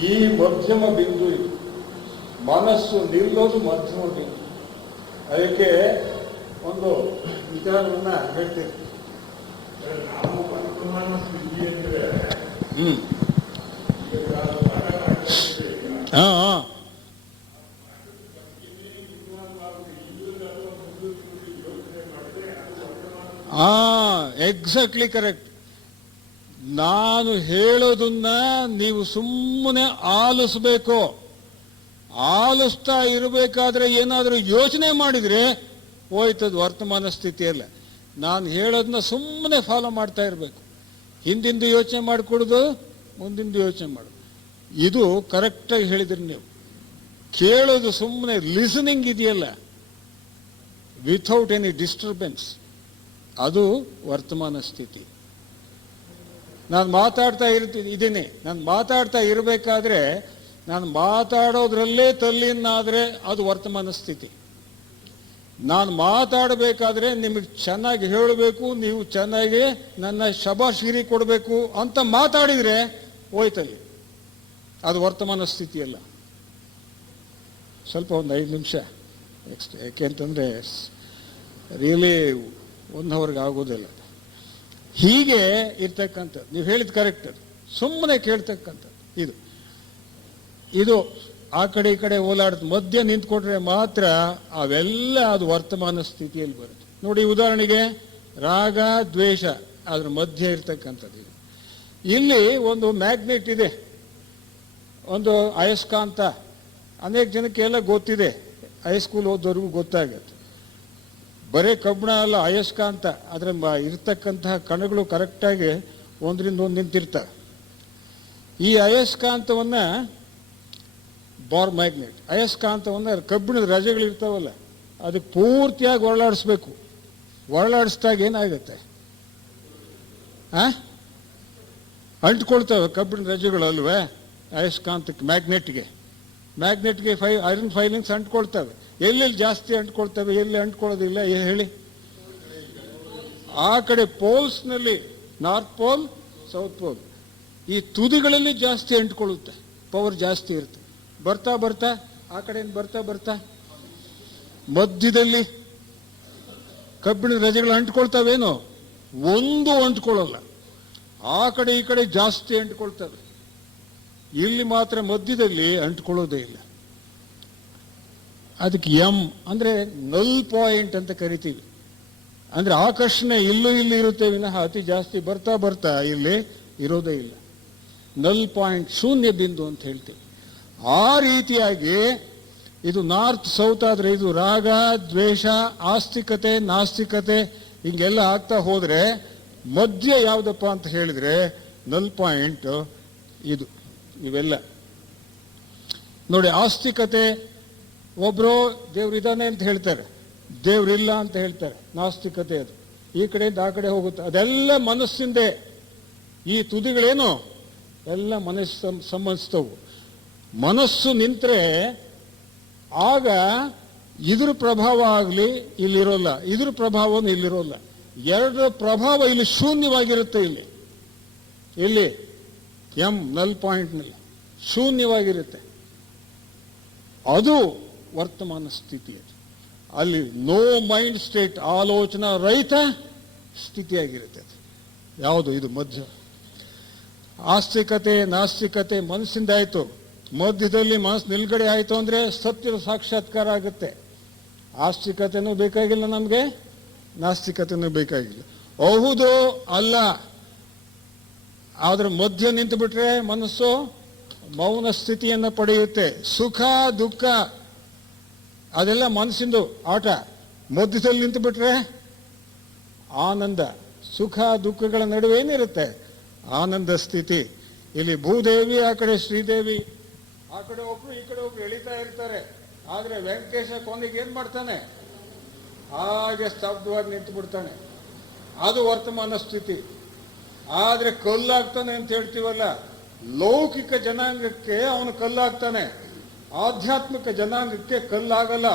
ಈ ಮಧ್ಯಮ ಬಿಂದು ಇದು. ಮನಸ್ಸು ನಿಲ್ಲೋದು ಮಧ್ಯಮ ಬಿಂದು. ಅದಕ್ಕೆ ಒಂದು ವಿಚಾರವನ್ನ ಹೇಳ್ತೇನೆ. ನಾವು ವರ್ತಮಾನ ಸ್ಥಿತಿ ಅಂದ್ರೆ ಎಕ್ಸಾಕ್ಟ್ಲಿ ಕರೆಕ್ಟ್. ನಾನು ಹೇಳೋದನ್ನ ನೀವು ಸುಮ್ಮನೆ ಆಲಿಸ್ಬೇಕು. ಆಲಿಸ್ತಾ ಇರಬೇಕಾದ್ರೆ ಏನಾದರೂ ಯೋಚನೆ ಮಾಡಿದ್ರೆ ಹೋಯ್ತದ ವರ್ತಮಾನ ಸ್ಥಿತಿಯಲ್ಲ. ನಾನು ಹೇಳೋದನ್ನ ಸುಮ್ಮನೆ ಫಾಲೋ ಮಾಡ್ತಾ ಇರಬೇಕು. ಹಿಂದಿಂದು ಯೋಚನೆ ಮಾಡಿಕೊಡೋದು, ಮುಂದಿಂದು ಯೋಚನೆ ಮಾಡೋದು. ಇದು ಕರೆಕ್ಟಾಗಿ ಹೇಳಿದ್ರಿ ನೀವು. ಕೇಳೋದು ಸುಮ್ಮನೆ ಲಿಸನಿಂಗ್ ಇದೆಯಲ್ಲ, ವಿಥೌಟ್ ಎನಿ ಡಿಸ್ಟರ್ಬೆನ್ಸ್, ಅದು ವರ್ತಮಾನ ಸ್ಥಿತಿ. ನಾನು ಮಾತಾಡ್ತಾ ಇದ್ದೀನಿ. ನಾನು ಮಾತಾಡ್ತಾ ಇರಬೇಕಾದ್ರೆ ನಾನು ಮಾತಾಡೋದ್ರಲ್ಲೇ ತಲ್ಲೀನಾದರೆ ಅದು ವರ್ತಮಾನ ಸ್ಥಿತಿ. ನಾನು ಮಾತಾಡಬೇಕಾದ್ರೆ ನಿಮಗೆ ಚೆನ್ನಾಗಿ ಹೇಳಬೇಕು, ನೀವು ಚೆನ್ನಾಗಿ ನನ್ನ ಶಬಾಶ್ಗಿರಿ ಕೊಡಬೇಕು ಅಂತ ಮಾತಾಡಿದರೆ ಹೋಯ್ತಲ್ಲಿ, ಅದು ವರ್ತಮಾನ ಸ್ಥಿತಿಯಲ್ಲ. ಸ್ವಲ್ಪ ಒಂದು 5 ನಿಮಿಷ ನೆಕ್ಸ್ಟ್. ಯಾಕೆಂತಂದರೆ ರಿಯಲಿ 1 ಅವರ್ಗೆ ಆಗೋದಿಲ್ಲ. ಹೀಗೆ ಇರ್ತಕ್ಕಂಥದ್ದು ನೀವು ಹೇಳಿದ ಕರೆಕ್ಟ್. ಸುಮ್ಮನೆ ಕೇಳ್ತಕ್ಕಂಥದ್ದು ಇದು ಆ ಕಡೆ ಈ ಕಡೆ ಓಲಾಡ್ದು ಮಧ್ಯೆ ನಿಂತ್ಕೊಟ್ರೆ ಮಾತ್ರ ಅವೆಲ್ಲ ಅದು ವರ್ತಮಾನ ಸ್ಥಿತಿಯಲ್ಲಿ ಬರುತ್ತೆ. ನೋಡಿ, ಉದಾಹರಣೆಗೆ ರಾಗ ದ್ವೇಷ ಅದ್ರ ಮಧ್ಯೆ ಇರ್ತಕ್ಕಂಥದ್ದು ಇದು. ಇಲ್ಲಿ ಒಂದು ಮ್ಯಾಗ್ನೆಟ್ ಇದೆ, ಒಂದು ಅಯಸ್ಕಾಂತ. ಅನೇಕ ಜನಕ್ಕೆಲ್ಲ ಗೊತ್ತಿದೆ, ಹೈಸ್ಕೂಲ್ ಓದೋರ್ಗೂ ಗೊತ್ತಾಗತ್ತೆ. ಬರೀ ಕಬ್ಬಣ ಅಲ್ಲ, ಅಯಸ್ಕಾಂತ. ಅದರ ಇರ್ತಕ್ಕಂತಹ ಕಣಗಳು ಕರೆಕ್ಟಾಗಿ ಒಂದರಿಂದ ಒಂದು ನಿಂತಿರ್ತವೆ. ಈ ಅಯಸ್ಕಾಂತವನ್ನ ಬಾರ್ ಮ್ಯಾಗ್ನೆಟ್, ಅಯಸ್ಕಾಂತವನ್ನ ಕಬ್ಬಿಣದ ರಜೆಗಳಿರ್ತಾವಲ್ಲ ಅದಕ್ಕೆ ಪೂರ್ತಿಯಾಗಿ ಹೊರಳಾಡಿಸ್ಬೇಕು. ಹೊರಳಾಡಿಸಿದಾಗ ಏನಾಗುತ್ತೆ? ಅಂಟ್ಕೊಳ್ತವೆ ಕಬ್ಬಿಣದ ರಜೆಗಳು ಅಲ್ವೇ ಅಯಸ್ಕಾಂತಕ್ಕೆ, ಮ್ಯಾಗ್ನೆಟ್ಗೆ ಐರನ್ ಫೈಲಿಂಗ್ಸ್ ಅಂಟ್ಕೊಳ್ತವೆ. ಎಲ್ಲೆಲ್ಲಿ ಜಾಸ್ತಿ ಅಂಟ್ಕೊಳ್ತವೆ, ಎಲ್ಲಿ ಅಂಟ್ಕೊಳ್ಳೋದಿಲ್ಲ ಹೇಳಿ? ಆ ಕಡೆ ಪೋಲ್ಸ್ನಲ್ಲಿ, ನಾರ್ತ್ ಪೋಲ್, ಸೌತ್ ಪೋಲ್, ಈ ತುದಿಗಳಲ್ಲಿ ಜಾಸ್ತಿ ಅಂಟ್ಕೊಳ್ಳುತ್ತೆ, ಪವರ್ ಜಾಸ್ತಿ ಇರುತ್ತೆ. ಬರ್ತಾ ಬರ್ತಾ ಆ ಕಡೆಯಿಂದ ಬರ್ತಾ ಮಧ್ಯದಲ್ಲಿ ಕಬ್ಬಿಣದ ರಜೆಗಳು ಅಂಟ್ಕೊಳ್ತಾವೇನೋ? ಒಂದು ಅಂಟ್ಕೊಳ್ಳಲ್ಲ. ಆ ಕಡೆ ಈ ಕಡೆ ಜಾಸ್ತಿ ಅಂಟ್ಕೊಳ್ತವೆ. ಇಲ್ಲಿ ಮಾತ್ರ ಮಧ್ಯದಲ್ಲಿ ಅಂಟ್ಕೊಳ್ಳೋದೇ ಇಲ್ಲ. ಅದಕ್ಕೆ ಎಂ ಅಂದರೆ ನಲ್ ಪಾಯಿಂಟ್ ಅಂತ ಕರಿತೀವಿ. ಅಂದರೆ ಆಕರ್ಷಣೆ ಇಲ್ಲೂ ಇಲ್ಲಿ ಇರುತ್ತೆ ವಿನಃ ಅತಿ ಜಾಸ್ತಿ ಬರ್ತಾ ಬರ್ತಾ ಇಲ್ಲಿ ಇರೋದೇ ಇಲ್ಲ. ನಲ್ ಪಾಯಿಂಟ್, ಶೂನ್ಯ ಬಿಂದು ಅಂತ ಹೇಳ್ತೀವಿ. ಆ ರೀತಿಯಾಗಿ ಇದು ನಾರ್ತ್ ಸೌತ್ ಆದರೆ ಇದು ರಾಗ ದ್ವೇಷ, ಆಸ್ತಿಕತೆ ನಾಸ್ತಿಕತೆ ಹಿಂಗೆಲ್ಲ ಆಗ್ತಾ ಹೋದರೆ ಮಧ್ಯ ಯಾವುದಪ್ಪ ಅಂತ ಹೇಳಿದ್ರೆ ನಲ್ ಪಾಯಿಂಟ್ ಇದು. ಇವೆಲ್ಲ ನೋಡಿ, ಆಸ್ತಿಕತೆ ಒಬ್ಬರು ದೇವ್ರಿದ್ದಾನೆ ಅಂತ ಹೇಳ್ತಾರೆ, ದೇವ್ರಿಲ್ಲ ಅಂತ ಹೇಳ್ತಾರೆ. ನಾಸ್ತಿಕತೆ ಅದು ಈ ಕಡೆಯಿಂದ ಆ ಕಡೆ ಹೋಗುತ್ತೆ. ಅದೆಲ್ಲ ಮನಸ್ಸಿಂದೆ. ಈ ತುದಿಗಳೇನು ಎಲ್ಲ ಮನಸ್ಸು ಸಂಬಂಧಿಸ್ತವು. ಮನಸ್ಸು ನಿಂತರೆ ಆಗ ಇದ್ರ ಪ್ರಭಾವ ಆಗಲಿ ಇಲ್ಲಿರೋಲ್ಲ, ಇದ್ರ ಪ್ರಭಾವನೂ ಇಲ್ಲಿರೋಲ್ಲ. ಎರಡರ ಪ್ರಭಾವ ಇಲ್ಲಿ ಶೂನ್ಯವಾಗಿರುತ್ತೆ. ಇಲ್ಲಿ ಎಂ ನಲ್ ಪಾಯಿಂಟ್ನಲ್ಲಿ ಶೂನ್ಯವಾಗಿರುತ್ತೆ. ಅದು ವರ್ತಮಾನ ಸ್ಥಿತಿ. ಅಲ್ಲಿ ನೋ ಮೈಂಡ್ ಸ್ಟೇಟ್, ಆಲೋಚನಾ ರಹಿತ ಸ್ಥಿತಿಯಾಗಿರುತ್ತೆ. ಅದು ಯಾವುದು? ಇದು ಮಧ್ಯ. ಆಸ್ತಿಕತೆ ನಾಸ್ತಿಕತೆ ಮನಸ್ಸಿಂದ ಆಯಿತು, ಮಧ್ಯದಲ್ಲಿ ಮನಸ್ಸು ನಿಲ್ಗಡೆ ಆಯಿತು ಅಂದರೆ ಸತ್ಯದ ಸಾಕ್ಷಾತ್ಕಾರ ಆಗುತ್ತೆ. ಆಸ್ತಿಕತೆನೂ ಬೇಕಾಗಿಲ್ಲ ನಮಗೆ, ನಾಸ್ತಿಕತೆನೂ ಬೇಕಾಗಿಲ್ಲ. ಹೌದು ಅಲ್ಲ, ಆದ್ರೆ ಮಧ್ಯ ನಿಂತು ಬಿಟ್ರೆ ಮನಸ್ಸು ಮೌನ ಸ್ಥಿತಿಯನ್ನು ಪಡೆಯುತ್ತೆ. ಸುಖ ದುಃಖ ಅದೆಲ್ಲ ಮನಸ್ಸಿಂದು ಆಟ. ಮಧ್ಯದಲ್ಲಿ ನಿಂತು ಬಿಟ್ರೆ ಆನಂದ. ಸುಖ ದುಃಖಗಳ ನಡುವೆ ಏನಿರುತ್ತೆ? ಆನಂದ ಸ್ಥಿತಿ. ಇಲ್ಲಿ ಭೂದೇವಿ, ಆ ಕಡೆ ಶ್ರೀದೇವಿ, ಆ ಕಡೆ ಒಬ್ರು ಈ ಕಡೆ ಒಬ್ರು ಎಳಿತಾ ಇರ್ತಾರೆ. ಆದ್ರೆ ವೆಂಕಟೇಶ ಕೊನೆಗೆ ಏನ್ ಮಾಡ್ತಾನೆ? ಹಾಗೆ ಸ್ತಬ್ಧವಾಗಿ ನಿಂತು ಬಿಡ್ತಾನೆ. ಅದು ವರ್ತಮಾನ ಸ್ಥಿತಿ. ಆದ್ರೆ ಕಲ್ಲಾಗ್ತಾನೆ ಅಂತ ಹೇಳ್ತೀವಲ್ಲ, ಲೌಕಿಕ ಜನಾಂಗಕ್ಕೆ ಅವನು ಕಲ್ಲಾಗ್ತಾನೆ, ಆಧ್ಯಾತ್ಮಿಕ ಜನಾಂಗಕ್ಕೆ ಕಲ್ಲಾಗಲ್ಲ.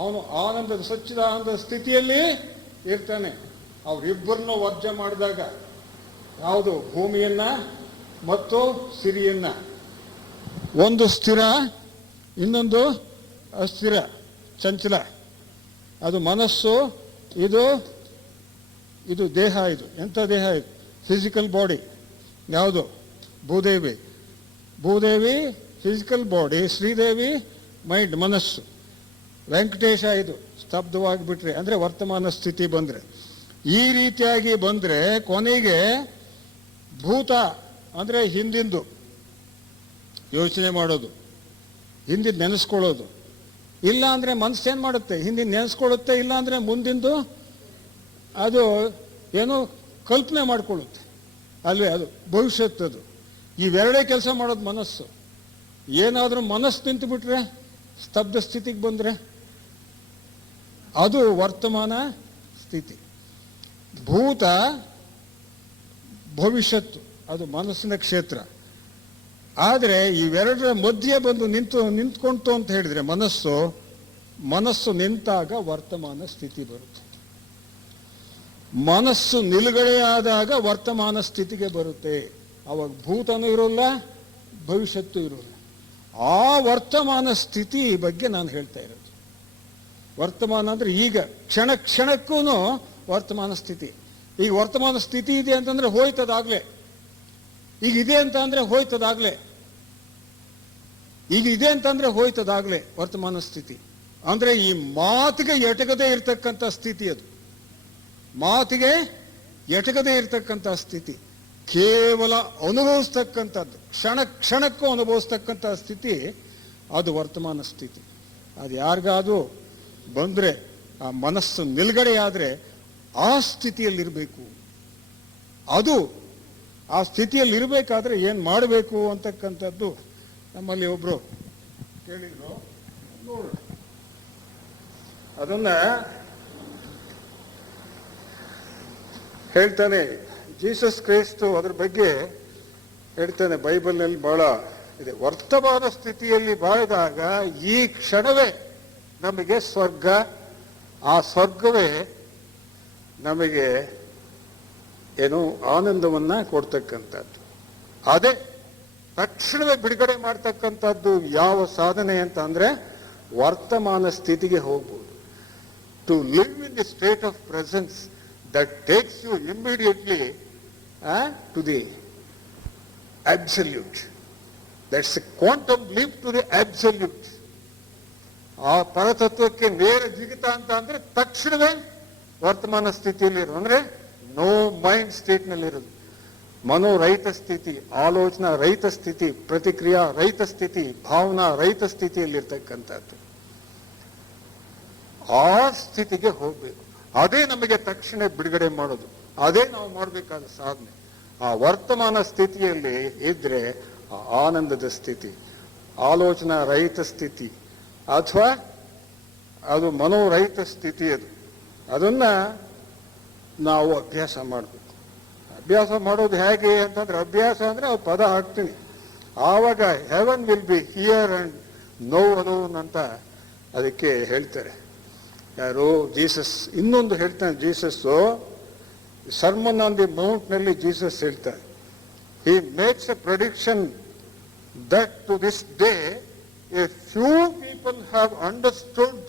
ಅವನು ಆನಂದದ ಸಚ್ಚಿದಾನಂದ ಸ್ಥಿತಿಯಲ್ಲಿ ಇರ್ತಾನೆ. ಅವರಿಬ್ಬರನ್ನ ವರ್ಜೆ ಮಾಡಿದಾಗ ಯಾವುದು ಭೂಮಿಯನ್ನ ಮತ್ತು ಸಿರಿಯನ್ನ, ಒಂದು ಸ್ಥಿರ ಇನ್ನೊಂದು ಅಸ್ಥಿರ ಚಂಚಲ. ಅದು ಮನಸ್ಸು, ಇದು ದೇಹ. ಇದು ಎಂಥ ದೇಹ? ಇದು ಫಿಸಿಕಲ್ ಬಾಡಿ. ಯಾವುದು? Bhudevi physical body, Sridevi mind ಮನಸ್ಸು. ವೆಂಕಟೇಶ ಇದು ಸ್ತಬ್ಧವಾಗಿಬಿಟ್ರೆ ಅಂದರೆ ವರ್ತಮಾನ ಸ್ಥಿತಿ ಬಂದರೆ. ಈ ರೀತಿಯಾಗಿ ಬಂದರೆ ಕೊನೆಗೆ ಭೂತ ಅಂದರೆ ಹಿಂದಿಂದು ಯೋಚನೆ ಮಾಡೋದು, ಹಿಂದಿನ ನೆನೆಸ್ಕೊಳ್ಳೋದು. ಇಲ್ಲ ಅಂದರೆ ಮನಸ್ಸೇನು ಮಾಡುತ್ತೆ? ಹಿಂದಿನ ನೆನೆಸ್ಕೊಳ್ಳುತ್ತೆ. ಇಲ್ಲ ಅಂದರೆ ಮುಂದಿಂದು ಅದು ಏನೋ ಕಲ್ಪನೆ ಮಾಡಿಕೊಳ್ಳುತ್ತೆ ಅಲ್ವೇ? ಅದು ಭವಿಷ್ಯತ್ತದು. ಇವೆರಡೇ ಕೆಲಸ ಮಾಡೋದು ಮನಸ್ಸು. ಏನಾದರೂ ಮನಸ್ಸು ನಿಂತು ಬಿಟ್ರೆ, ಸ್ತಬ್ಧ ಸ್ಥಿತಿಗೆ ಬಂದರೆ ಅದು ವರ್ತಮಾನ ಸ್ಥಿತಿ. ಭೂತ ಭವಿಷ್ಯತ್ತು, ಅದು ಮನಸ್ಸಿನ ಕ್ಷೇತ್ರ. ಆದರೆ ಇವೆರಡರ ಮಧ್ಯೆ ಬಂದು ನಿಂತ್ಕೊಂತು ಅಂತ ಹೇಳಿದ್ರೆ ಮನಸ್ಸು ನಿಂತಾಗ ವರ್ತಮಾನ ಸ್ಥಿತಿ ಬರುತ್ತೆ. ಮನಸ್ಸು ನಿಲುಗಡೆಯಾದಾಗ ವರ್ತಮಾನ ಸ್ಥಿತಿಗೆ ಬರುತ್ತೆ. ಅವಾಗ ಭೂತನೂ ಇರೋಲ್ಲ, ಭವಿಷ್ಯತ್ತೂ ಇರೋಲ್ಲ. ಆ ವರ್ತಮಾನ ಸ್ಥಿತಿ ಬಗ್ಗೆ ನಾನು ಹೇಳ್ತಾ ಇರೋದು. ವರ್ತಮಾನ ಅಂದರೆ ಈಗ ಕ್ಷಣ ಕ್ಷಣಕ್ಕೂ ವರ್ತಮಾನ ಸ್ಥಿತಿ. ಈಗ ವರ್ತಮಾನ ಸ್ಥಿತಿ ಇದೆ ಅಂತಂದ್ರೆ ಹೋಯ್ತದಾಗ್ಲೇ. ಈಗ ಇದೆ ಅಂತ ಅಂದ್ರೆ ಹೋಯ್ತದಾಗ್ಲೇ. ಈಗ ಇದೆ ಅಂತಂದ್ರೆ ಹೋಯ್ತದಾಗ್ಲೇ ವರ್ತಮಾನ ಸ್ಥಿತಿ. ಅಂದ್ರೆ ಈ ಮಾತಿಗೆ ಎಟಕದೇ ಇರತಕ್ಕಂಥ ಸ್ಥಿತಿ. ಅದು ಮಾತಿಗೆ ಎಟಕದೇ ಇರತಕ್ಕಂಥ ಸ್ಥಿತಿ, ಕೇವಲ ಅನುಭವಿಸ್ತಕ್ಕಂಥದ್ದು, ಕ್ಷಣ ಕ್ಷಣಕ್ಕೂ ಅನುಭವಿಸ್ತಕ್ಕಂಥ ಸ್ಥಿತಿ, ಅದು ವರ್ತಮಾನ ಸ್ಥಿತಿ. ಅದು ಯಾರಿಗಾದ್ರೂ ಬಂದರೆ, ಆ ಮನಸ್ಸು ನಿಲ್ಗಡೆಯಾದರೆ ಆ ಸ್ಥಿತಿಯಲ್ಲಿರಬೇಕು. ಅದು ಆ ಸ್ಥಿತಿಯಲ್ಲಿರಬೇಕಾದ್ರೆ ಏನು ಮಾಡಬೇಕು ಅಂತಕ್ಕಂಥದ್ದು ನಮ್ಮಲ್ಲಿ ಒಬ್ಬರು ಕೇಳಿದ್ರು. ನೋಡೋಣ, ಅದನ್ನ ಹೇಳ್ತಾನೆ ಜೀಸಸ್ ಕ್ರೈಸ್ತು. ಅದ್ರ ಬಗ್ಗೆ ಹೇಳ್ತಾನೆ ಬೈಬಲ್ನಲ್ಲಿ ಬಹಳ ಇದೆ. ವರ್ತಮಾನ ಸ್ಥಿತಿಯಲ್ಲಿ ಬಾಳಿದಾಗ ಈ ಕ್ಷಣವೇ ನಮಗೆ ಸ್ವರ್ಗ, ಆ ಸ್ವರ್ಗವೇ ನಮಗೆ ಏನು ಆನಂದವನ್ನ ಕೊಡ್ತಕ್ಕಂಥದ್ದು. ಅದೇ ತಕ್ಷಣವೇ ಬಿಡುಗಡೆ ಮಾಡ್ತಕ್ಕಂಥದ್ದು ಯಾವ ಸಾಧನೆ ಅಂತ ಅಂದ್ರೆ ವರ್ತಮಾನ ಸ್ಥಿತಿಗೆ ಹೋಗ್ಬೋದು. To live in the state of presence that takes you immediately to the absolute. That's a quantum leap to the absolute. ಆ ಪರತತ್ವಕ್ಕೆ ನೇರ ಜಿಗಿತ ಅಂತ ಅಂದ್ರೆ ತಕ್ಷಣವೇ ವರ್ತಮಾನ ಸ್ಥಿತಿಯಲ್ಲಿ ಇರೋದು, ಅಂದ್ರೆ ನೋ ಮೈಂಡ್ ಸ್ಟೇಟ್ ನಲ್ಲಿ ಇರೋದು. ಮನೋರಹಿತ ಸ್ಥಿತಿ, ಆಲೋಚನಾ ರಹಿತ ಸ್ಥಿತಿ, ಪ್ರತಿಕ್ರಿಯಾ ರಹಿತ ಸ್ಥಿತಿ, ಭಾವನಾ ರಹಿತ ಸ್ಥಿತಿಯಲ್ಲಿರ್ತಕ್ಕಂಥದ್ದು. ಆ ಸ್ಥಿತಿಗೆ ಹೋಗ್ಬೇಕು. ಅದೇ ನಮಗೆ ತಕ್ಷಣ ಬಿಡುಗಡೆ ಮಾಡೋದು. ಅದೇ ನಾವು ಮಾಡಬೇಕಾದ ಸಾಧನೆ. ಆ ವರ್ತಮಾನ ಸ್ಥಿತಿಯಲ್ಲಿ ಇದ್ರೆ ಆ ಆನಂದದ ಸ್ಥಿತಿ, ಆಲೋಚನಾ ರಹಿತ ಸ್ಥಿತಿ, ಅಥವಾ ಅದು ಮನೋರಹಿತ ಸ್ಥಿತಿ. ಅದನ್ನ ನಾವು ಅಭ್ಯಾಸ ಮಾಡಬೇಕು. ಅಭ್ಯಾಸ ಮಾಡೋದು ಹೇಗೆ ಅಂತಂದ್ರೆ, ಅಭ್ಯಾಸ ಅಂದ್ರೆ ಅವ್ರು ಪದ ಹಾಕ್ತೀನಿ, ಆವಾಗ heaven will be here and no alone ಅಂತ ಅದಕ್ಕೆ ಹೇಳ್ತಾರೆ. ಯಾರು? ಜೀಸಸ್. ಇನ್ನೊಂದು ಹೇಳ್ತಾನೆ Jesus, sermon on the mount ನಲ್ಲಿ ಜೀಸಸ್ ಹೇಳ್ತಾರೆ, he makes a prediction that to this day a few people have understood.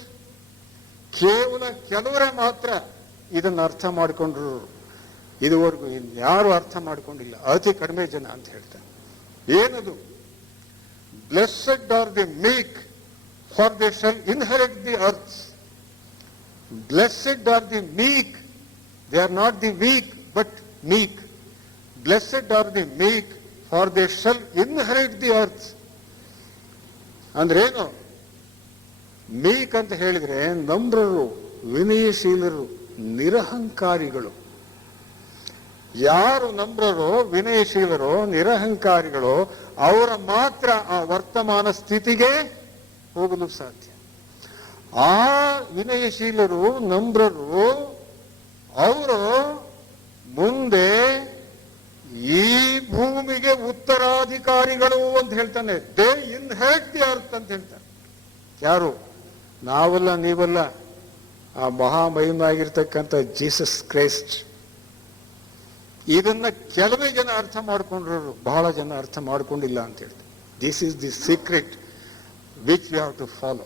ಕೇವಲ ಕೆಲವರೇ ಮಾತ್ರ ಇದನ್ನು ಅರ್ಥ ಮಾಡಿಕೊಂಡ್ರು. ಇದುವರೆಗೂ ಇನ್ಯಾರು ಅರ್ಥ ಮಾಡಿಕೊಂಡಿಲ್ಲ, ಅತಿ ಕಡಿಮೆ ಜನ ಅಂತ ಹೇಳ್ತಾನೆ. ಏನದು? Blessed are the meek, for they shall inherit the earth. Blessed are the meek. They are not the weak, but meek. Blessed are the meek, for they shall inherit the earth. ಅಂದ್ರೇನು? ಮೀಕ್ ಅಂತ ಹೇಳಿದ್ರೆ ನಮ್ರರು, ವಿನಯಶೀಲರು, ನಿರಹಂಕಾರಿಗಳು. ಯಾರು ನಮ್ರರೋ, ವಿನಯಶೀಲರೋ, ನಿರಹಂಕಾರಿಗಳು, ಅವರ ಮಾತ್ರ ಆ ವರ್ತಮಾನ ಸ್ಥಿತಿಗೆ ಹೋಗಲು ಸಾಧ್ಯ. ಆ ವಿನಯಶೀಲರು, ನಮ್ರರು, ಅವರು ಮುಂದೆ ಈ ಭೂಮಿಗೆ ಉತ್ತರಾಧಿಕಾರಿಗಳು ಅಂತ ಹೇಳ್ತಾನೆ. ದೇ ಇನ್ಹೆರಿಟ್ ದಿ ಅರ್ತ್ ಅಂತ ಹೇಳ್ತಾನೆ. ಯಾರು? ನಾವಲ್ಲ, ನೀವಲ್ಲ, ಆ ಮಹಾಮಹಿಮಾಗಿರ್ತಕ್ಕಂಥ ಜೀಸಸ್ ಕ್ರೈಸ್ಟ್ ಇದನ್ನ ಕೆಲವೇ ಜನ ಅರ್ಥ ಮಾಡ್ಕೊಂಡ್ರು, ಬಹಳ ಜನ ಅರ್ಥ ಮಾಡ್ಕೊಂಡಿಲ್ಲ ಅಂತ ಹೇಳ್ತಾರೆ. This is the secret which you have to follow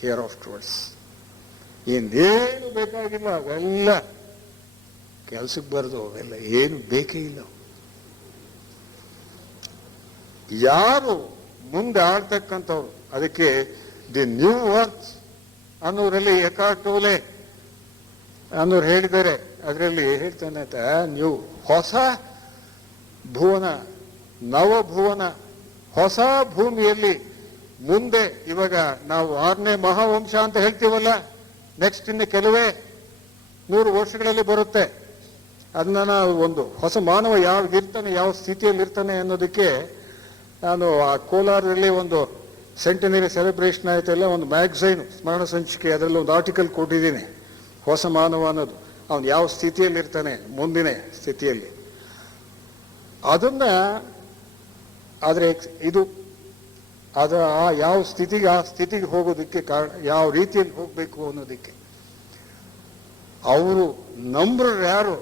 here afterwards. ಇನ್ನೇನು ಬೇಕಾಗಿಲ್ಲ, ಅವೆಲ್ಲ ಕೆಲ್ಸಕ್ಕೆ ಬರೋದು, ಅವೆಲ್ಲ ಏನು ಬೇಕೇ ಇಲ್ಲ. ಯಾರು ಮುಂದೆ ಆಳ್ತಕ್ಕಂಥವ್ರು, ಅದಕ್ಕೆ ದಿ ನ್ಯೂ ಅರ್ತ್ ಅನ್ನೋರಲ್ಲಿ ಎಕಾರ್ಟ್ ಟೋಲೆ ಅನ್ನೋರು ಹೇಳಿದ್ದಾರೆ. ಅದರಲ್ಲಿ ಹೇಳ್ತಾನೆ ನ್ಯೂ, ಹೊಸ ಭುವನ, ನವಭುವನ, ಹೊಸ ಭೂಮಿಯಲ್ಲಿ ಮುಂದೆ, ಇವಾಗ ನಾವು 6ನೇ ಮಹಾವಂಶ ಅಂತ ಹೇಳ್ತೀವಲ್ಲ, ನೆಕ್ಸ್ಟ್ ಇನ್ನು ಕೆಲವೇ 100 ವರ್ಷಗಳಲ್ಲಿ ಬರುತ್ತೆ. ಅದನ್ನ ನಾವು ಒಂದು ಹೊಸ ಮಾನವ ಯಾವ ಇರ್ತಾನೆ, ಯಾವ ಸ್ಥಿತಿಯಲ್ಲಿ ಇರ್ತಾನೆ ಅನ್ನೋದಕ್ಕೆ ನಾನು ಆ ಕೋಲಾರದಲ್ಲಿ ಒಂದು ಸೆಂಟನರಿ ಸೆಲೆಬ್ರೇಷನ್ ಆಯ್ತಲ್ಲ, ಒಂದು ಮ್ಯಾಗಝೈನ್ ಸ್ಮರಣ ಸಂಚಿಕೆ, ಅದರಲ್ಲಿ ಒಂದು ಆರ್ಟಿಕಲ್ ಕೊಟ್ಟಿದ್ದೀನಿ. ಹೊಸ ಮಾನವ ಅನ್ನೋದು ಅವನು ಯಾವ ಸ್ಥಿತಿಯಲ್ಲಿ ಇರ್ತಾನೆ ಮುಂದಿನ ಸ್ಥಿತಿಯಲ್ಲಿ, ಅದನ್ನ ಆದ್ರೆ ಇದು ಆ ಯಾವ ಸ್ಥಿತಿಗೆ ಆ ಸ್ಥಿತಿಗೆ ಹೋಗೋದಕ್ಕೆ ಕಾರಣ, ಯಾವ ರೀತಿಯಲ್ಲಿ ಹೋಗ್ಬೇಕು ಅನ್ನೋದಕ್ಕೆ ಅವರು ನಂಬ್ರರು ಯಾರು,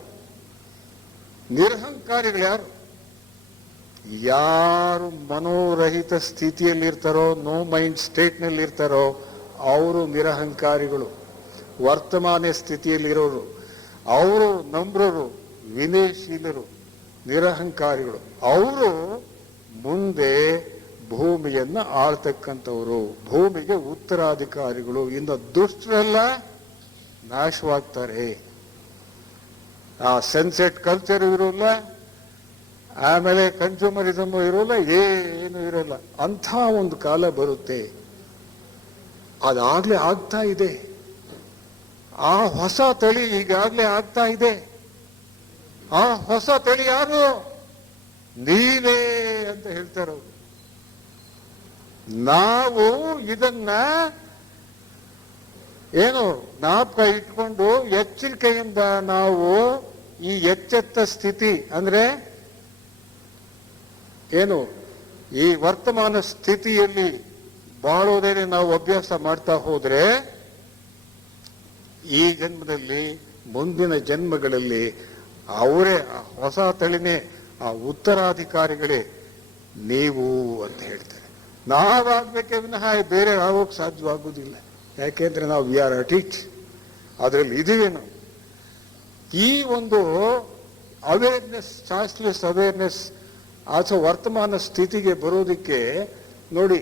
ನಿರಹಂಕಾರಿಗಳು ಯಾರು, ಯಾರು ಮನೋರಹಿತ ಸ್ಥಿತಿಯಲ್ಲಿ ಇರ್ತಾರೋ, ನೋ ಮೈಂಡ್ ಸ್ಟೇಟ್ನಲ್ಲಿ ಇರ್ತಾರೋ ಅವರು ನಿರಹಂಕಾರಿಗಳು. ವರ್ತಮಾನ ಸ್ಥಿತಿಯಲ್ಲಿರೋರು, ಅವರು ನಂಬ್ರೋರು ವಿನಯಶೀಲರು, ನಿರಹಂಕಾರಿಗಳು. ಅವರು ಮುಂದೆ ಭೂಮಿಯನ್ನ ಆಳ್ತಕ್ಕಂಥವರು, ಭೂಮಿಗೆ ಉತ್ತರಾಧಿಕಾರಿಗಳು. ಇನ್ನು ದುಷ್ಟರೆಲ್ಲ ನಾಶವಾಗ್ತಾರೆ. ಆ ಸನ್ಸೆಟ್ ಕಲ್ಚರ್ ಇರೋಲ್ಲ, ಆಮೇಲೆ ಕನ್ಸ್ಯೂಮರಿಸಮ್ ಇರೋಲ್ಲ, ಏನು ಇರೋಲ್ಲ. ಅಂಥ ಒಂದು ಕಾಲ ಬರುತ್ತೆ. ಅದಾಗ್ಲೇ ಆಗ್ತಾ ಇದೆ. ಆ ಹೊಸ ತಳಿ ಈಗಾಗ್ಲೇ ಆಗ್ತಾ ಇದೆ. ಆ ಹೊಸ ತಳಿ ಯಾರು? ನೀವೇ ಅಂತ ಹೇಳ್ತಾರೆ ಅವರು. ನಾವು ಇದನ್ನ ಏನು ಜ್ಞಾಪಕ ಇಟ್ಕೊಂಡು ಎಚ್ಚರಿಕೆಯಿಂದ ನಾವು ಈ ಎಚ್ಚೆತ್ತ ಸ್ಥಿತಿ ಅಂದ್ರೆ ಏನು, ಈ ವರ್ತಮಾನ ಸ್ಥಿತಿಯಲ್ಲಿ ಬಾಳೋದೇನೆ ನಾವು ಅಭ್ಯಾಸ ಮಾಡ್ತಾ ಹೋದ್ರೆ ಈ ಜನ್ಮದಲ್ಲಿ ಮುಂದಿನ ಜನ್ಮಗಳಲ್ಲಿ ಅವರೇ ಹೊಸ ತಳಿನೇ ಆ ಉತ್ತರಾಧಿಕಾರಿಗಳೇ ನೀವು ಅಂತ ಹೇಳ್ತಾರೆ. ನಾವಾಗ್ಬೇಕೇ ವಿನಃ ಬೇರೆ ಆಗೋಕ್ ಸಾಧ್ಯವಾಗುವುದಿಲ್ಲ. ಯಾಕೆಂದ್ರೆ ನಾವು ವಿ ಆರ್ ಅಟ್ ಇಟ್, ಅದರಲ್ಲಿ ಇದೀವಿ ನಾವು. ಈ ಒಂದು ಅವೇರ್ನೆಸ್, ಚಾಯ್ಸ್ಲೆಸ್ ಅವೇರ್ನೆಸ್ ಅಥವಾ ವರ್ತಮಾನ ಸ್ಥಿತಿಗೆ ಬರೋದಕ್ಕೆ ನೋಡಿ,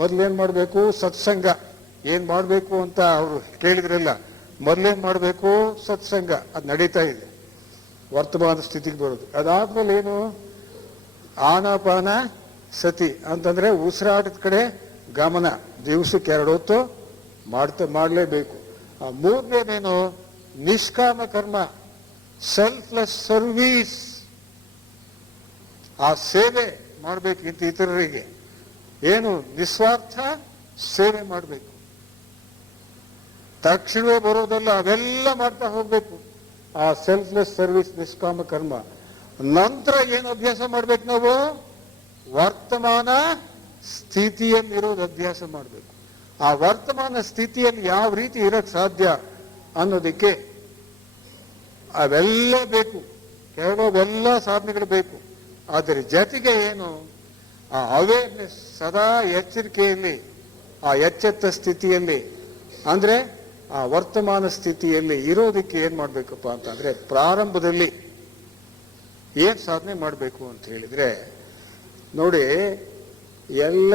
ಮೊದಲೇನ್ ಮಾಡಬೇಕು? ಸತ್ಸಂಗ ಏನ್ ಮಾಡಬೇಕು ಅಂತ ಅವರು ಕೇಳಿದ್ರಲ್ಲ, ಮೊದಲೇನ್ ಮಾಡಬೇಕು? ಸತ್ಸಂಗ. ಅದು ನಡೀತಾ ಇದೆ ವರ್ತಮಾನ ಸ್ಥಿತಿಗೆ ಬರೋದು. ಅದಾದ್ಮೇಲೆ ಏನು? ಆನಾಪಾನ ಸತಿ ಅಂತಂದ್ರೆ ಉಸಿರಾಟದ ಕಡೆ ಗಮನ, ದಿವಸಕ್ಕೆ 2 ಹೊತ್ತು ಮಾಡಲೇಬೇಕು. ಆ 3ನೇದೇನು? ನಿಷ್ಕಾಮ ಕರ್ಮ, ಸೆಲ್ಫ್ಲೆಸ್ ಸರ್ವೀಸ್. ಆ ಸೇವೆ ಮಾಡಬೇಕಿಂತ ಇತರರಿಗೆ, ಏನು ನಿಸ್ವಾರ್ಥ ಸೇವೆ ಮಾಡಬೇಕು. ತಕ್ಷಣವೇ ಬರೋದಲ್ಲ, ಅವೆಲ್ಲ ಮಾಡ್ತಾ ಹೋಗ್ಬೇಕು. ಆ ಸೆಲ್ಫ್ಲೆಸ್ ಸರ್ವಿಸ್, ನಿಷ್ಕಾಮ ಕರ್ಮ. ನಂತರ ಏನು ಅಭ್ಯಾಸ ಮಾಡ್ಬೇಕು ನಾವು? ವರ್ತಮಾನ ಸ್ಥಿತಿಯಲ್ಲಿ ಇರೋದು ಅಭ್ಯಾಸ ಮಾಡಬೇಕು. ಆ ವರ್ತಮಾನ ಸ್ಥಿತಿಯಲ್ಲಿ ಯಾವ ರೀತಿ ಇರಕ್ ಸಾಧ್ಯ ಅನ್ನೋದಕ್ಕೆ ಅವೆಲ್ಲ ಬೇಕು, ಕೆಲವೆಲ್ಲ ಸಾಧನೆಗಳು ಬೇಕು. ಅದರ ಜೊತೆಗೆ ಏನು? ಆ ಅವೇರ್ನೆಸ್, ಸದಾ ಎಚ್ಚರಿಕೆಯಲ್ಲಿ, ಆ ಎಚ್ಚೆತ್ತ ಸ್ಥಿತಿಯಲ್ಲಿ ಅಂದ್ರೆ ಆ ವರ್ತಮಾನ ಸ್ಥಿತಿಯಲ್ಲಿ ಇರೋದಕ್ಕೆ ಏನ್ ಮಾಡ್ಬೇಕಪ್ಪ ಅಂತಂದ್ರೆ, ಪ್ರಾರಂಭದಲ್ಲಿ ಏನ್ ಸಾಧನೆ ಮಾಡಬೇಕು ಅಂತ ಹೇಳಿದ್ರೆ, ನೋಡಿ, ಎಲ್ಲ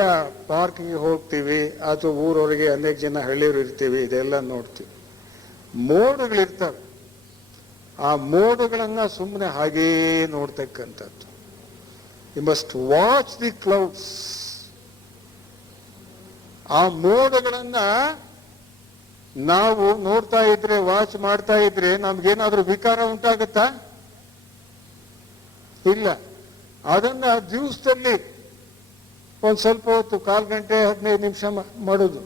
ಪಾರ್ಕಿಗೆ ಹೋಗ್ತೀವಿ ಅಥವಾ ಊರವರೆಗೆ ಅನೇಕ ಜನ ಹಳ್ಳಿಯವರು ಇರ್ತೀವಿ, ಇದೆಲ್ಲ ನೋಡ್ತೀವಿ. ಮೋಡಗಳಿರ್ತವೆ. ಆ ಮೋಡಗಳನ್ನ ಸುಮ್ಮನೆ ಹಾಗೇ ನೋಡ್ತಕ್ಕಂಥದ್ದು. You must watch the clouds. ಆ ಮೋಡಗಳನ್ನ ನಾವು ನೋಡ್ತಾ ಇದ್ರೆ, ವಾಚ್ ಮಾಡ್ತಾ ಇದ್ರೆ ನಮ್ಗೇನಾದ್ರೂ ವಿಕಾರ ಉಂಟಾಗತ್ತಾ? ಇಲ್ಲ. ಅದನ್ನ ದಿವಸದಲ್ಲಿ ಒಂದ್ ಸ್ವಲ್ಪ ಹೊತ್ತು, 1/4 ಗಂಟೆ 15 ನಿಮಿಷ ಮಾಡೋದು.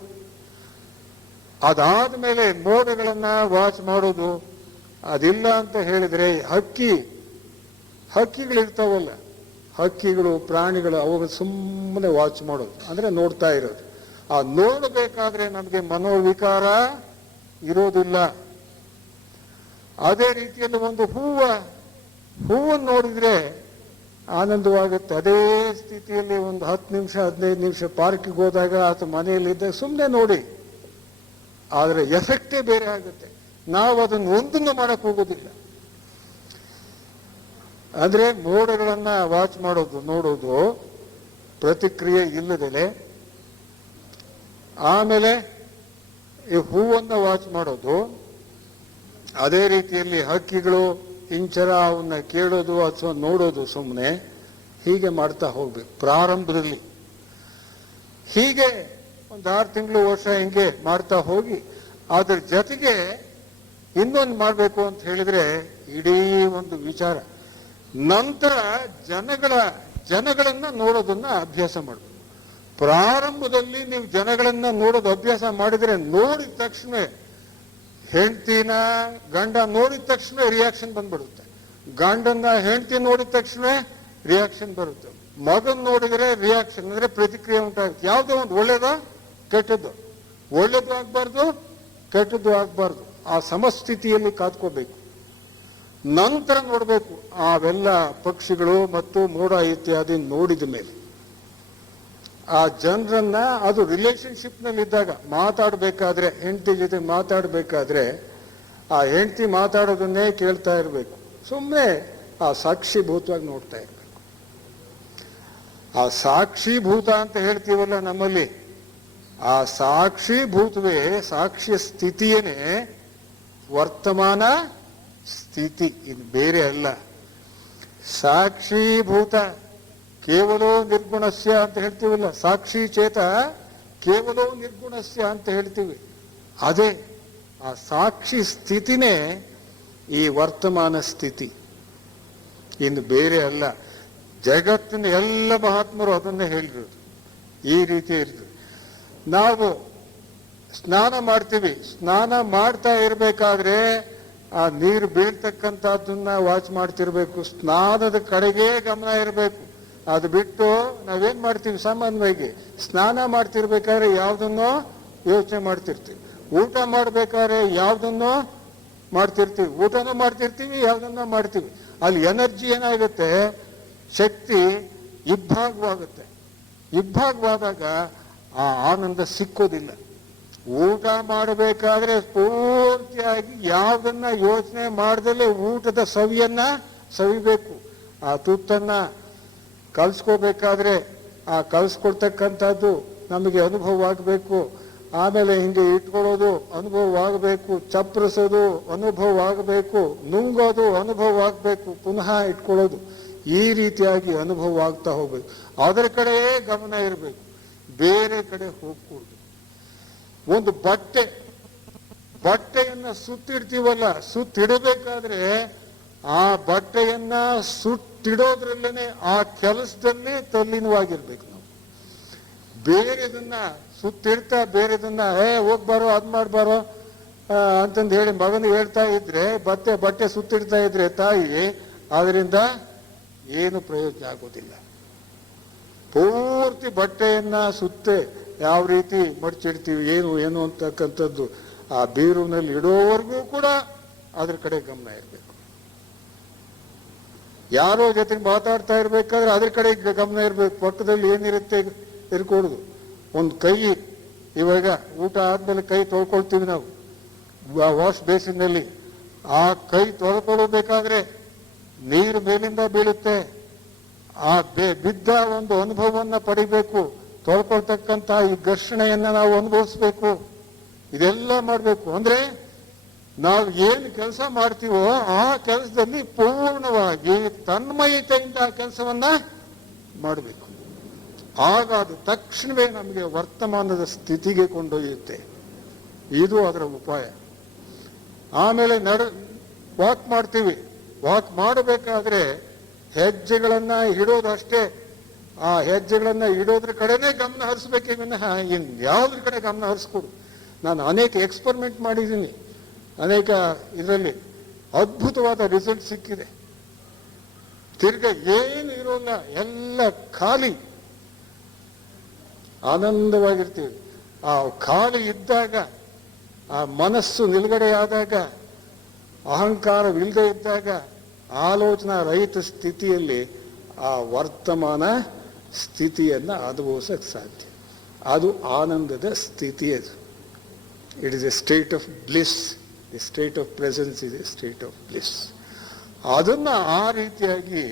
ಅದಾದ್ಮೇಲೆ ಮೋಡಗಳನ್ನ ವಾಚ್ ಮಾಡೋದು. ಅದಿಲ್ಲ ಅಂತ ಹೇಳಿದ್ರೆ ಹಕ್ಕಿಗಳಿರ್ತಾವಲ್ಲ, ಹಕ್ಕಿಗಳು, ಪ್ರಾಣಿಗಳು, ಅವಾಗ ಸುಮ್ಮನೆ ವಾಚ್ ಮಾಡೋದು ಅಂದ್ರೆ ನೋಡ್ತಾ ಇರೋದು. ಆ ನೋಡಬೇಕಾದ್ರೆ ನಮಗೆ ಮನೋವಿಕಾರ ಇರೋದಿಲ್ಲ. ಅದೇ ರೀತಿಯಲ್ಲಿ ಒಂದು ಹೂವ ಹೂವನ್ನು ನೋಡಿದ್ರೆ ಆನಂದವಾಗುತ್ತೆ. ಅದೇ ಸ್ಥಿತಿಯಲ್ಲಿ ಒಂದು 10 ನಿಮಿಷ 15 ನಿಮಿಷ ಪಾರ್ಕಿಗೆ ಹೋದಾಗ ಅಥವಾ ಮನೆಯಲ್ಲಿದ್ದಾಗ ಸುಮ್ಮನೆ ನೋಡಿ, ಆದರೆ ಎಫೆಕ್ಟೇ ಬೇರೆ ಆಗುತ್ತೆ. ನಾವು ಅದನ್ನು ಒಂದನ್ನು ಮಾಡಕ್ ಹೋಗೋದಿಲ್ಲ. ಅಂದ್ರೆ ಮೋಡಗಳನ್ನ ವಾಚ್ ಮಾಡೋದು, ನೋಡೋದು, ಪ್ರತಿಕ್ರಿಯೆ ಇಲ್ಲದಲೆ. ಆಮೇಲೆ ಈ ಹೂವನ್ನ ವಾಚ್ ಮಾಡೋದು, ಅದೇ ರೀತಿಯಲ್ಲಿ ಹಕ್ಕಿಗಳು ಇಂಚರ ಅವನ್ನ ಕೇಳೋದು ಅಥವಾ ನೋಡೋದು ಸುಮ್ಮನೆ ಹೀಗೆ ಮಾಡ್ತಾ ಹೋಗ್ಬೇಕು ಪ್ರಾರಂಭದಲ್ಲಿ. ಹೀಗೆ ಒಂದು 6 ತಿಂಗಳು ವರ್ಷ ಹಿಂಗೆ ಮಾಡ್ತಾ ಹೋಗಿ ಅದ್ರ ಜೊತೆಗೆ ಇನ್ನೊಂದು ಮಾಡಬೇಕು ಅಂತ ಹೇಳಿದ್ರೆ ಇಡೀ ಒಂದು ವಿಚಾರ. ನಂತರ ಜನಗಳನ್ನ ನೋಡೋದನ್ನ ಅಭ್ಯಾಸ ಮಾಡಬೇಕು. ಪ್ರಾರಂಭದಲ್ಲಿ ನೀವು ಜನಗಳನ್ನ ನೋಡೋದು ಅಭ್ಯಾಸ ಮಾಡಿದ್ರೆ ನೋಡಿದ ತಕ್ಷಣ ಹೆಂಡತಿನ ಗಂಡ ನೋಡಿದ ತಕ್ಷಣ ರಿಯಾಕ್ಷನ್ ಬಂದ್ಬಿಡುತ್ತೆ. ಗಂಡನ್ನ ಹೆಂಡತಿ ನೋಡಿದ ತಕ್ಷಣ ರಿಯಾಕ್ಷನ್ ಬರುತ್ತೆ. ಮಗನ್ ನೋಡಿದ್ರೆ ರಿಯಾಕ್ಷನ್ ಅಂದ್ರೆ ಪ್ರತಿಕ್ರಿಯೆ ಉಂಟಾಗುತ್ತೆ. ಯಾವುದೋ ಒಂದು ಒಳ್ಳೇದೋ ಕೆಟ್ಟದ್ದು, ಒಳ್ಳೇದು ಆಗ್ಬಾರ್ದು ಕೆಟ್ಟದ್ದು ಆಗ್ಬಾರ್ದು. ಆ ಸಮಸ್ಥಿತಿಯಲ್ಲಿ ಕಾದ್ಕೋಬೇಕು. ನಂತರ ನೋಡ್ಬೇಕು ಅವೆಲ್ಲ ಪಕ್ಷಿಗಳು ಮತ್ತು ಮೋಡ ಇತ್ಯಾದಿ ನೋಡಿದ ಮೇಲೆ ಆ ಜನರನ್ನ, ಅದು ರಿಲೇಶನ್ಶಿಪ್ ನಲ್ಲಿ ಇದ್ದಾಗ ಮಾತಾಡ್ಬೇಕಾದ್ರೆ, ಹೆಂಡತಿ ಜೊತೆ ಮಾತಾಡ್ಬೇಕಾದ್ರೆ ಆ ಹೆಂಡತಿ ಮಾತಾಡೋದನ್ನೇ ಕೇಳ್ತಾ ಇರ್ಬೇಕು. ಸುಮ್ಮನೆ ಆ ಸಾಕ್ಷಿಭೂತವಾಗಿ ನೋಡ್ತಾ ಇರ್ಬೇಕು. ಆ ಸಾಕ್ಷಿಭೂತ ಅಂತ ಹೇಳ್ತೀವಲ್ಲ ನಮ್ಮಲ್ಲಿ, ಆ ಸಾಕ್ಷಿಭೂತವೇ, ಸಾಕ್ಷ್ಯ ಸ್ಥಿತಿಯೇನೆ ವರ್ತಮಾನ ಸ್ಥಿತಿ, ಇದು ಬೇರೆ ಅಲ್ಲ. ಸಾಕ್ಷೀಭೂತ ಕೇವಲೋ ನಿರ್ಗುಣಸ್ಯ ಅಂತ ಹೇಳ್ತೀವಲ್ಲ, ಸಾಕ್ಷಿ ಚೇತ ಕೇವಲೋ ನಿರ್ಗುಣಸ್ಯ ಅಂತ ಹೇಳ್ತೀವಿ. ಅದೇ ಆ ಸಾಕ್ಷಿ ಸ್ಥಿತಿನೇ ಈ ವರ್ತಮಾನ ಸ್ಥಿತಿ, ಇನ್ನು ಬೇರೆ ಅಲ್ಲ. ಜಗತ್ತಿನ ಎಲ್ಲ ಮಹಾತ್ಮರು ಅದನ್ನೇ ಹೇಳಿರೋದು. ಈ ರೀತಿ ಇರ್ತದೆ. ನಾವು ಸ್ನಾನ ಮಾಡ್ತೀವಿ, ಸ್ನಾನ ಮಾಡ್ತಾ ಇರಬೇಕಾದ್ರೆ ಆ ನೀರು ಬೀಳ್ತಕ್ಕಂಥದ್ದನ್ನ ವಾಚ್ ಮಾಡ್ತಿರ್ಬೇಕು. ಸ್ನಾನದ ಕಡೆಗೆ ಗಮನ ಇರಬೇಕು. ಅದು ಬಿಟ್ಟು ನಾವೇನ್ ಮಾಡ್ತೀವಿ, ಸಾಮಾನ್ಯವಾಗಿ ಸ್ನಾನ ಮಾಡ್ತಿರ್ಬೇಕಾದ್ರೆ ಯಾವ್ದನ್ನೋ ಯೋಚನೆ ಮಾಡ್ತಿರ್ತೀವಿ. ಊಟ ಮಾಡ್ಬೇಕಾದ್ರೆ ಯಾವ್ದನ್ನೋ ಮಾಡ್ತಿರ್ತೀವಿ. ಊಟನೂ ಮಾಡ್ತಿರ್ತೀವಿ, ಯಾವ್ದನ್ನೋ ಮಾಡ್ತೀವಿ. ಅಲ್ಲಿ ಎನರ್ಜಿ ಏನಾಗುತ್ತೆ, ಶಕ್ತಿ ಇಬ್ಬಾಗವಾಗುತ್ತೆ. ಇಬ್ಬಾಗವಾದಾಗ ಆ ಆನಂದ ಸಿಕ್ಕೋದಿಲ್ಲ. ಊಟ ಮಾಡಬೇಕಾದ್ರೆ ಪೂರ್ತಿಯಾಗಿ ಯಾವುದನ್ನ ಯೋಚನೆ ಮಾಡ್ದಲೇ ಊಟದ ಸವಿಯನ್ನ ಸವಿಬೇಕು. ಆ ತುತ್ತನ್ನ ಕಲ್ಸ್ಕೋಬೇಕಾದ್ರೆ ಆ ಕಲ್ಸ್ಕೊಡ್ತಕ್ಕಂಥದ್ದು ನಮಗೆ ಅನುಭವ ಆಗಬೇಕು. ಆಮೇಲೆ ಹಿಂಗೆ ಇಟ್ಕೊಳ್ಳೋದು ಅನುಭವ ಆಗಬೇಕು, ಚಪ್ಪರಿಸೋದು ಅನುಭವ ಆಗಬೇಕು, ನುಂಗೋದು ಅನುಭವ ಆಗಬೇಕು, ಪುನಃ ಇಟ್ಕೊಳ್ಳೋದು, ಈ ರೀತಿಯಾಗಿ ಅನುಭವ ಆಗ್ತಾ ಹೋಗ್ಬೇಕು. ಅದರ ಕಡೆಯೇ ಗಮನ ಇರಬೇಕು, ಬೇರೆ ಕಡೆ ಹೋಗ್ಕೂಡ್ದು. ಒಂದು ಬಟ್ಟೆಯನ್ನ ಸುತ್ತಿಡ್ತೀವಲ್ಲ, ಸುತ್ತಿಡಬೇಕಾದ್ರೆ ಆ ಬಟ್ಟೆಯನ್ನ ಸುಟ್ಟಿಡೋದ್ರಲ್ಲೇನೆ ಆ ಕೆಲಸದಲ್ಲೇ ತಲ್ಲೀನವಾಗಿರ್ಬೇಕು ನಾವು. ಬೇರೆದನ್ನ ಸುತ್ತಿಡ್ತಾ ಬೇರೆದನ್ನ ಹೋಗ್ಬಾರೋ ಅದ್ ಮಾಡ್ಬಾರೋ ಅಂತಂದು ಹೇಳಿ ಮಗನಿಗೆ ಹೇಳ್ತಾ ಇದ್ರೆ, ಬಟ್ಟೆ ಸುತ್ತಿಡ್ತಾ ಇದ್ರೆ ತಾಯಿ, ಅದರಿಂದ ಏನು ಪ್ರಯೋಜನ ಆಗೋದಿಲ್ಲ. ಪೂರ್ತಿ ಬಟ್ಟೆಯನ್ನ ಸುತ್ತೆ ಯಾವ ರೀತಿ ಮಡಚಿಡ್ತೀವಿ ಏನು ಅಂತಕ್ಕಂಥದ್ದು ಆ ಬೀರುನಲ್ಲಿ ಇಡೋವರೆಗೂ ಕೂಡ ಅದ್ರ ಕಡೆ ಗಮನ ಇರಬೇಕು. ಯಾರೋ ಜೊತೆಗೆ ಮಾತಾಡ್ತಾ ಇರ್ಬೇಕಾದ್ರೆ ಅದ್ರ ಕಡೆ ಗಮನ ಇರ್ಬೇಕು. ಪಕ್ಕದಲ್ಲಿ ಏನಿರುತ್ತೆ ಇರ್ಕೊಡುದು. ಒಂದು ಕೈ, ಇವಾಗ ಊಟ ಆದ್ಮೇಲೆ ಕೈ ತೊಳ್ಕೊಳ್ತೀವಿ ನಾವು ವಾಶ್ ಬೇಸಿನಲ್ಲಿ. ಆ ಕೈ ತೊಳ್ಕೊಳ್ಬೇಕಾದ್ರೆ ನೀರು ಮೇಲಿಂದ ಬೀಳುತ್ತೆ. ಆ ಬಿದ್ದ ಒಂದು ಅನುಭವವನ್ನ ಪಡಿಬೇಕು. ತೊಳ್ಕೊಳ್ತಕ್ಕಂಥ ಈ ಘರ್ಷಣೆಯನ್ನ ನಾವು ಅನುಭವಿಸ್ಬೇಕು. ಇದೆಲ್ಲ ಮಾಡಬೇಕು. ಅಂದ್ರೆ ನಾವು ಏನು ಕೆಲಸ ಮಾಡ್ತೀವೋ ಆ ಕೆಲಸದಲ್ಲಿ ಪೂರ್ಣವಾಗಿ ತನ್ಮಯತೆಯಿಂದ ಆ ಕೆಲಸವನ್ನ ಮಾಡಬೇಕು. ಆಗ ಅದು ತಕ್ಷಣವೇ ನಮಗೆ ವರ್ತಮಾನದ ಸ್ಥಿತಿಗೆ ಕೊಂಡೊಯ್ಯುತ್ತೆ. ಇದು ಅದರ ಉಪಾಯ. ಆಮೇಲೆ ವಾಕ್ ಮಾಡ್ತೀವಿ. ವಾಕ್ ಮಾಡಬೇಕಾದ್ರೆ ಹೆಜ್ಜೆಗಳನ್ನ ಇಡೋದಷ್ಟೇ. ಆ ಹೆಜ್ಜೆಗಳನ್ನ ಇಡೋದ್ರ ಕಡೆನೇ ಗಮನ ಹರಿಸ್ಬೇಕೇ ವಿನಃ ಇನ್ ಯಾವುದ್ರ ಕಡೆ ಗಮನ ಹರಿಸ್ಕೊಡು. ನಾನು ಅನೇಕ ಎಕ್ಸ್ಪರಿಮೆಂಟ್ ಮಾಡಿದ್ದೀನಿ, ಅನೇಕ ಇದರಲ್ಲಿ ಅದ್ಭುತವಾದ ರಿಸಲ್ಟ್ ಸಿಕ್ಕಿದೆ. ತಿರ್ಗ ಏನು ಇರೋಲ್ಲ, ಎಲ್ಲ ಖಾಲಿ, ಆನಂದವಾಗಿರ್ತೀವಿ. ಆ ಖಾಲಿ ಇದ್ದಾಗ, ಆ ಮನಸ್ಸು ನಿಲುಗಡೆ ಆದಾಗ, ಅಹಂಕಾರವಿಲ್ಲದೆ ಇದ್ದಾಗ, ಆಲೋಚನಾ ರಹಿತ ಸ್ಥಿತಿಯಲ್ಲಿ ಆ ವರ್ತಮಾನ ಸ್ಥಿತಿಯನ್ನು ಅನುಭವಿಸಕ್ಕೆ ಸಾಧ್ಯ. ಅದು ಆನಂದದ ಸ್ಥಿತಿ. ಅದು it is A state of bliss. The state of presence is A state of bliss. ಅದನ್ನು ಆ ರೀತಿಯಾಗಿ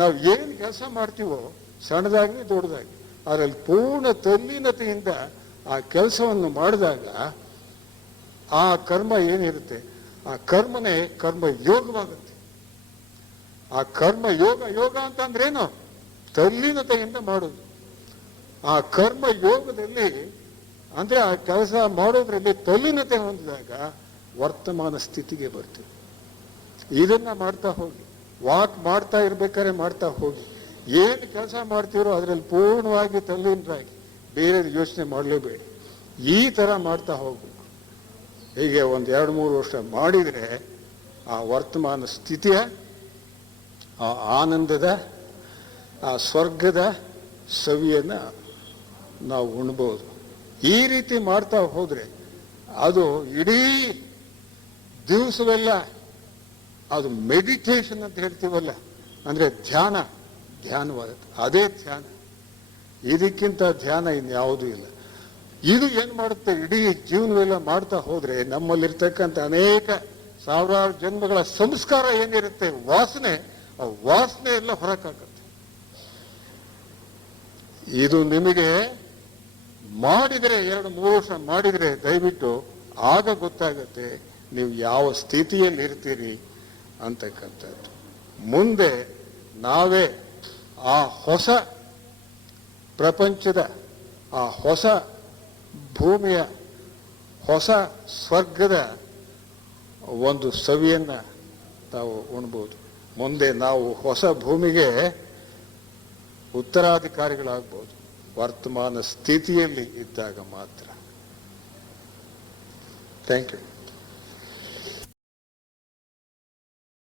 ನಾವು ಏನು ಕೆಲಸ ಮಾಡ್ತೀವೋ, ಸಣ್ಣದಾಗಿ ದೊಡ್ಡದಾಗಿ, ಅದರಲ್ಲಿ ಪೂರ್ಣ ತಲ್ಲೀನತೆಯಿಂದ ಆ ಕೆಲಸವನ್ನು ಮಾಡಿದಾಗ ಆ ಕರ್ಮ ಏನಿರುತ್ತೆ, ಆ ಕರ್ಮನೇ ಕರ್ಮ ಯೋಗವಾಗುತ್ತೆ. ಆ ಕರ್ಮ ಯೋಗ ಅಂತಂದ್ರೇನು? ತಲ್ಲೀನತೆಯಿಂದ ಮಾಡೋದು. ಆ ಕರ್ಮ ಯೋಗದಲ್ಲಿ ಅಂದ್ರೆ ಆ ಕೆಲಸ ಮಾಡೋದ್ರಲ್ಲಿ ತಲ್ಲೀನತೆ ಹೊಂದಿದಾಗ ವರ್ತಮಾನ ಸ್ಥಿತಿಗೆ ಬರ್ತೀವಿ. ಇದನ್ನ ಮಾಡ್ತಾ ಹೋಗಿ, ವಾಕ್ ಮಾಡ್ತಾ ಇರ್ಬೇಕಾದ್ರೆ ಮಾಡ್ತಾ ಹೋಗಿ, ಏನು ಕೆಲಸ ಮಾಡ್ತೀರೋ ಅದರಲ್ಲಿ ಪೂರ್ಣವಾಗಿ ತಲ್ಲೀನರಾಗಿ ಬೇರೆ ಯೋಚನೆ ಮಾಡಲೇಬೇಡಿ. ಈ ಥರ ಮಾಡ್ತಾ ಹೋಗ್ಬೇಕು. ಹೀಗೆ ಒಂದು 2-3 ವರ್ಷ ಮಾಡಿದರೆ ಆ ವರ್ತಮಾನ ಸ್ಥಿತಿಯ, ಆ ಆನಂದದ, ಆ ಸ್ವರ್ಗದ ಸವಿಯನ್ನು ನಾವು ಉಣ್ಬೋದು. ಈ ರೀತಿ ಮಾಡ್ತಾ ಹೋದರೆ ಅದು ಇಡೀ ದಿವಸವೆಲ್ಲ ಅದು ಮೆಡಿಟೇಷನ್ ಅಂತ ಹೇಳ್ತೀವಲ್ಲ, ಅಂದರೆ ಧ್ಯಾನವಾಗುತ್ತೆ. ಅದೇ ಧ್ಯಾನ. ಇದಕ್ಕಿಂತ ಧ್ಯಾನ ಇನ್ಯಾವುದೂ ಇಲ್ಲ. ಇದು ಏನು ಮಾಡುತ್ತೆ, ಇಡೀ ಜೀವನವೆಲ್ಲ ಮಾಡ್ತಾ ಹೋದರೆ ನಮ್ಮಲ್ಲಿರ್ತಕ್ಕಂಥ ಅನೇಕ ಸಾವಿರಾರು ಜನ್ಮಗಳ ಸಂಸ್ಕಾರ ಏನಿರುತ್ತೆ, ವಾಸನೆ, ಆ ವಾಸನೆ ಎಲ್ಲ ಹೊರಕಾಗುತ್ತೆ. ಇದು ನಿಮಗೆ ಮಾಡಿದರೆ 2-3 ವರ್ಷ ಮಾಡಿದರೆ ದಯವಿಟ್ಟು ಆಗ ಗೊತ್ತಾಗುತ್ತೆ ನೀವು ಯಾವ ಸ್ಥಿತಿಯಲ್ಲಿ ಇರ್ತೀರಿ ಅಂತಕ್ಕಂಥದ್ದು. ಮುಂದೆ ನಾವೇ ಆ ಹೊಸ ಪ್ರಪಂಚದ, ಆ ಹೊಸ ಭೂಮಿಯ, ಹೊಸ ಸ್ವರ್ಗದ ಒಂದು ಸವಿಯನ್ನು ನಾವು ಉಣ್ಬೋದು. ಮುಂದೆ ನಾವು ಹೊಸ ಭೂಮಿಗೆ ಉತ್ತರಾಧಿಕಾರಿಗಳಾಗ್ಬೋದು, ವರ್ತಮಾನ ಸ್ಥಿತಿಯಲ್ಲಿ ಇದ್ದಾಗ ಮಾತ್ರ. Thank you.